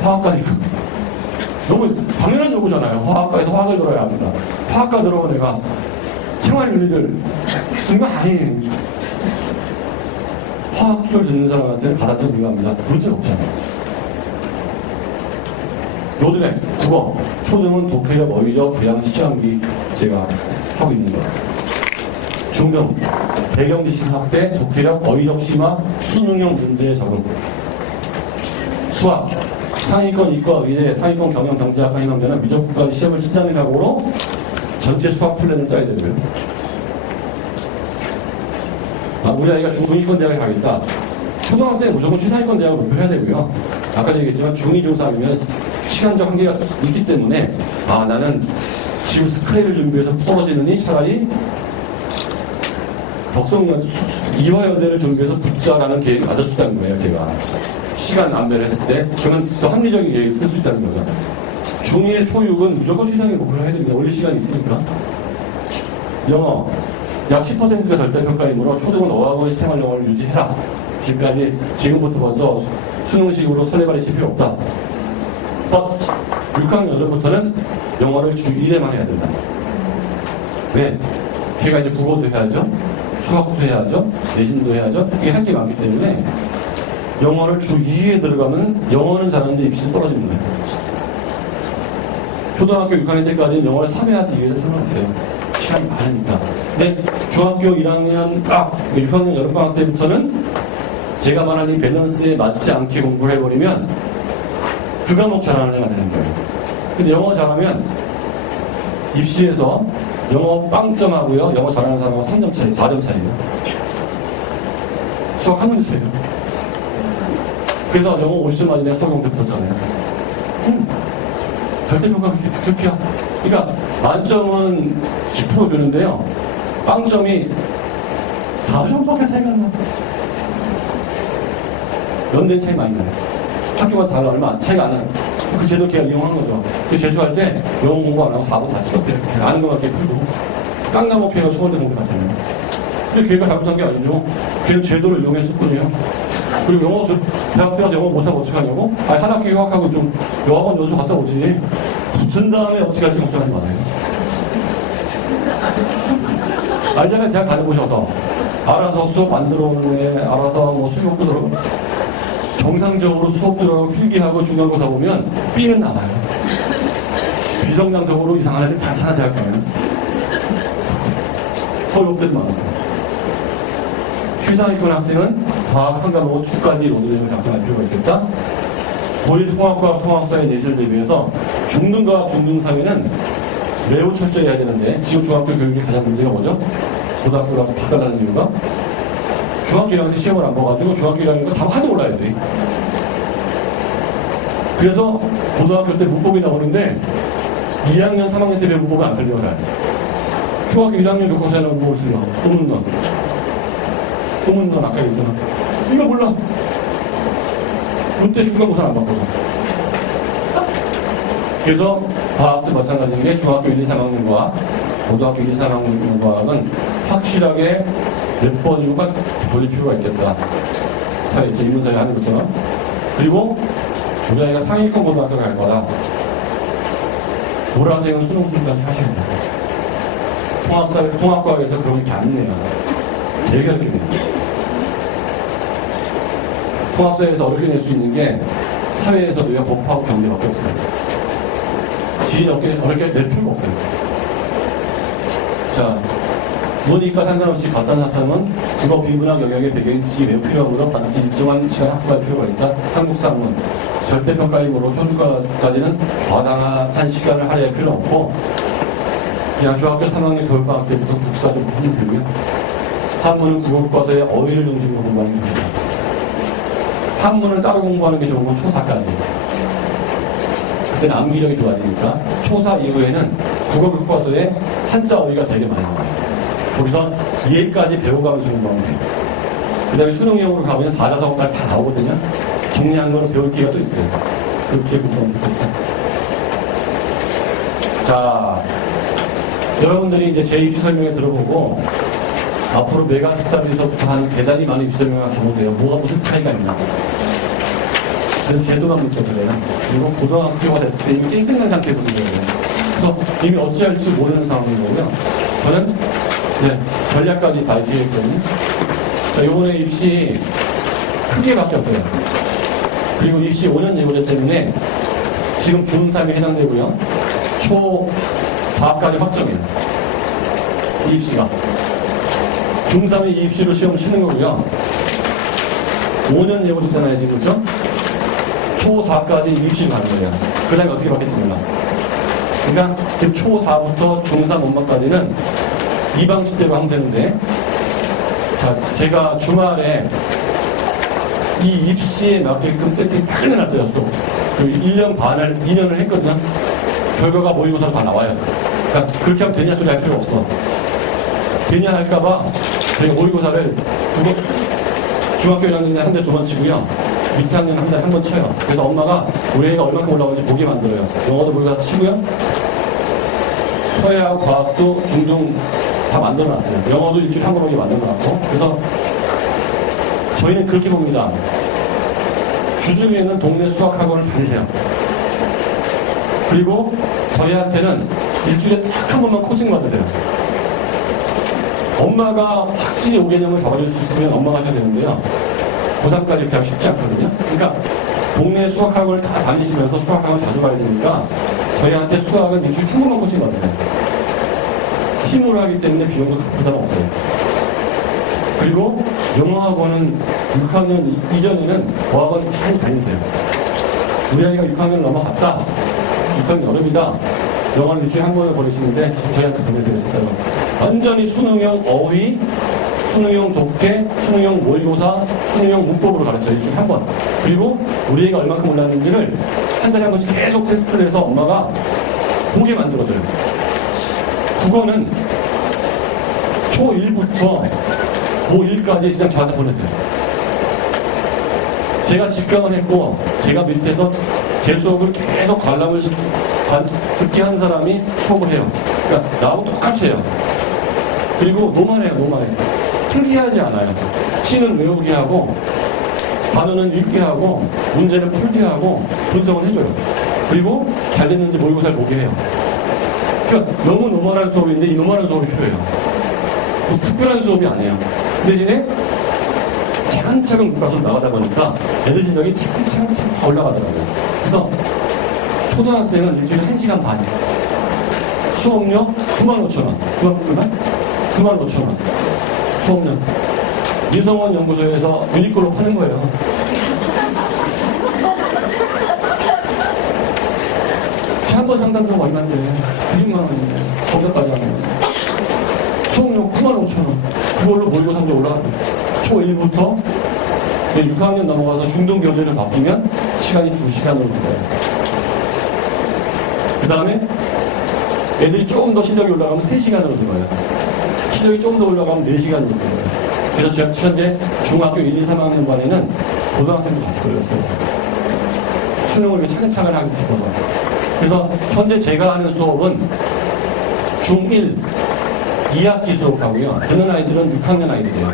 화학과니까 너무 당연한 요구잖아요. 화학과에서 화학을 들어야 합니다. 화학과 들어온 애가 생활윤리를 이거 아니에요. 화학술 듣는 사람한테는 가산점 비교합니다. 문제가 없잖아요. 요즘에 국어, 초등은 독해력, 어휘력, 교양, 시험기 제가 하고 있는 거예요. 중등, 배경지식 확대, 독해력, 어휘력 심화, 수능형 문제 적응. 수학, 상위권 이과 의대, 상위권 경영 경제학과 희망자는 미적분까지 시험을 친다는 각오로 전체 수학 플랜을 짜야 되고요. 우리 아이가 중2권 대학에 가겠다. 초등학생은 무조건 최상위권 대학을 목표해야 되고요. 아까도 얘기했지만 중2, 중3이면 시간적 한계가 있기 때문에 나는 지금 스크래를 준비해서 떨어지느니 차라리 덕성여대, 이화여대를 준비해서 붙자라는 계획이 맞을 수 있다는 거예요. 제가 시간 안배를 했을 때 저는 더 합리적인 계획을 쓸 수 있다는 거죠. 중1, 초6은 무조건 최상위 목표를 해야 됩니다. 올릴 시간이 있으니까. 영어 약 10%가 절대평가이므로 초등은 어학원의 생활영어를 유지해라. 지금부터 벌써 수능식으로 설레발이 칠 필요 없다. 6학년 전부터는 영어를 주 1회만 해야 된다. 왜? 걔가 이제 국어도 해야죠. 수학도 해야죠. 내신도 해야죠. 이게 할 게 많기 때문에 영어를 주 2회에 들어가면 영어는 잘하는데 입시는 떨어지는 거예요. 초등학교 6학년 때까지는 영어를 3회하든 2회든 상관없어요. 시간이 많으니까. 근데 중학교 1학년, 6학년 여름방학 때부터는 제가 말한 이 밸런스에 맞지 않게 공부를 해버리면 그 과목 잘하는 애가 되는 거예요. 근데 영어 잘하면 입시에서 영어 빵점하고요. 영어 잘하는 사람하고 3점 차이, 4점 차이에요. 수학 한 문제 차이에요. 그래서 영어 50점 맞은 애가 수학 0점 붙었잖아요. 절대평가가 그렇게 특수피야. 그러니까 만점은 10% 주는데요. 빵점이 4점밖에 차이가 안 나. 연대 차이 많이 나요. 학교가 달라 얼마 차이가 안 나요. 그 제도 걔가 이용한 거죠. 그 재수할 때 영어 공부 안 하고 4번 다 찍었대요. 아는 것밖에 풀고. 깡 과목 해서 서울대 공부 갔잖아요. 근데 걔가 잘못한 게 아니죠. 걔는 제도를 이용했었거든요. 그리고 대학 들어가서 영어 못하면 어떡하냐고? 아니, 한 학기 휴학하고 좀 여학원 연수 갔다 오지. 붙은 다음에 어떻게 할지 걱정하지 마세요. 알잖아요. 대학 다녀보셔서. 알아서 수업 만들어 오는 애, 알아서 뭐 수업도 들어가고. 정상적으로 수업 들어가고 필기하고 중간고사 보면 B는 나와요. 비정상적으로 이상한 애들 많잖아, 대학 가면. 서울역들이 많았어요. 휴상위권 학생은 과학 한 과목은 2가지 논문을 작성할 필요가 있겠다. 고일 통합과학 통합사회 내신을 대비해서 중등과학 중등사회는 매우 철저히 해야 되는데 지금 중학교 교육의 가장 문제가 뭐죠? 고등학교 가서 박살나는 이유가 중학교 1학년 때 시험을 안 봐가지고 중학교 1학년 다 하도 올라야 돼. 그래서 고등학교 때 문법이 나오는데 2학년, 3학년 때 문법을 안 틀려요. 중학교 1학년 교과서에는 문법을 틀려. 소문난 아까 얘기했잖아. 이거 몰라. 그때 중간고사 안 받거든. 그래서 과학도 마찬가지인 게 중학교 1, 2, 3학년과 고등학교 1, 2, 3학년과는 확실하게 몇 번이고가 돌릴 필요가 있겠다. 사회, 제 인문사회 하는 것처럼. 그리고 우리 아이가 상위권 고등학교 갈 거다. 모라생은 수능 수준까지 하셔야 돼요. 통합과학에서 그런 게 안 내요. 되게 어렵게 돼요. 통합사회에서 어렵게 낼 수 있는 게 사회에서도요, 법하고 경제밖에 없어요. 지인 어렵게 낼 필요가 없어요. 자, 뭐니까 상관없이 갖다 놨다면 국어 비문학 영역의 배경지 매우 필요하므로 반드시 일정한 시간 학습할 필요가 있다. 한국상문, 절대평가임으로 초중과까지는 과다한 시간을 할애할 필요 없고 그냥 중학교 3학년 교육방학 때부터 국사 좀 하면 되고요. 한문은 국어교과서의 어휘를 중심으로 공부하는 게 좋습니다. 한문을 따로 공부하는 게 좋은 건 초4까지. 그때는 암기력이 좋아지니까 초4 이후에는 국어교과서에 한자 어휘가 되게 많이 나와요. 거기서 이해까지 배워가면서 공부하면 돼요. 그 다음에 수능형으로 가면 4자성어까지 다 나오거든요. 정리한 거는 배울 기회가 또 있어요. 그렇게 공부하면 좋겠다. 자, 여러분들이 이제 제 입시 설명회 들어보고 앞으로 메가스타디에서부터 하는 대단히 많은 입시 설명을 가보세요. 뭐가 무슨 차이가 있나. 그래서 제도만 느껴져요. 그리고 고등학교가 됐을 때 이미 깽깽한 상태에서 느껴져요. 그래서 이미 어찌할지 모르는 상황인 거고요. 저는 이제 전략까지 다 얘기했거든요. 자, 요번에 입시 크게 바뀌었어요. 그리고 입시 5년 예고제 때문에 지금 중3에 해당되고요. 초4까지 확정해요. 이 입시가. 중3에 이 입시로 시험을 치는 거고요. 5년 예고제잖아요, 지금, 그렇죠? 초4까지 입시를 가는 거예요. 그 다음에 어떻게 바뀔지 몰라. 그러니까 지금 초4부터 중3 원반까지는 이방시제로 하면 되는데, 자, 제가 주말에 이 입시에 맞게끔 세팅 딱 해놨어요, 수업. 그 1년 반을, 2년을 했거든요. 결과가 모의고사로 다 나와요. 그러니까 그렇게 하면 되냐 소리 할 필요 없어. 되냐 할까봐 저희가 모의고사를 중학교 1학년에 한 대 2번 치고요. 밑에 학년 한 달에 한 번 쳐요. 그래서 엄마가 우리 애가 얼마큼 올라오는지 보게 만들어요. 영어도 모의고사 치고요. 서예하고 과학도 중등 다 만들어놨어요. 영어도 일주일에 한 번밖에 만들어놨고. 그래서 저희는 그렇게 봅니다. 주중에는 동네 수학학원을 다니세요. 그리고 저희한테는 일주일에 딱 한 번만 코칭 받으세요. 엄마가 확실히 5개념을 잡아줄 수 있으면 엄마가 하셔야 되는데요. 고3까지 그렇게 하기 쉽지 않거든요. 그러니까 동네 수학학원을 다 다니시면서 수학학원 자주 가야 되니까 저희한테 수학은 일주일에 한 번만 코칭 받으세요. 팀으로 하기 때문에 비용도 부담 없어요. 그리고 영어학원은 6학년 이전에는 어학원 많이 다니세요. 우리 아이가 6학년 넘어갔다. 6학년 여름이다. 영어는 일주일에 한 번을 보내시는데 저희한테 보내드려요, 진짜로. 완전히 수능형 어휘, 수능형 독해, 수능형 모의고사, 수능형 문법으로 가르쳐요. 일주일에 한 번. 그리고 우리 애가 얼마큼 올랐는지를 한 달에 한 번씩 계속 테스트를 해서 엄마가 보게 만들어줘요. 국어는 초1부터 고1까지 그냥 저한테 보내세요. 제가 직강을 했고 제가 밑에서 제 수업을 계속 관람을 듣게 한 사람이 수업을 해요. 그러니까 나하고 똑같이 해요. 그리고 노만해요, 노만해. 특이하지 않아요. 시는 외우기 하고, 단어는 읽기 하고, 문제는 풀기 하고, 분석을 해줘요. 그리고 잘 됐는지 모의고사를 보게 해요. 그러니까 너무 노멀한 수업인데 이 노멀한 수업이 필요해요. 뭐 특별한 수업이 아니에요. 그 대신에 차근차근 교과서로 나가다 보니까 애들 진영이 차근차근 올라가더라고요. 그래서 초등학생은 일주일에 1시간 반. 수업료 95,000원. 95,000원. 수업료. 유성원 연구소에서 유니클로 파는 거예요. 한 번 상담료가 얼마인데 90만 원인데 거기까지 하면 수업료 95,000원. 그걸로 모의고사 성적 올라갑니다. 초1부터 6학년 넘어가서 중등교재를 바뀌면 시간이 2시간으로 들어요. 그 다음에 애들이 조금 더 실력이 올라가면 3시간으로 들어요. 실력이 조금 더 올라가면 4시간으로 들어요. 그래서 제가 현재 중학교 1, 2, 3학년 반에는 고등학생도 같이 걸렸어요. 수능을 차근차근 하고 싶어서. 그래서 현재 제가 하는 수업은 중1, 2학기 수업하고요. 듣는 아이들은 6학년 아이들이에요.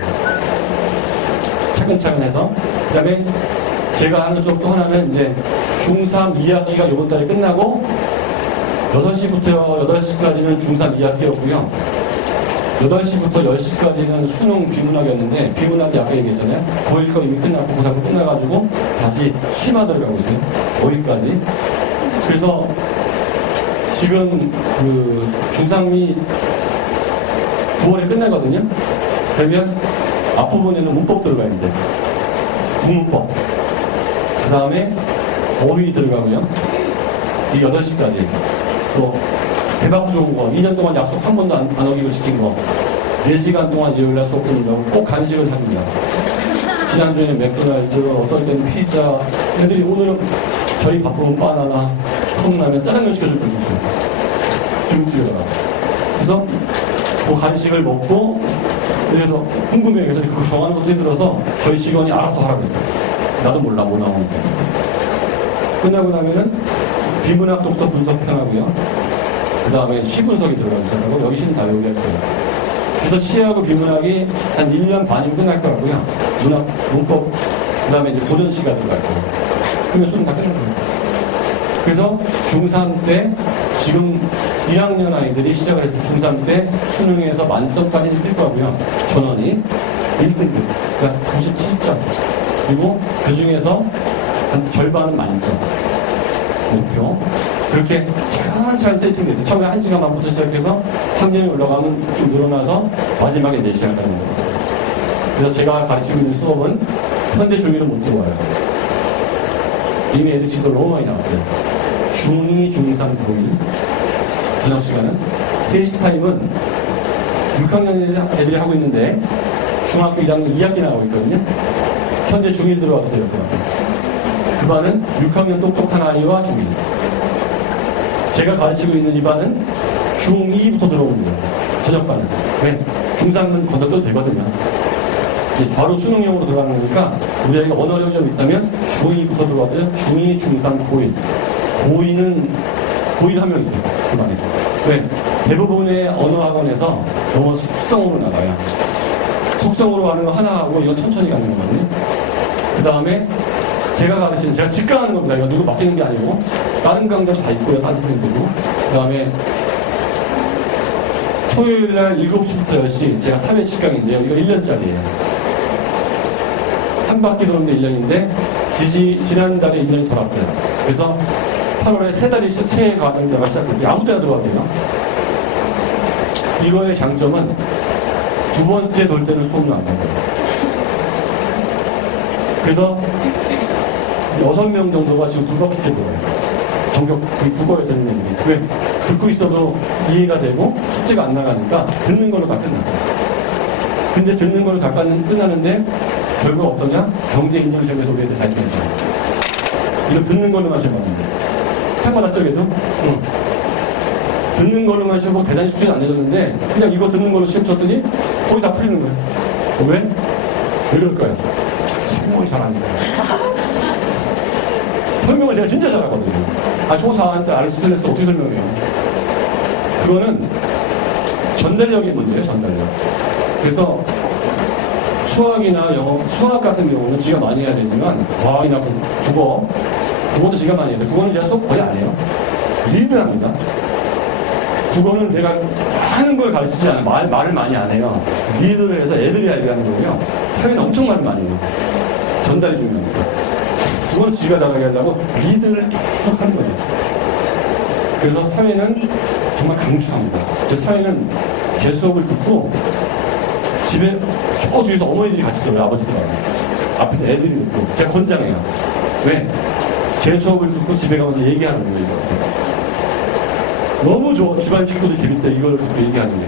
차근차근 해서. 그 다음에 제가 하는 수업 또 하나는 이제 중3, 2학기가 이번 달에 끝나고 6시부터 8시까지는 중3, 2학기였고요. 8시부터 10시까지는 수능 비문학이었는데 비문학이 아까 얘기했잖아요. 고1 거 이미 끝났고 고3거 끝나가지고 다시 심화 들어가고 있어요. 거기까지. 그래서 지금 그 중3이 9월에 끝나거든요. 그러면 앞부분에는 문법 들어가야 돼. 국문법. 그 다음에 어휘 들어가고요. 이 8시까지. 또 대박 좋은 거. 2년 동안 약속 한 번도 안 어기고 시킨 거. 4시간 동안 일요일날 수업 듣는다고 꼭 간식을 사줍니다. 지난주에 맥도날드, 어떨 때는 피자. 애들이 오늘은 저희 바쁘면 바나나, 컵라면, 짜장면 시켜줄 때도 있어요. 중국집에다가. 그래서 그 간식을 먹고, 그래서 궁금해. 그래서 그거 정하는 것도 힘들어서 저희 직원이 알아서 하라고 했어요. 나도 몰라, 뭐 나오는지. 끝나고 나면은 비문학 독서 분석편하고요. 그 다음에 시분석이 들어가기 시작하고, 여기 시는 다 여기 할 거예요. 그래서 시하고 비문학이 한 1년 반이면 끝날 거라고요. 문학, 문법, 그 다음에 이제 고전시가 들어갈 거예요. 그러면 수능 다 끝날 거예요. 그래서 중3 때 지금 1학년 아이들이 시작을 해서 중3 때 수능에서 만점까지 뛸 거고요. 전원이 1등급, 그러니까 97점. 그리고 그 중에서 한 절반은 만점. 목표. 그렇게 차근차근 세팅됐어요. 처음에 1시간 반부터 시작해서 3년이 올라가면 좀 늘어나서 마지막에 4시간까지 올라갔어요. 그래서 제가 가르치고 있는 수업은 현재 중1은 못 들어와요. 이미 애들 지도 너무 많이 나왔어요. 중2, 중3, 고1 저녁 시간은 3시 타임은 6학년 애들이 하고 있는데 중학교 1학년 2학기 나가고 있거든요. 현재 중1 들어와도 돼요. 그 반은 6학년 똑똑한 아이와 중1. 제가 가르치고 있는 이 반은 중2부터 들어오는 거예요. 저녁반은. 왜? 중3은 건너뛰어도 되거든요. 바로 수능용으로 들어가는 거니까 우리 아이가 언어력이 좀 있다면 중2부터 들어가고요. 중2, 중3, 고1. 고1 한 명 있어요. 그 반에. 왜? 대부분의 언어학원에서 영어 속성으로 나가요. 속성으로 가는 거 하나 하고 이건 천천히 가는 거거든요. 그 다음에 제가 직강하는 겁니다. 이거 누구 맡기는 게 아니고 다른 강좌도 다 있고요. 다른 선생님들도. 그 다음에 토요일날 7시부터 10시 제가 3회 직강인데요. 이거 1년짜리예요. 한 바퀴 도는데 1년인데 지난달에 1년이 돌았어요. 그래서 8월에 3달이 새해 과정자가 시작됐어요. 아무 때나 들어가도 돼요. 이거의 장점은 두 번째 돌 때는 수업료 안 받아요. 그래서 6명 정도가 지금 2바퀴째 들어요. 전격 국어에 듣는 얘기. 왜? 듣고 있어도 이해가 되고 숙제가 안 나가니까 듣는 걸로 다 끝났어요. 근데 듣는 걸로 다 끝나는데 결국 어떠냐? 경제 인정 시험에서 우리 애들 다 했어요. 이거 듣는 걸로만 시험 봤는데. 상 받았죠, 걔도? 응. 듣는 걸로만 시험 보고 대단히 숙제는 안 내줬는데 그냥 이거 듣는 걸로 시험 쳤더니 거의 다 풀리는 거예요. 왜? 왜 그럴까요? 설명을 잘 하니까. 설명을 내가 진짜 잘하거든요. 초사한테 아리스토텔레스 어떻게 설명해요? 그거는 전달력이 문제예요, 전달력. 그래서 수학이나 영어, 수학 같은 경우는 지가 많이 해야 되지만, 과학이나 국어도 지가 많이 해야 돼. 국어는 제가 수업 거의 안 해요. 리드를 합니다. 국어는 내가 하는 걸 가르치지 않아요. 말을 많이 안 해요. 리드를 해서 애들이 알게 하는 거고요. 사회는 엄청 말을 많이 해요. 전달이 중요합니다. 국어는 지가 잘하게 하려고 리드를 계속 하는 거예요. 그래서 사회는 정말 강추합니다. 그래서 사회는 제 수업을 듣고 집에 저 뒤에서 어머니들이 같이 들어요. 아버지들하고. 앞에서 애들이 듣고. 제가 권장해요. 왜? 제 수업을 듣고 집에 가면서 얘기하는 거예요. 이거. 너무 좋아. 집안 친구들 재밌다. 이걸 듣고 얘기하는 게.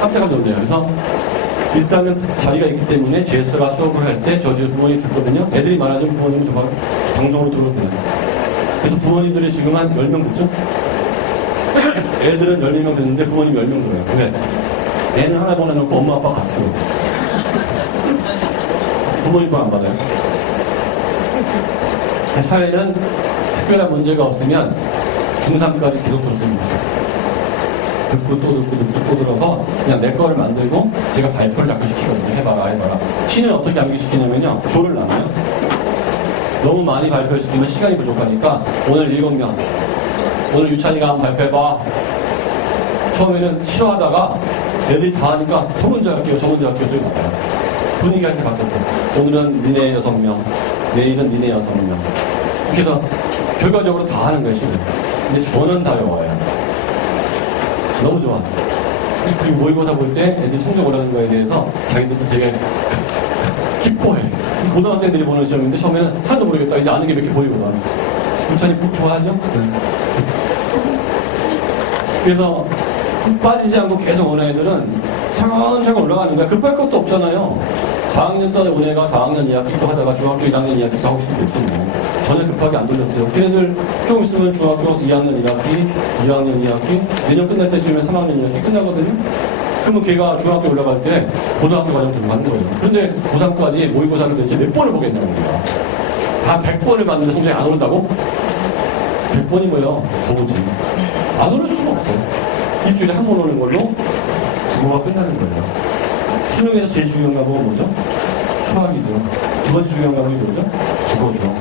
깜짝 놀래요. 그래서 일단은 자리가 있기 때문에 제수가 수업을 할 때 저 뒤에 부모님 듣거든요. 애들이 많아지면 부모님은 좀 방송으로 들어오거든요. 그래서 부모님들이 지금 한 10명 듣죠? 애들은 12명 듣는데 부모님 10명 들어요. 왜? 애는 하나 보내놓고 엄마 아빠 갔어. 부모님 거 안 받아요. 사회는 특별한 문제가 없으면 중3까지 계속 들었으면 좋겠어요. 듣고 또 듣고 듣고 또 들어서 그냥 내 거를 만들고 제가 발표를 자꾸 시키거든요. 해봐라. 시는 어떻게 암기시키냐면요. 조를 나눠요. 너무 많이 발표시키면 시간이 부족하니까 오늘 7명. 오늘 유찬이가 한번 발표해봐. 처음에는 싫어하다가 애들이 다 하니까 저 먼저 할게요. 소리 나와요. 분위기가 이렇게 바뀌었어요. 오늘은 니네 6명, 내일은 니네 6명. 이렇게 해서 결과적으로 다 하는 거예요, 시를. 근데 저는 다 외워요. 너무 좋아. 그리고 모의고사 볼 때 애들이 성적 오라는 거에 대해서 자기들도 되게 기뻐해. 고등학생들이 보는 시험인데 처음에는 하나도 모르겠다. 이제 아는 게 몇 개 보이거든. 유찬이 좋아하죠? 그래서 빠지지 않고 계속 오는 애들은 차근차근 올라가는 거야. 급할 것도 없잖아요. 4학년 때 온 애가 4학년 2학기도 하다가 중학교 1학년 2학기도 하고 싶으면 됐지 뭐. 전혀 급하게 안 돌렸어요. 걔네들 조금 있으면 중학교 2학년 1학기, 2학년 2학기, 내년 끝날 때쯤에 3학년 2학기 끝나거든요. 그러면 걔가 중학교 올라갈 때 고등학교 과정 들어가는 거예요. 근데 고3까지 모의고사를 대체 몇 번을 보겠냐고 우리가. 한 100번을 봤는데 성적이 안 오른다고? 100번이 뭐예요? 더 보지. 안 오를 수가 없어요. 일주일에 한 번 오는 걸로 국어가 끝나는 거예요. 수능에서 제일 중요한 과목은 뭐죠? 수학이죠. 두 번째 중요한 과목이 뭐죠? 국어죠.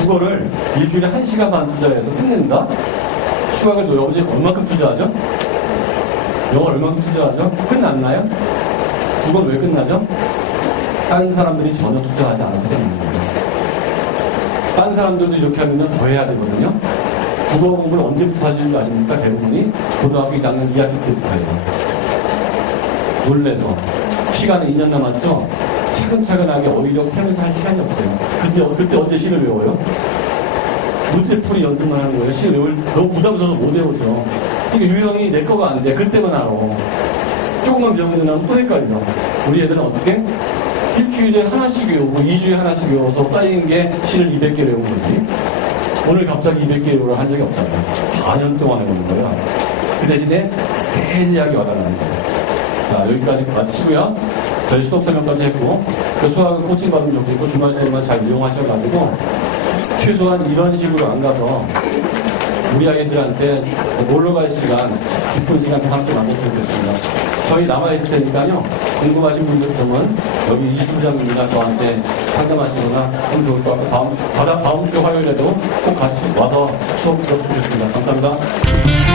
국어를 일주일에 1시간 반 투자해서 끝낸다? 수학을 또 여러분이 얼마큼 투자하죠? 영어를 얼마큼 투자하죠? 끝났나요? 국어는 왜 끝나죠? 다른 사람들이 전혀 투자하지 않아서 끝나는 거예요. 다른 사람들도 이렇게 하면 더 해야 되거든요. 국어 공부를 언제부터 하시는 줄 아십니까? 대부분이 고등학교 1학년 2학기 때부터예요. 놀래서. 시간은 2년 남았죠? 차근차근하게 어휘력 펴면서 할 시간이 없어요. 그때 언제 시를 외워요? 문제풀이 연습만 하는 거예요. 시를 외울, 너무 부담스러워서 못 외우죠. 이게 유형이 내 거가 아닌데, 그때만 알아. 조금만 병원에 나면 또 헷갈려. 우리 애들은 어떻게? 일주일에 하나씩 외우고, 2주에 하나씩 외워서 쌓이는 게 시를 200개 외운 거지. 오늘 갑자기 200개 외우라 한 적이 없잖아요. 4년 동안 해보는 거야. 그 대신에 스테디하게 와달라는 거예요. 자, 여기까지 마치고요. 저희 수업 설명까지 했고, 그 수학은 코칭 받으면 좋겠고, 주말 수업만 잘 이용하셔가지고, 최소한 이런 식으로 안 가서, 우리 아이들한테 놀러갈 시간, 기쁜 시간 함께 만들었으면 좋겠습니다. 저희 남아있을 테니까요, 궁금하신 분들은 여기 이수장입니다. 저한테 상담하시거나 하면 좋을 것 같고, 다음 주 화요일에도 꼭 같이 와서 수업 들었으면 좋겠습니다. 감사합니다.